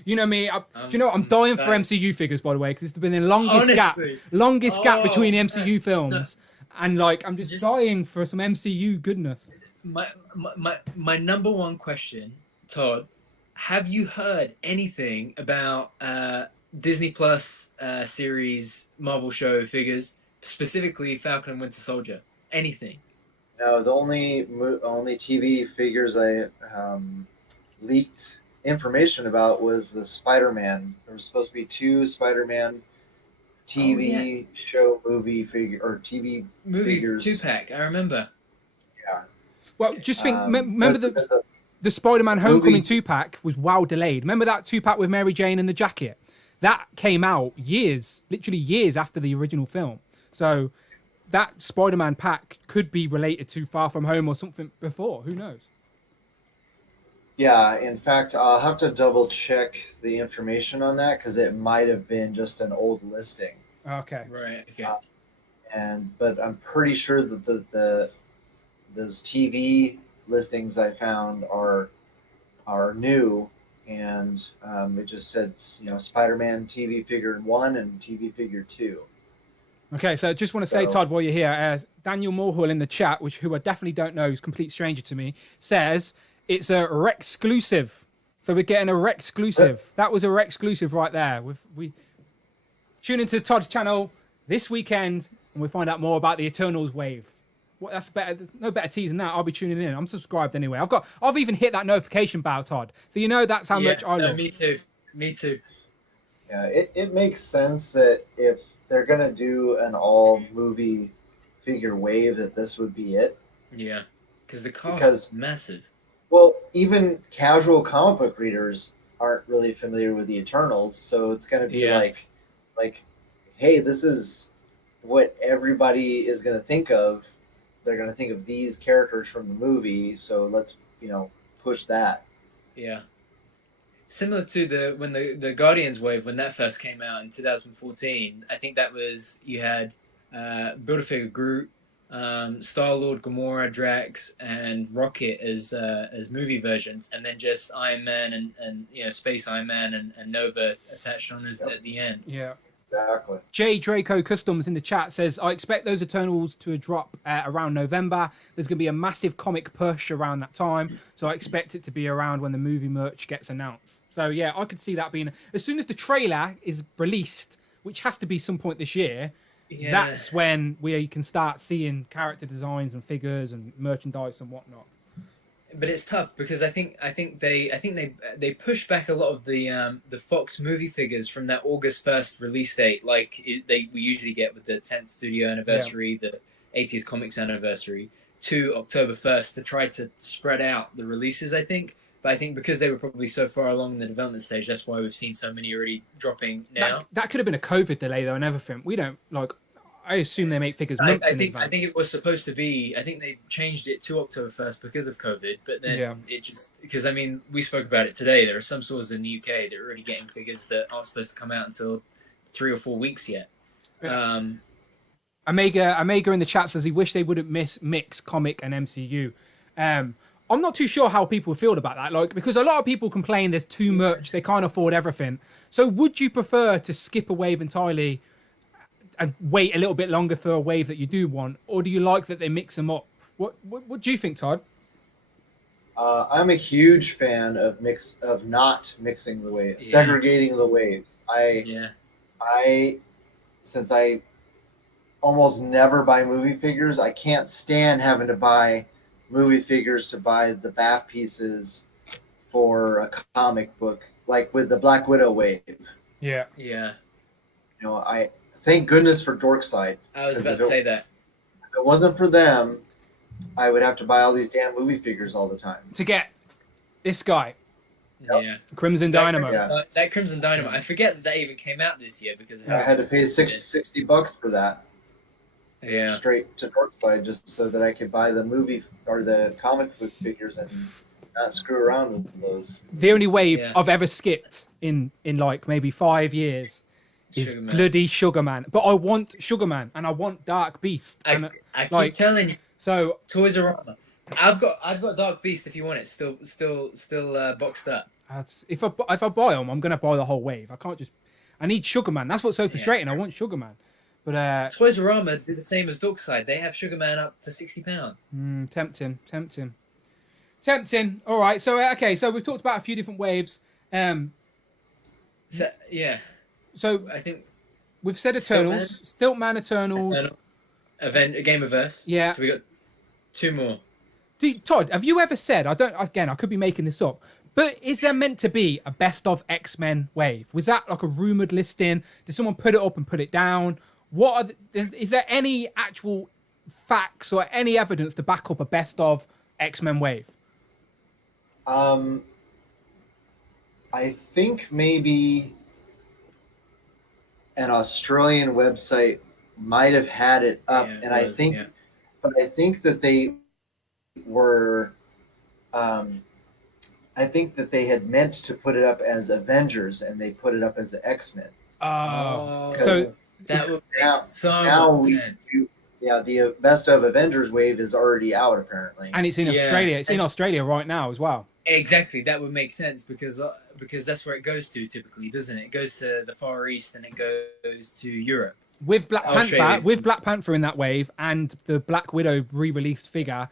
You know me. Do you know what? I'm dying for MCU figures, by the way, because it's been the longest gap between MCU films, and I'm just dying for some MCU goodness. My number one question, Todd, have you heard anything about Disney Plus series Marvel show figures, specifically Falcon and Winter Soldier? Anything? No, the only TV figures I leaked information about was the Spider-Man. There was supposed to be 2 Spider-Man TV show movie figure or TV movie figures. 2-pack. I remember. Yeah. Well, just think. Remember the Spider-Man Homecoming 2-pack was well delayed. Remember that 2-pack with Mary Jane and the jacket? That came out literally years after the original film. So that Spider-Man pack could be related to Far From Home or something before. Who knows? Yeah, in fact, I'll have to double check the information on that because it might have been just an old listing. Okay. Right. Okay. But I'm pretty sure that those TV listings I found are new, and it just said Spider-Man TV figure 1 and TV figure 2. Okay, so I just want to say, Todd, while you're here, Daniel Morhull in the chat, who I definitely don't know, is a complete stranger to me, says it's a Rex-exclusive. So we're getting a Rex-exclusive. That was a Rex-exclusive right there. We tune into Todd's channel this weekend, and we'll find out more about the Eternals wave. That's better. No better tease than that. I'll be tuning in. I'm subscribed anyway. I've even hit that notification bell, Todd. So that's how much I love. Me too. Yeah, it makes sense that if they're gonna do an all movie figure wave, that this would be it. Yeah, because the cost is massive. Well, even casual comic book readers aren't really familiar with the Eternals, so it's gonna be like, hey, this is what everybody is gonna think of. They're gonna think of these characters from the movie, so let's push that. Yeah. Similar to when the Guardians wave, when that first came out in 2014, I think that was, you had Build-A-Figure Groot, Star-Lord, Gamora, Drax, and Rocket as movie versions, and then just Iron Man and Space Iron Man and Nova attached on at the end. Yeah. Exactly. J Draco Customs in the chat says, I expect those Eternals to drop around November. There's going to be a massive comic push around that time. So I expect it to be around when the movie merch gets announced. So yeah, I could see that being, as soon as the trailer is released, which has to be some point this year, that's when we can start seeing character designs and figures and merchandise and whatnot. But it's tough because I think they push back a lot of the Fox movie figures from that August 1st release date, we usually get with the 10th studio anniversary, the 80th comics anniversary, to October 1st to try to spread out the releases. I think, but I think because they were probably so far along in the development stage, that's why we've seen so many already dropping now. That could have been a COVID delay though, and everything. We don't I assume they make figures I months in think advance. it was supposed to be. I think they changed it to October 1st because of COVID. But then it just because I mean we spoke about it today. There are some stores in the UK that are already getting figures that aren't supposed to come out until 3 or 4 weeks yet. Omega in the chat says he wished they wouldn't mix comic and MCU. I'm not too sure how people feel about that, like because a lot of people complain there's too much, they can't afford everything. So would you prefer to skip a wave entirely and wait a little bit longer for a wave that you do want, or do you like that they mix them up? What do you think, Todd? I'm a huge fan of not mixing the waves, segregating the waves. Since I almost never buy movie figures, I can't stand having to buy movie figures to buy the BAF pieces for a comic book, like with the Black Widow wave. Yeah. Yeah. You know, I thank goodness for Dorkside. I was about to say that. If it wasn't for them, I would have to buy all these damn movie figures all the time. To get this guy. Yep. Yeah. Crimson Dynamo. That Crimson Dynamo. I forget that even came out this year because I had to pay $60 for that. Yeah. Straight to Dorkside just so that I could buy the movie or the comic book figures and not screw around with those. The only wave I've ever skipped in like maybe 5 years is bloody Sugar Man. But I want Sugar Man and I want Dark Beast. I keep telling you. So Toys R Us. I've got Dark Beast if you want it. Still boxed up. If I buy them, I'm gonna buy the whole wave. I can't just. I need Sugar Man. That's what's so frustrating. I want Sugar Man. But Toys R Us do the same as Dorkside. They have Sugar Man up for £60. Tempting. All right. So okay. So we've talked about a few different waves. So I think we've said Eternals, Stiltman Eternals, Gameverse. Yeah. So we got 2 more. Todd, have you ever said? I could be making this up. But is there meant to be a best of X-Men wave? Was that like a rumored listing? Did someone put it up and put it down? Is there any actual facts or any evidence to back up a best of X-Men wave? I think maybe an Australian website might have had it up, and I think that they were. I think that they had meant to put it up as Avengers, and they put it up as X-Men. Oh, so that would make so much sense. The best of Avengers wave is already out apparently, and it's in Australia. It's in Australia right now as well. Exactly, that would make sense because that's where it goes to typically, doesn't it? It goes to the Far East and it goes to Europe. With Black Panther in that wave and the Black Widow re-released figure,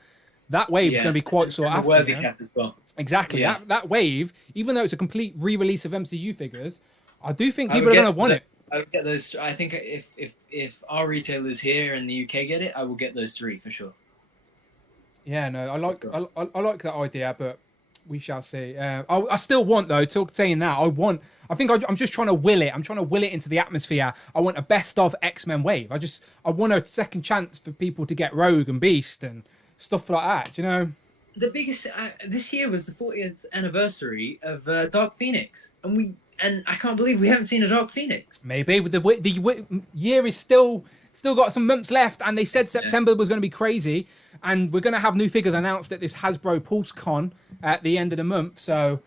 that wave is going to be quite sought after. Worthy cap as well. Exactly, that wave, even though it's a complete re-release of MCU figures, I do think people are going to want it. I would get those. I think if our retailers here in the UK get it, I will get those 3 for sure. Yeah, no, I like that idea, but we shall see. I still want though. Saying that, I think I'm just trying to will it. I'm trying to will it into the atmosphere. I want a best of X-Men wave. I want a second chance for people to get Rogue and Beast and stuff like that. You know. The biggest this year was the 40th anniversary of Dark Phoenix, and I can't believe we haven't seen a Dark Phoenix. Maybe with the year is still got some months left, and they said September was going to be crazy, and we're going to have new figures announced at this Hasbro PulseCon at the end of the month. So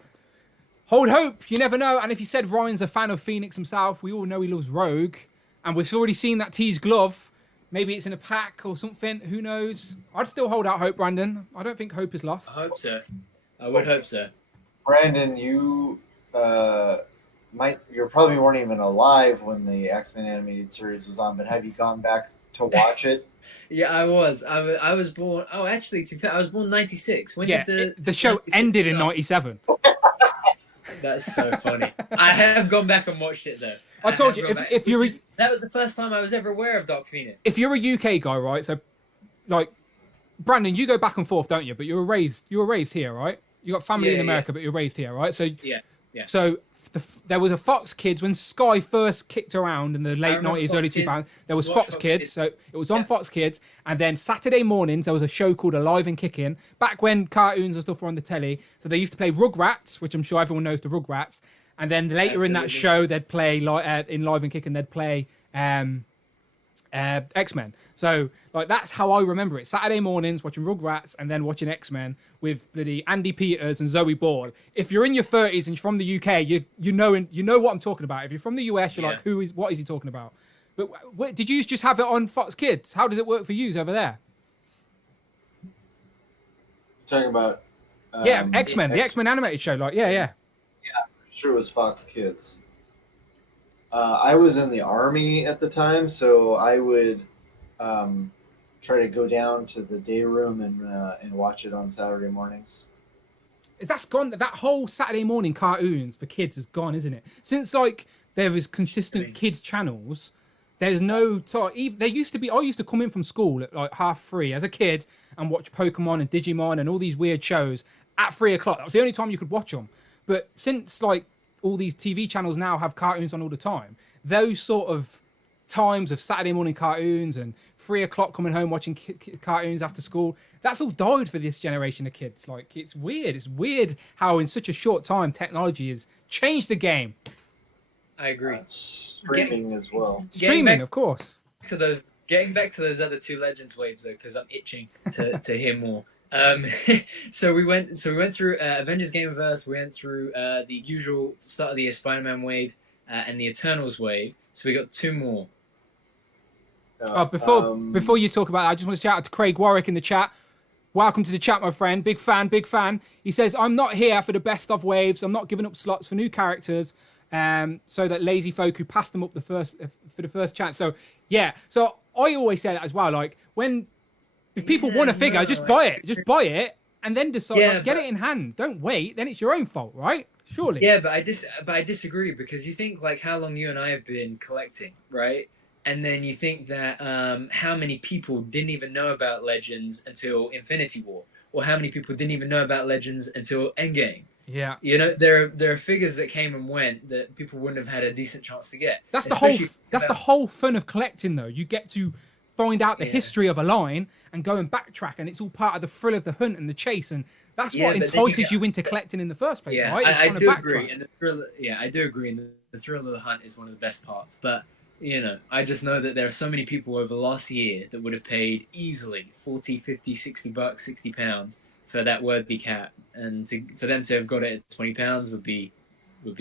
hold hope. You never know. And if you said Ryan's a fan of Phoenix himself, we all know he loves Rogue, and we've already seen that teased glove. Maybe it's in a pack or something. Who knows? I'd still hold out hope, Brandon. I don't think hope is lost. I hope so. I would hope so. Brandon, you you probably weren't even alive when the X-Men animated series was on, but have you gone back to watch it? Yeah, I was. I was born. Oh, actually, I was born '96. When did the show ended in '97? That's so funny. I have gone back and watched it though. I told you if you're that was the first time I was ever aware of Dark Phoenix. If you're a UK guy, right? So, like, Brandon, you go back and forth, don't you? But you were raised here, right? You got family in America, but you're raised here, right? So yeah. So there was a Fox Kids when Sky first kicked around in the late 90s, early 2000s. There was Fox Kids, so it was on Fox Kids, and then Saturday mornings there was a show called Alive and Kicking. Back when cartoons and stuff were on the telly, so they used to play Rugrats, which I'm sure everyone knows the Rugrats. And then later in that show, they'd play in Live and Kicking. They'd play X-Men. So like that's how I remember it. Saturday mornings watching Rugrats and then watching X-Men with bloody Andy Peters and Zoe Ball. If you're in your 30s and you're from the UK, you know what I'm talking about. If you're from the US, you're like, what is he talking about? But did you just have it on Fox Kids? How does it work for you over there? Talking about X-Men, the X-Men animated show. Like, yeah. I'm sure it was Fox Kids. I was in the Army at the time, so I would try to go down to the day room and watch it on Saturday mornings. That's gone. That whole Saturday morning cartoons for kids is gone, isn't it? Since like there is consistent kids channels, there's no time. There used to be. I used to come in from school at like 3:30 as a kid and watch Pokemon and Digimon and all these weird shows at 3:00. That was the only time you could watch them. But since like all these TV channels now have cartoons on all the time, those sort of times of Saturday morning cartoons and 3:00 coming home watching cartoons after school, that's all died for this generation of kids. Like, it's weird. It's weird how in such a short time technology has changed the game. I agree. Streaming as well. Streaming, of course. Getting back to those other two Legends waves though, because I'm itching to hear more. So we went through Avengers Game of Earth. We went through the usual start of the year Spider-Man wave and the Eternals wave. So we got two more. Before you talk about that, I just want to shout out to Craig Warwick in the chat. Welcome to the chat, my friend. Big fan. He says, I'm not here for the best of waves. I'm not giving up slots for new characters, so that lazy folk who passed them up for the first chance. So yeah, so I always say that as well. Like if people want a figure, just buy it, and then decide. Get it in hand. Don't wait. Then it's your own fault, right? Surely. Yeah, but I disagree, because you think like how long you and I have been collecting, right? And then you think that how many people didn't even know about Legends until Infinity War, or how many people didn't even know about Legends until Endgame. Yeah. You know, there are figures that came and went that people wouldn't have had a decent chance to get. That's the whole fun of collecting, though. You get to find out the history of a line and go and backtrack, and it's all part of the thrill of the hunt and the chase, and that's what entices you into collecting in the first place, right? I do agree, and I do agree, and the thrill of the hunt is one of the best parts. But you know, I just know that there are so many people over the last year that would have paid easily 40, 50, 60 bucks, 60 pounds for that worthy cat, and for them to have got it at 20 pounds would be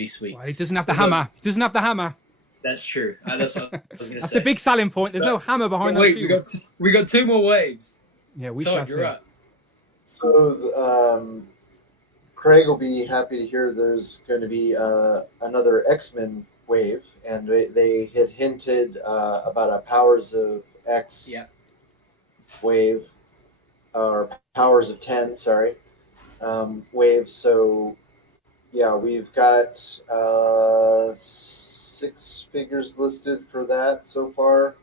sweet. Well, he doesn't have the hammer. He doesn't have the hammer. That's true. That's what I was going to say. That's the big selling point. There's no hammer behind that. Wait, we got two more waves. Yeah, we shall see. You're right. So Craig will be happy to hear there's going to be another X-Men wave, and they had hinted about a Powers of X wave, or Powers of 10, sorry, wave. So yeah, we've got 6 figures listed for that so far.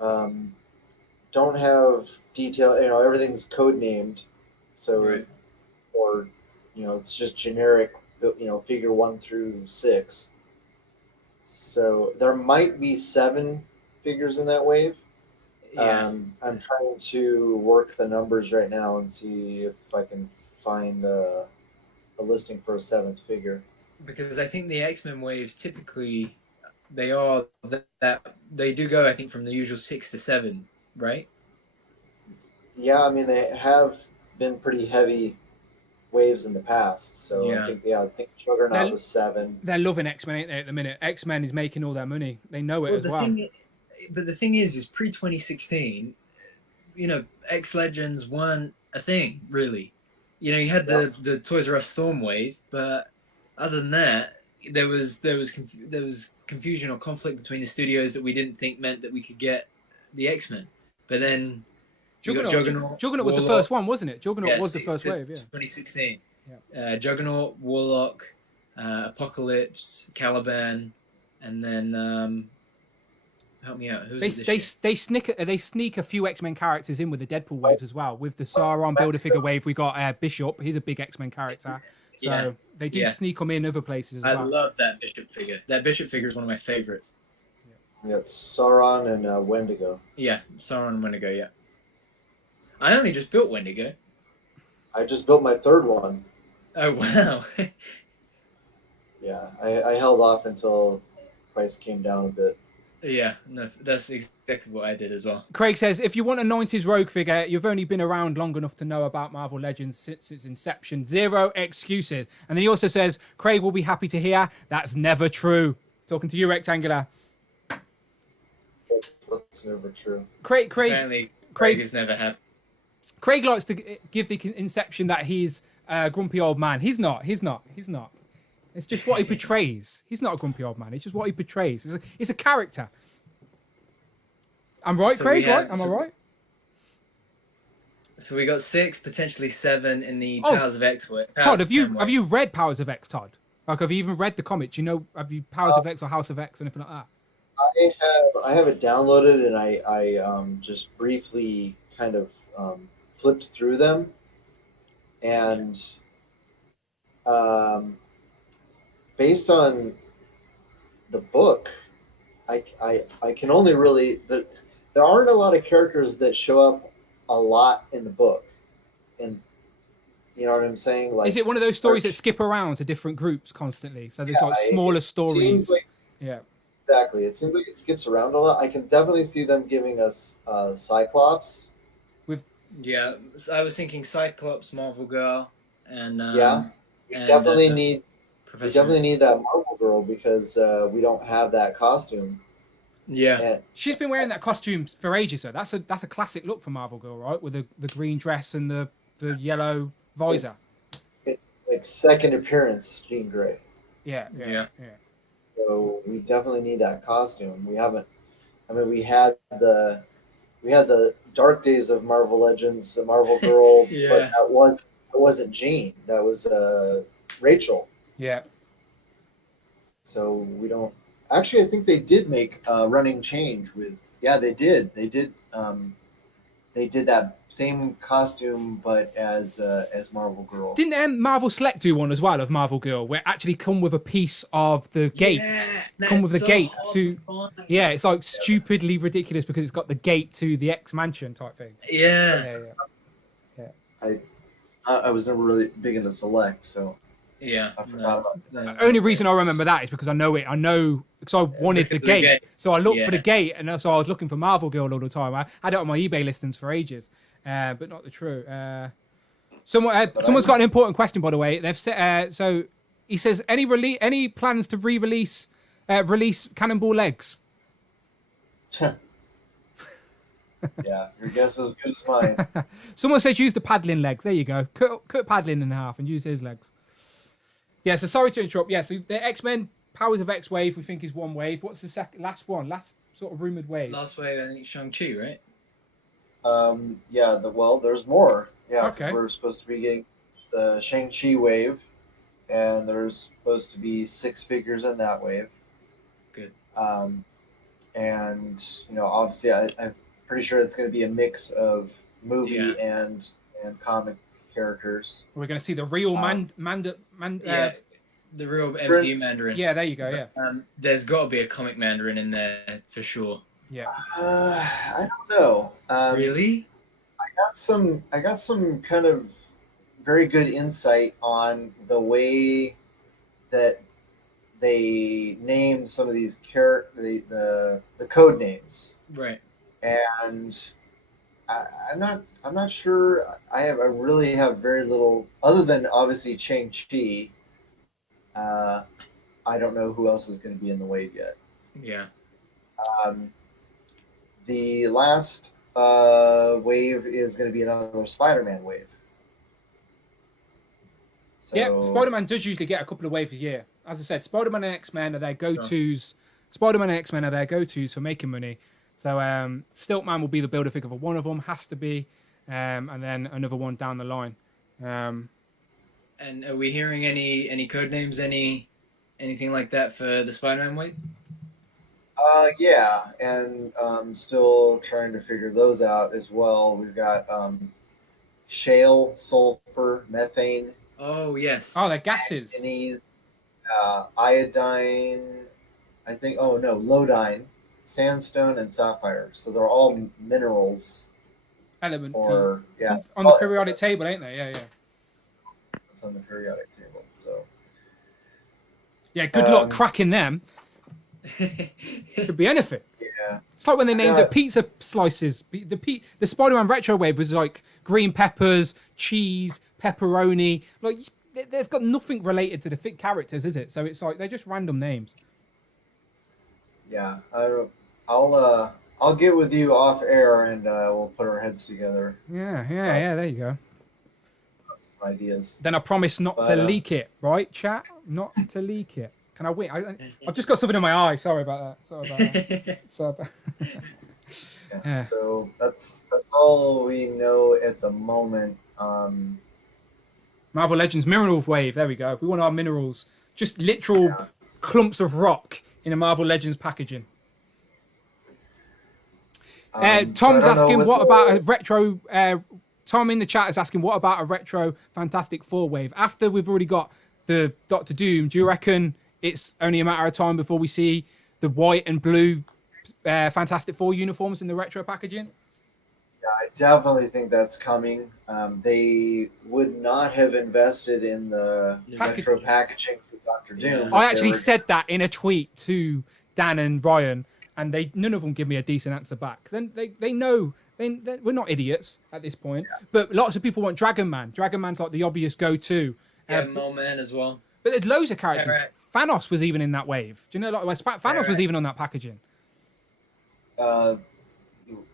Don't have detail, you know, everything's code named, so right. Or you know, it's just generic, you know, figure 1 through 6. So there might be 7 figures in that wave. Yeah. I'm trying to work the numbers right now and see if I can find a listing for a 7th figure. Because I think the X-Men waves typically they do go, I think, from the usual 6 to 7, right? Yeah, I mean, they have been pretty heavy waves in the past, so yeah. I think Juggernaut was 7. They're loving X-Men, ain't they, at the minute? X-Men is making all their money. They know it as well. But the thing is pre-2016, you know, X-Legends weren't a thing, really. You know, you had the Toys R Us Storm wave, but other than that, there was confusion or conflict between the studios that we didn't think meant that we could get the X-Men. But then Juggernaut was the first one, wasn't it? Juggernaut was the first wave, yeah. 2016. Yeah. Juggernaut, Warlock, Apocalypse, Caliban, and then help me out. They sneak a few X-Men characters in with the Deadpool waves as well. With the Sauron Build-A-Figure wave, we got Bishop. He's a big X-Men character. So they do sneak them in other places as well. I love that Bishop figure. That Bishop figure is one of my favorites. Yeah, it's Sauron and Wendigo. Yeah, Sauron and Wendigo, yeah. I only just built Wendigo. I just built my 3rd one. Oh, wow. Yeah, I held off until price came down a bit. Yeah, no, that's exactly what I did as well. Craig says, if you want a 90s Rogue figure, you've only been around long enough to know about Marvel Legends since its inception. Zero excuses. And then he also says, Craig will be happy to hear that's never true. Talking to you, Rectangular. That's never true. Apparently, Craig has never had. Craig likes to give the inception that he's a grumpy old man. He's not. It's just what he portrays. He's not a grumpy old man. It's just what he portrays. It's a character. I'm right, so Craig, right? Am I right? So we got 6, potentially 7 in the Powers of X. Todd, have you read Powers of X, Todd? Like, have you even read the comics? You know, have you Powers of X or House of X or anything like that? I have it downloaded, and I just briefly kind of flipped through them, and based on the book, I can only really there aren't a lot of characters that show up a lot in the book, and you know what I'm saying. Like, is it one of those stories that skip around to different groups constantly? So there's like smaller stories. Yeah, exactly. It seems like it skips around a lot. I can definitely see them giving us Cyclops. Yeah, I was thinking Cyclops, Marvel Girl, and we definitely need that Marvel Girl because we don't have that costume. Yeah, she's been wearing that costume for ages. So that's a classic look for Marvel Girl, right? With the green dress and the yellow visor. It's like second appearance, Jean Grey. Yeah. So we definitely need that costume. We haven't. I mean, we had the dark days of Marvel Legends, the Marvel Girl, but that wasn't Jean. That was Rachel. Yeah. So we don't. Actually, I think they did make a running change with. Yeah, they did. They did that same costume, but as Marvel Girl. Didn't Marvel Select do one as well of Marvel Girl, where it actually come with a piece of the gate? Come with the gate to. Yeah, it's like stupidly ridiculous because it's got the gate to the X Mansion type thing. Yeah. I was never really big into Select, so. Yeah. I forgot about that. The only reason I remember that is because I know because I wanted the gate. So I looked for the gate, and so I was looking for Marvel Girl all the time. I had it on my eBay listings for ages, but not the true. Someone's got an important question, by the way. They've said so. He says any plans to release Cannonball Legs? Yeah, your guess is as good as mine. Someone says use the paddling legs. There you go. Cut paddling in half and use his legs. Yeah, so sorry to interrupt. Yeah, so the X-Men Powers of X wave we think is one wave. What's the last sort of rumoured wave? Last wave, I think Shang-Chi, right? Yeah, there's more. Yeah, okay. We're supposed to be getting the Shang-Chi wave, and there's supposed to be 6 figures in that wave. Good. And, you know, obviously I'm pretty sure it's going to be a mix of movie and comic characters. We're going to see the real the real MCU Mandarin. Yeah, there you go. Yeah. There's got to be a comic Mandarin in there for sure. Yeah. I don't know. Really? I got some kind of very good insight on the way that they name some of these the code names. Right. And I'm not sure. I really have very little other than obviously Shang-Chi. I don't know who else is going to be in the wave yet. Yeah. The last wave is going to be another Spider-Man wave. So, yeah, Spider-Man does usually get a couple of waves a year. As I said, Spider-Man and X-Men are their go-tos. Spider-Man and X-Men are their go-tos for making money. So Stiltman will be the builder figure for one of them, has to be, and then another one down the line. And are we hearing any code names, anything like that for the Spider-Man wave? Yeah, and still trying to figure those out as well. We've got shale, sulfur, methane. Oh yes. Oh, they're gases. Manganese, iodine. I think. Oh no, lodine. Sandstone and sapphire, so they're all minerals. Element. On the periodic table, ain't they? Yeah. It's on the periodic table. So. Yeah, good luck cracking them. Could be anything. Yeah. It's like when they named it pizza slices. The Spider-Man retro wave was like green peppers, cheese, pepperoni. Like they've got nothing related to the characters, is it? So it's like they're just random names. Yeah, I'll get with you off air and we'll put our heads together. Yeah. There you go. Some ideas. Then I promise not to leak it, right, chat? Not to leak it. Can I wait? I've just got something in my eye. Sorry about that. Yeah. So that's all we know at the moment. Marvel Legends Mineral Wave. There we go. We want our minerals. Just literal clumps of rock in a Marvel Legends packaging. Tom's asking, what about a retro... Tom in the chat is asking, what about a retro Fantastic Four wave? After we've already got the Doctor Doom, do you reckon it's only a matter of time before we see the white and blue Fantastic Four uniforms in the retro packaging? Yeah, I definitely think that's coming. They would not have invested in the retro packaging for Doctor Doom. I actually said that in a tweet to Dan and Ryan, and none of them give me a decent answer back. Then they know we're not idiots at this point. Yeah. But lots of people want Dragon Man. Dragon Man's like the obvious go-to. Mole Man as well. But there's loads of characters. Thanos was even in that wave. Do you know, like Thanos was even on that packaging?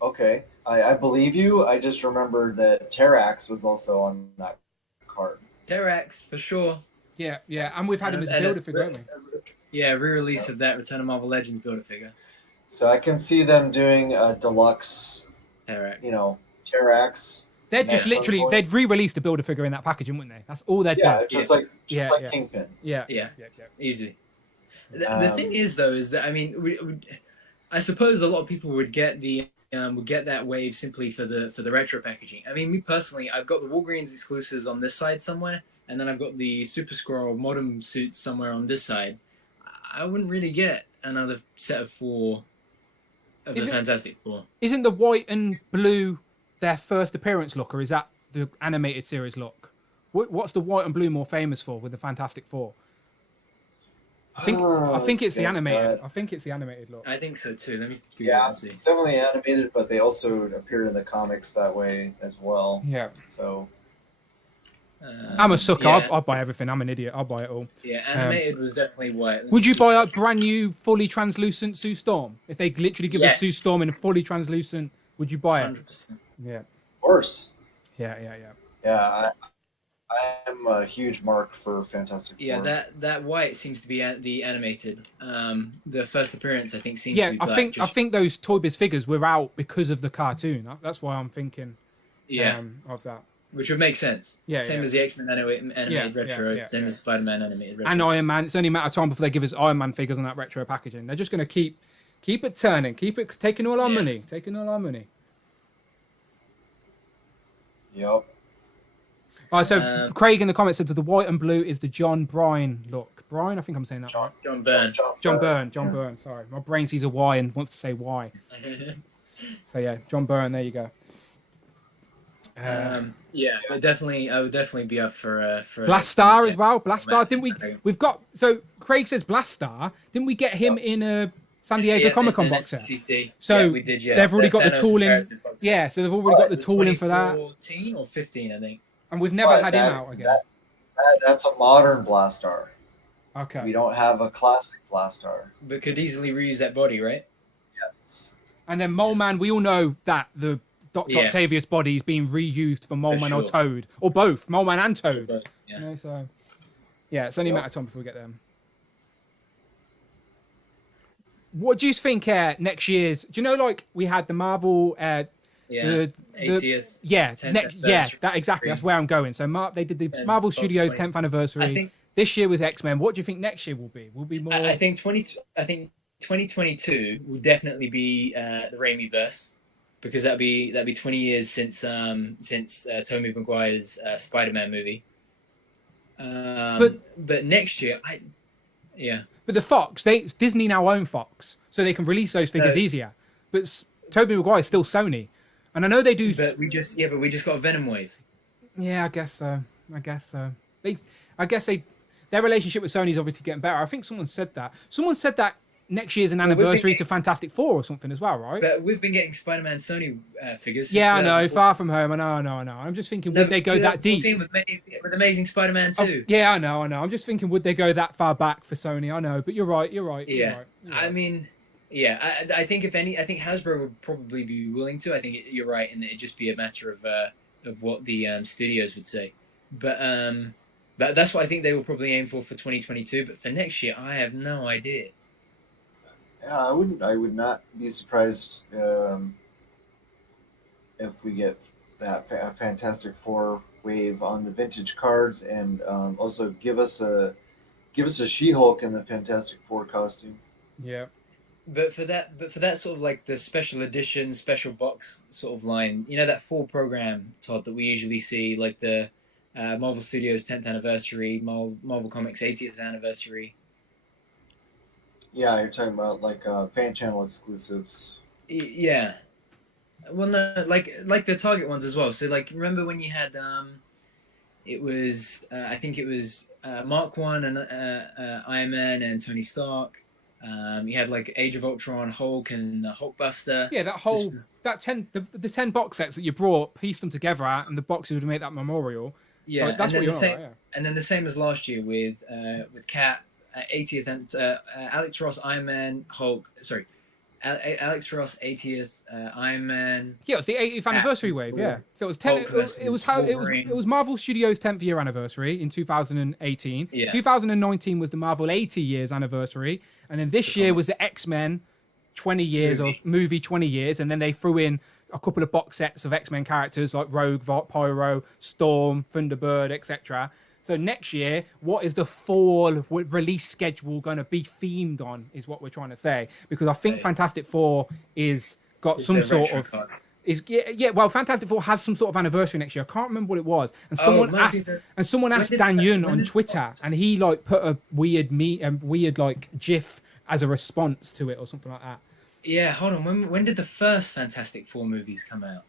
Okay, I believe you. I just remembered that Terrax was also on that card. Terrax, for sure. Yeah, and we've had him as a Build-A-Figure, haven't we? Yeah, re-release of that Return of Marvel Legends Build-A-Figure. So I can see them doing a deluxe Terrax. Terrax. They'd just literally, they'd re-release the Build-A-Figure in that packaging, wouldn't they? That's all they'd do. Just like Kingpin. Yeah. Easy. The thing is, though, is that, I mean, I suppose a lot of people would get that wave simply for the retro packaging. I mean, me personally, I've got the Walgreens exclusives on this side somewhere, and then I've got the Super Skrull modern suits somewhere on this side. I wouldn't really get another set of 4 of the Fantastic Four. Isn't the white and blue their first appearance look, or is that the animated series look? What's the white and blue more famous for with the Fantastic Four? I think it's the animated. I think it's the animated look. I think so too. Let me see. It's definitely animated, but they also appeared in the comics that way as well. Yeah. So. I'm a sucker. Yeah. I'll buy everything. I'm an idiot. I'll buy it all. Yeah, animated was definitely white. Would you buy a brand new, fully translucent Sue Storm? If they literally give us Sue Storm in a fully translucent, would you buy it? 100%. Yeah. Of course. Yeah. Yeah, I am a huge mark for Fantastic Four. Yeah, that white seems to be the animated. The first appearance, I think, seems to be black. I think those Toy Biz figures were out because of the cartoon. That's why I'm thinking of that. Which would make sense. Yeah, same as the X-Men animated retro, same as Spider-Man animated retro. And Iron Man. It's only a matter of time before they give us Iron Man figures on that retro packaging. They're just going to keep it turning, keep it taking all our money, Yep. Alright, so Craig in the comments said that the white and blue is the John Byrne look. Brian, I think I'm saying that right. John Byrne. John Byrne. Sorry, my brain sees a Y and wants to say Y. So yeah, John Byrne. There you go. I would definitely be up for Blastar as well. Blastar, didn't we? We've got, so Craig says Blastar. Didn't we get him in a San Diego Comic Con box set? So we did. Yeah, they've already got the tooling. Yeah, so they've already got the tooling for that. 2014 or 15, I think. And we've never had him out again. That's a modern Blastar. Okay. We don't have a classic Blastar. But could easily reuse that body, right? Yes. And then Mole Man, we all know that the Dr. Octavius body is being reused for Mole Man or Toad. Or both, Mole Man and Toad. Yeah. You know, so yeah, it's only a matter of time before we get them. What do you think next year's? Do you know, like, we had the Marvel 80th. That exactly. That's where I'm going. So they did the Marvel Studios 10th anniversary. I think this year was X-Men. What do you think next year will be? Will be more? I think 2022 will definitely be the Raimi-verse, because that'd be 20 years since Tobey Maguire's Spider-Man movie. But next year, But the Fox, Disney now own Fox, so they can release those figures easier. But Tobey Maguire is still Sony. And I know they do. But we just got a Venom wave. Yeah, I guess so. Their relationship with Sony is obviously getting better. I think someone said that. Someone said that next year's an anniversary to Fantastic Four or something as well, right? But we've been getting Spider-Man Sony figures. Yeah, I know. Far From Home. I know. I'm just thinking, would they go that deep? With Amazing Spider-Man 2. Yeah, I know. I'm just thinking, would they go that far back for Sony? I know, but you're right. Yeah. You're right. I mean, yeah. I think I think Hasbro would probably be willing to. I think you're right, and it'd just be a matter of what the studios would say. But that's what I think they will probably aim for 2022. But for next year, I have no idea. Yeah, I would not be surprised if we get that Fantastic Four wave on the vintage cards, and also give us a She-Hulk in the Fantastic Four costume. Yeah. But for that sort of like the special edition, special box sort of line, you know, that full program, Todd, that we usually see, like the Marvel Studios 10th anniversary, Marvel Comics 80th anniversary. Yeah, you're talking about like fan channel exclusives. Yeah. Well, no, like the Target ones as well. So like, remember when you had it was I think it was Mark 1 and Iron Man and Tony Stark. You had like Age of Ultron, Hulk, and Hulkbuster. Yeah, the 10 box sets that you brought, pieced them together out, and the boxes would make that memorial. Yeah, like, that's and then what you're on about, yeah. And then the same as last year with Cap, 80th and Alex Ross, Iron Man, Hulk. Sorry, Alex Ross, 80th, Iron Man. Yeah, it was the 80th anniversary wave. Yeah, so it was 10. It was Marvel Studios' 10th year anniversary in 2018. Yeah. 2019 was the Marvel 80 years anniversary, and then this year was the X-Men 20 years of movie 20 years, and then they threw in a couple of box sets of X-Men characters like Rogue, Pyro, Storm, Thunderbird, etc. So next year, what is the fall release schedule going to be themed on is what we're trying to say. Because I think Fantastic Four is got some sort of... Well, Fantastic Four has some sort of anniversary next year. I can't remember what it was. And someone asked Dan Yun on Twitter, and he like put a weird like GIF as a response to it or something like that. Yeah, hold on. When did the first Fantastic Four movies come out?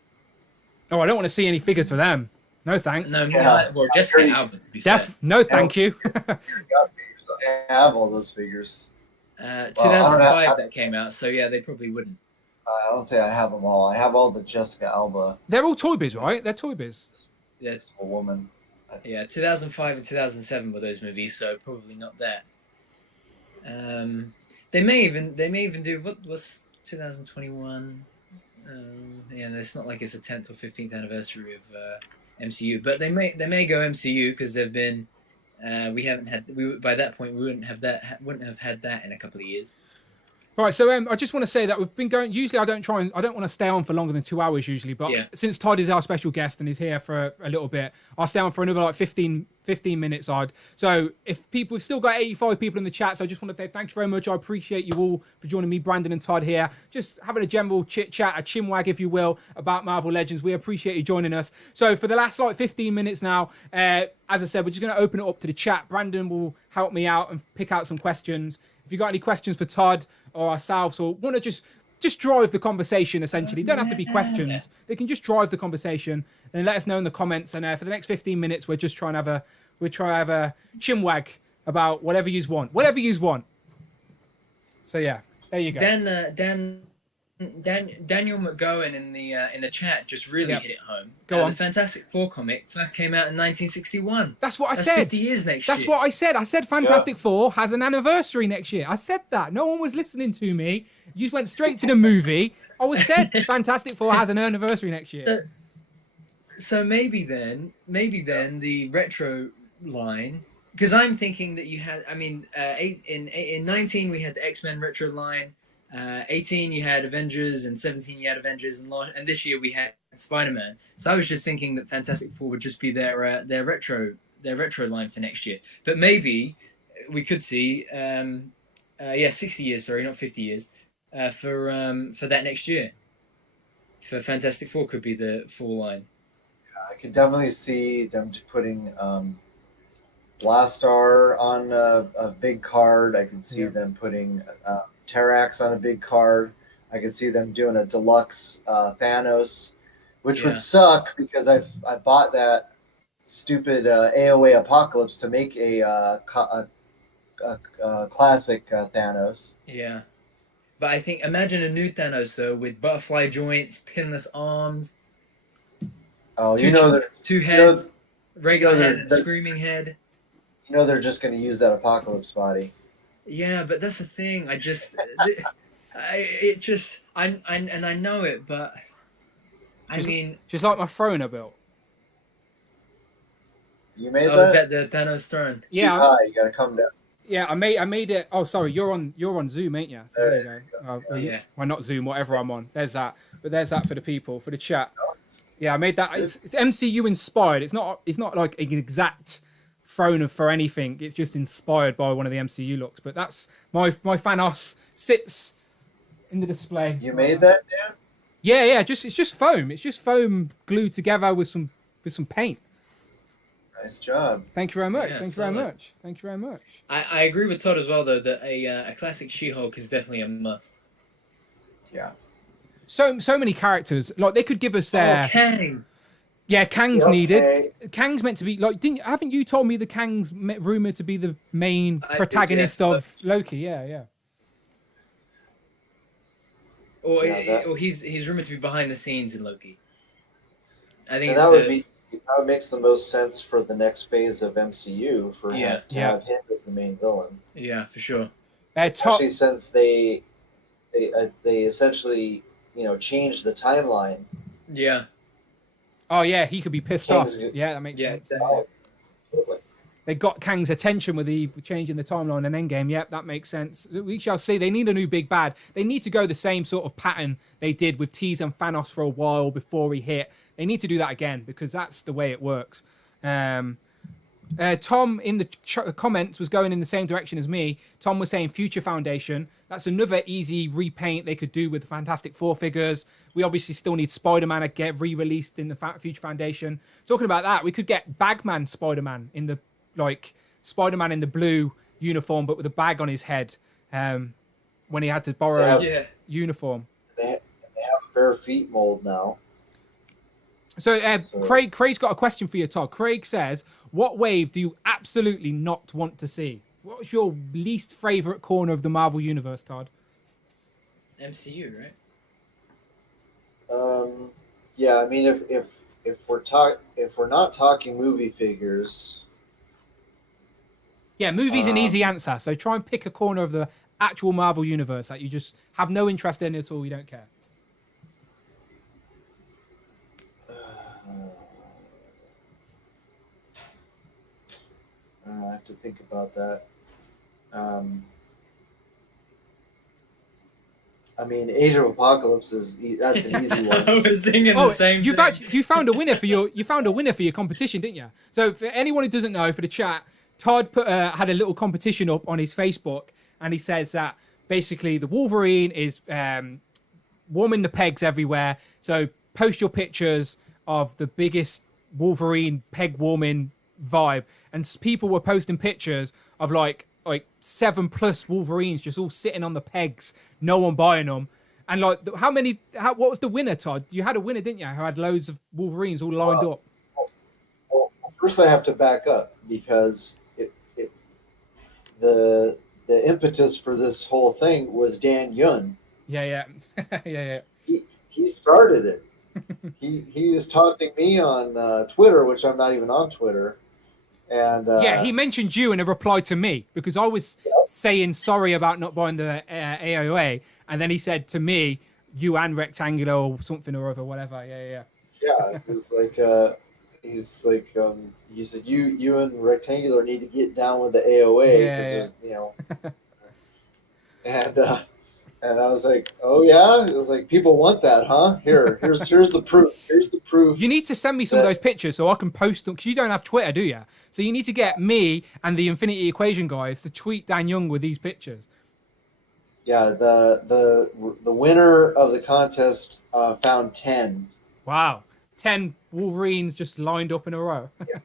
Oh, I don't want to see any figures for them. No thanks. No, well, Jessica Alba, to be fair. No, thank you. I have all those figures. 2005 that came out, so yeah, they probably wouldn't. I don't say I have them all. I have all the Jessica Alba. They're all Toy Biz, right? They're Toy Biz. Yeah. A woman. Yeah, 2005 and 2007 were those movies, so probably not that. They may even do what's 2021. Yeah, it's not like it's the 10th or 15th anniversary of MCU, but they may go MCU because they've been by that point we wouldn't have had that in a couple of years. Right, so I just want to say that we've been going. Usually, I don't want to stay on for longer than 2 hours usually, but since Todd is our special guest and he's here for a little bit, I'll stay on for another like 15 minutes odd. So we've still got 85 people in the chat, so I just want to say thank you very much. I appreciate you all for joining me, Brandon and Todd here, just having a general chit chat, a chinwag if you will, about Marvel Legends. We appreciate you joining us. So for the last like 15 minutes now, as I said, we're just going to open it up to the chat. Brandon will help me out and pick out some questions. If you've got any questions for Todd or ourselves, or want to just drive the conversation, essentially, don't have to be questions. They can just drive the conversation and let us know in the comments. And for the next 15 minutes, we're just trying to have a chinwag about whatever you want. So yeah, there you go. Daniel McGowan in the chat just really hit it home. Go on. The Fantastic Four comic first came out in 1961. That's what I said. said. 50 years next year. That's what I said. I said Fantastic Four has an anniversary next year. I said that. No one was listening to me. You just went straight to the movie. I said Fantastic Four has an anniversary next year. So maybe then the retro line, because I'm thinking that you had. I mean, in 19 we had the X-Men retro line. 18 you had Avengers, and 17 you had Avengers, and this year we had Spider-Man. So I was just thinking that Fantastic Four would just be their retro line for next year. But maybe we could see 60 years, sorry, not 50 years, for that next year. For Fantastic Four could be the full line. I could definitely see them putting Blastar on a big card. I could see them putting Terrax on a big card. I could see them doing a deluxe Thanos, which would suck because I bought that stupid AOA Apocalypse to make a classic Thanos. Yeah. But I think imagine a new Thanos though with butterfly joints, pinless arms. Oh, two heads, regular head and a screaming head. You know they're just going to use that apocalypse body. Yeah, but that's the thing. I know it, but I mean, just like my throne I built. You made that? Is that the Thanos throne? Yeah, you gotta come down. Yeah, I made it. Oh, sorry, you're on Zoom, ain't you? So there you go. Yeah. Well, not Zoom, whatever I'm on. There's that. But there's that for the people, for the chat. Yeah, I made that. It's MCU inspired. It's not like an exact throne for anything. It's just inspired by one of the MCU looks. But that's my Thanos sits in the display. You made that, Dan? Yeah. It's just foam. It's just foam glued together with some paint. Nice job. Thank you very much. Yeah, Thank you very much. I agree with Todd as well, though, that a classic She-Hulk is definitely a must. Yeah. So many characters. Like they could give us Kang. Yeah, Kang's needed. Kang's meant to be like. Haven't you told me the Kang's rumored to be the main protagonist of Loki? Yeah. Or he's rumored to be behind the scenes in Loki. I think that makes the most sense for the next phase of MCU to have him as the main villain. Yeah, for sure. Especially since they essentially changed the timeline. Yeah. Oh yeah, he could be pissed off. Yeah, that makes sense. They got Kang's attention with the changing the timeline and Endgame. Yep, that makes sense. We shall see. They need a new big bad. They need to go the same sort of pattern they did with Tease and Thanos for a while before he hit. They need to do that again because that's the way it works. Tom in the comments was going in the same direction as me. Tom was saying Future Foundation. That's another easy repaint they could do with Fantastic Four figures. We obviously still need Spider-Man to get re-released in the Future Foundation. Talking about that, we could get Bagman Spider-Man in the Spider-Man in the blue uniform, but with a bag on his head when he had to borrow a uniform. They have bare feet mold now. So Craig's got a question for you, Todd. Craig says, what wave do you absolutely not want to see? What's your least favourite corner of the Marvel Universe, Todd? MCU, right? Yeah, I mean, if we're not talking movie figures. Yeah, movie's an easy answer. So try and pick a corner of the actual Marvel Universe that you just have no interest in at all. You don't care. I have to think about that. I mean, Age of Apocalypse that's an easy one. I was thinking the same thing. You found a winner for your competition, didn't you? So for anyone who doesn't know, for the chat, Todd had a little competition up on his Facebook, and he says that basically the Wolverine is warming the pegs everywhere. So post your pictures of the biggest Wolverine peg warming vibe, and people were posting pictures of like 7+ Wolverines just all sitting on the pegs, no one buying them. And like, what was the winner, Todd? You had a winner, didn't you? Who had loads of Wolverines all lined up. Well, first I have to back up because the impetus for this whole thing was Dan Yun. Yeah. He started it. he was taunting me on Twitter, which I'm not even on Twitter. And he mentioned you in a reply to me because I was saying sorry about not buying the AOA, and then he said to me, "You and Rektangular or something or other, whatever." Yeah. Yeah, it was like he said you and Rektangular need to get down with the AOA because and I was like, oh yeah, it was like people want that, huh? Here's the proof. Here's the proof. You need to send me some of those pictures so I can post them because you don't have Twitter, do you? So you need to get me and the Infinity Equation guys to tweet Dan Young with these pictures. Yeah, the winner of the contest found 10. Wow, 10 Wolverines just lined up in a row. Yeah,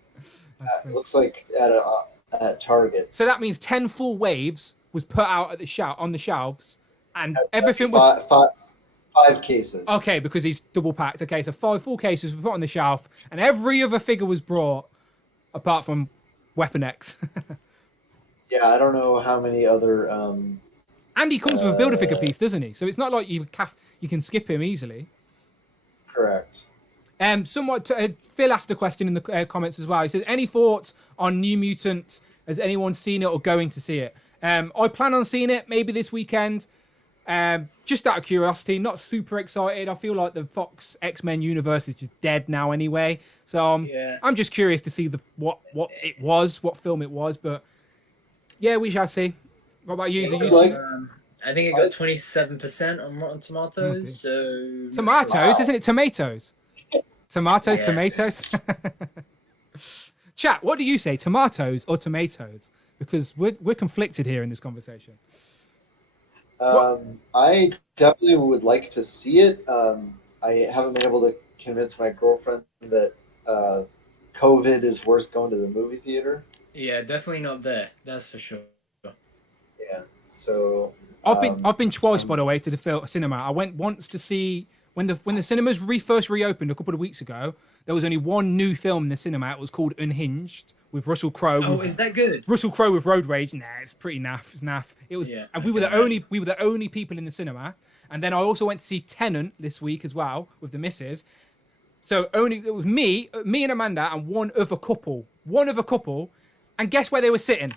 it looks like at Target. So that means 10 full waves was put out at on the shelves, and everything was 5 cases. Okay, because he's double packed. Okay, so 5 full cases were put on the shelf, and every other figure was brought apart from Weapon X. Yeah, I don't know how many other And he comes with a Build-A-Figure piece, doesn't he? So it's not like you can skip him easily. Correct. Phil asked a question in the comments as well. He says, any thoughts on New Mutants? Has anyone seen it or going to see it? I plan on seeing it maybe this weekend. Just out of curiosity, not super excited. I feel like the Fox X-Men universe is just dead now anyway. So I'm just curious to see what film it was. But yeah, we shall see. What about you? I think it got 27% on Rotten Tomatoes. So tomatoes, isn't it? Tomatoes. Tomatoes. Chat, what do you say? Tomatoes or tomatoes? Because we're conflicted here in this conversation. I definitely would like to see it. I haven't been able to convince my girlfriend that COVID is worth going to the movie theater. Yeah, definitely not there. That's for sure. Yeah. So I've been twice, by the way, to the cinema. I went once to see when the cinemas first reopened a couple of weeks ago. There was only one new film in the cinema. It was called Unhinged with Russell Crowe. Oh, is that good? Russell Crowe with road rage. Nah, it's pretty naff. It's naff. It was, and we were the only people in the cinema. And then I also went to see Tenet this week as well with the missus. So it was me and Amanda and one other couple. And guess where they were sitting?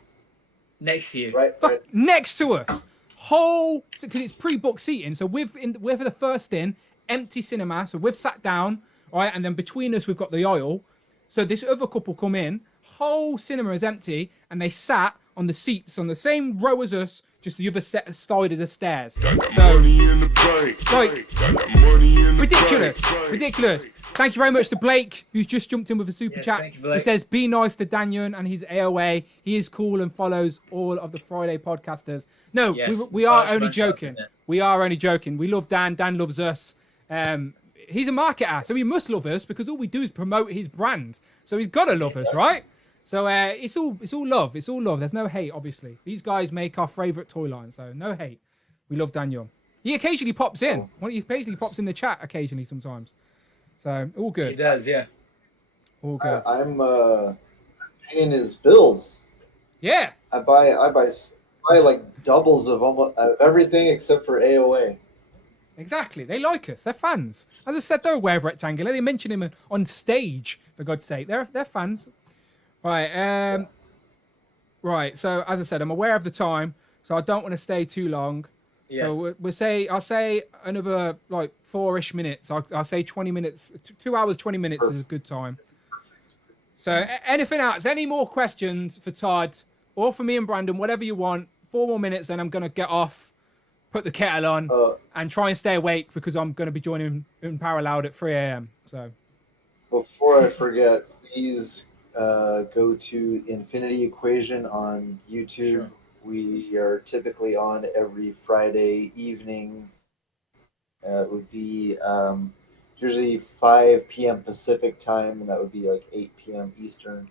Next to you. Right. Next to us. Because it's pre-booked seating. So we're for the first empty cinema. So we've sat down, right? And then between us, we've got the aisle. So this other couple come in. Whole cinema is empty. And they sat on the seats on the same row as us, just the other side of the stairs. So, like, ridiculous. Thank you very much to Blake, who's just jumped in with a super chat. He says, be nice to Danyon and his AOA. He is cool and follows all of the Friday podcasters. No, we are only joking. We are only joking. We love Dan. Dan loves us. He's a marketer, so he must love us because all we do is promote his brand. So he's got to love us, right? So it's all love. It's all love. There's no hate, obviously. These guys make our favourite toy line, so no hate. We love Daniel. He occasionally pops in. He occasionally pops in the chat occasionally sometimes. So all good. He does, yeah. All good. I'm paying his bills. Yeah. I buy like doubles of almost everything except for AOA. Exactly. They like us. They're fans. As I said, they're aware of Rektangular. They mention him on stage, for God's sake. They're fans. Right. Right. So as I said, I'm aware of the time, so I don't want to stay too long. Yes. So I'll say another like 4-ish minutes. I'll say 20 minutes. 2 hours, 20 minutes is a good time. So anything else? Any more questions for Todd or for me and Brandon? Whatever you want. 4 more minutes, then I'm gonna get off, put the kettle on, and try and stay awake because I'm gonna be joining in Paraloud at 3 a.m. So before I forget, please. Go to Infinity Equation on YouTube. Sure. We are typically on every Friday evening. It would be usually 5 p.m. Pacific time, and that would be like 8 p.m. Eastern.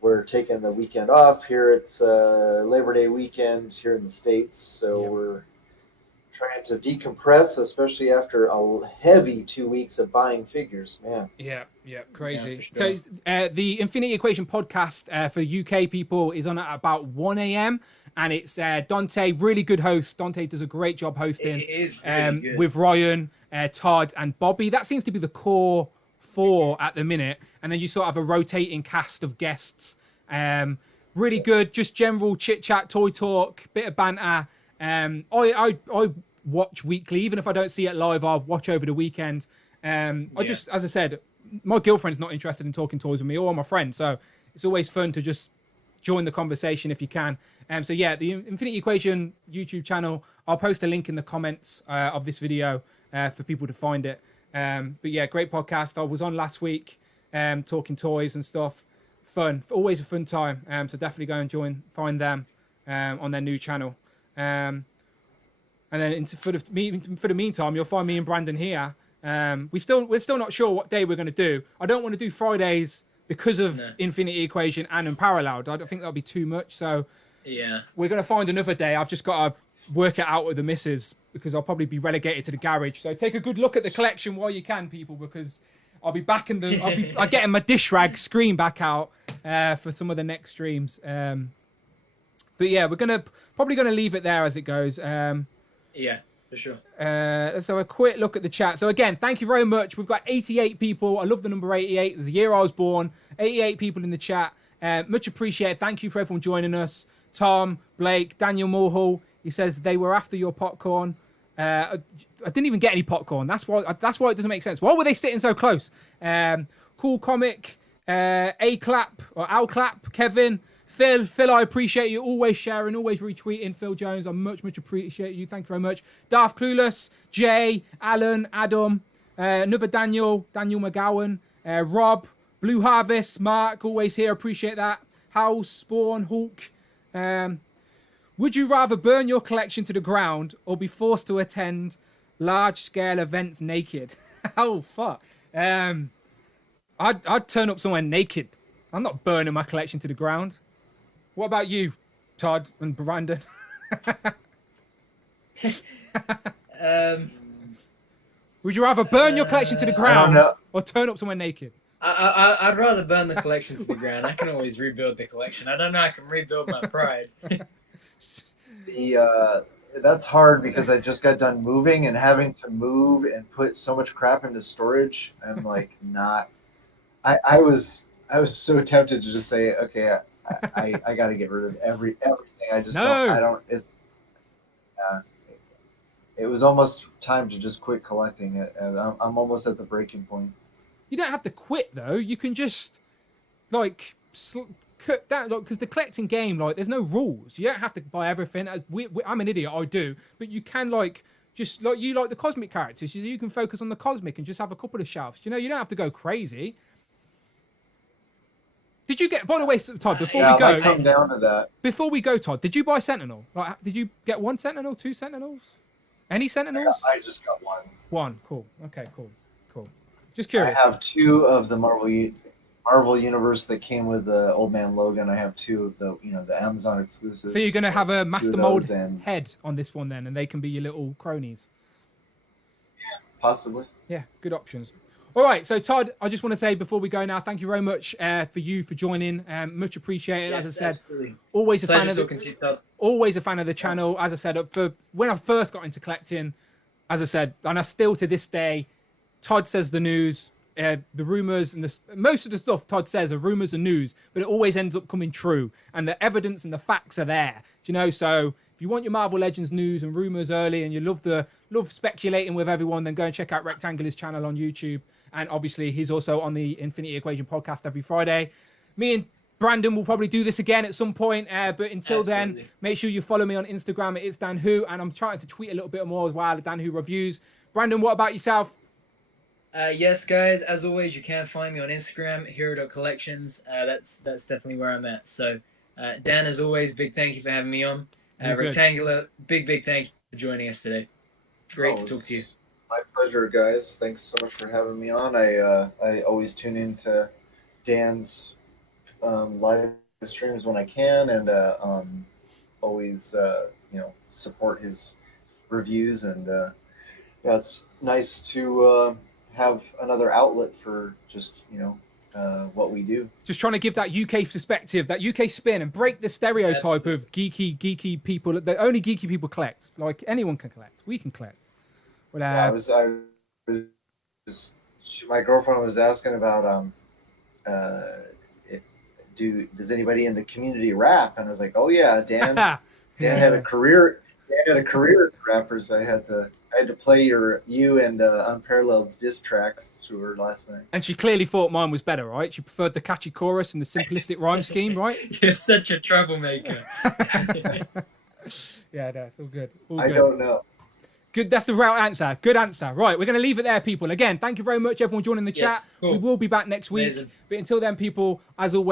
We're taking the weekend off here. It's Labor Day weekend here in the States, so we're trying to decompress, especially after a heavy 2 weeks of buying figures, man. Yeah, crazy. Yeah, sure. So the Infinity Equation podcast for UK people is on at about 1 a.m. and it's Dante, really good host. Dante does a great job hosting. It is really good. With Ryan, Todd, and Bobby. That seems to be the core 4 at the minute, and then you sort of have a rotating cast of guests. Really good, just general chit chat, toy talk, bit of banter. I watch weekly, even if I don't see it live, I'll watch over the weekend. I just, as I said, my girlfriend's not interested in talking toys with me or my friend, so it's always fun to just join the conversation if you can. So yeah, the Infinity Equation YouTube channel, I'll post a link in the comments of this video for people to find it. But yeah, great podcast. I was on last week talking toys and stuff. Fun, always a fun time. So definitely go and find them on their new channel. And then for the meantime, you'll find me and Brandon here. We're still not sure what day we're going to do. I don't want to do Fridays because of Infinity Equation and Unparalleled. I don't think that'll be too much. So we're going to find another day. I've just got to work it out with the missus because I'll probably be relegated to the garage. So take a good look at the collection while you can, people, because I'll be back I'm getting my dish rag screen back out for some of the next streams. But yeah, we're probably gonna leave it there as it goes. Yeah, for sure. Let's have a quick look at the chat. So again, thank you very much. We've got 88 people. I love the number 88. It's the year I was born. 88 people in the chat. Much appreciated. Thank you for everyone joining us. Tom, Blake, Daniel Morhall. He says they were after your popcorn. I didn't even get any popcorn. That's why it doesn't make sense. Why were they sitting so close? Cool Comic, A Clap or Al Clap, Kevin, Phil, I appreciate you always sharing, always retweeting. Phil Jones, I much appreciate you. Thank you very much. Darth Clueless, Jay, Alan, Adam, another Daniel McGowan, Rob, Blue Harvest, Mark, always here. Appreciate that. House, Spawn, Hulk. Would you rather burn your collection to the ground or be forced to attend large-scale events naked? Oh, fuck. I'd turn up somewhere naked. I'm not burning my collection to the ground. What about you, Todd and Brandon? Would you rather burn your collection to the ground or turn up somewhere naked? I'd rather burn the collection to the ground. I can always rebuild the collection. I don't know. I can rebuild my pride. That's hard because I just got done moving and having to move and put so much crap into storage. I'm like not. I was so tempted to just say, okay, I got to get rid of everything. I just don't. It was almost time to just quit collecting it, and I'm almost at the breaking point. You don't have to quit though. You can just like cut that, because the collecting game, like, there's no rules. You don't have to buy everything. I'm an idiot, I do, but you can just like the cosmic characters. So you can focus on the cosmic and just have a couple of shelves. You don't have to go crazy. Did you get? By the way, Todd, before we go, come down to that. Before we go, Todd, did you buy Sentinel? Like, did you get one Sentinel, two Sentinels, any Sentinels? I just got one. One, cool. Okay, cool. Just curious. I have two of the Marvel Universe that came with the Old Man Logan. I have two of the Amazon exclusives. So you're gonna have a Master Mold head on this one then, and they can be your little cronies. Yeah, possibly. Yeah, good options. All right, so Todd, I just want to say before we go now, thank you very much for joining. Much appreciated. Yes, as I said, absolutely. Always a fan of the channel. As I said, for when I first got into collecting, as I said, and I still to this day, Todd says the news, the rumors, and most of the stuff Todd says are rumors and news, but it always ends up coming true, and the evidence and the facts are there. So if you want your Marvel Legends news and rumors early, and you love speculating with everyone, then go and check out Rectangular's channel on YouTube. And obviously, he's also on the Infinity Equation podcast every Friday. Me and Brandon will probably do this again at some point. But until then, make sure you follow me on Instagram. It's Dan Who. And I'm trying to tweet a little bit more as well, Dan Who Reviews. Brandon, what about yourself? Yes, guys. As always, you can find me on Instagram, hero.collections. That's definitely where I'm at. So, Dan, as always, big thank you for having me on. Rectangular, big thank you for joining us today. Great to talk to you. My pleasure, guys. Thanks so much for having me on. I always tune into Dan's live streams when I can, and always support his reviews. And it's nice to have another outlet for just what we do. Just trying to give that UK perspective, that UK spin, and break the stereotype of geeky people. That only geeky people collect. Like, anyone can collect. We can collect. I was my girlfriend was asking about does anybody in the community rap, and I was like, oh yeah, Dan had a career as rappers. I had to play you and Unparalleled's diss tracks to her last night. And she clearly thought mine was better, right? She preferred the catchy chorus and the simplistic rhyme scheme, right? You're such a troublemaker. Yeah, that's all good. I don't know. Good, that's the right answer. Good answer. Right, we're going to leave it there, people. Again, thank you very much, everyone joining the chat. Cool. We will be back next week. Amazing. But until then, people, as always,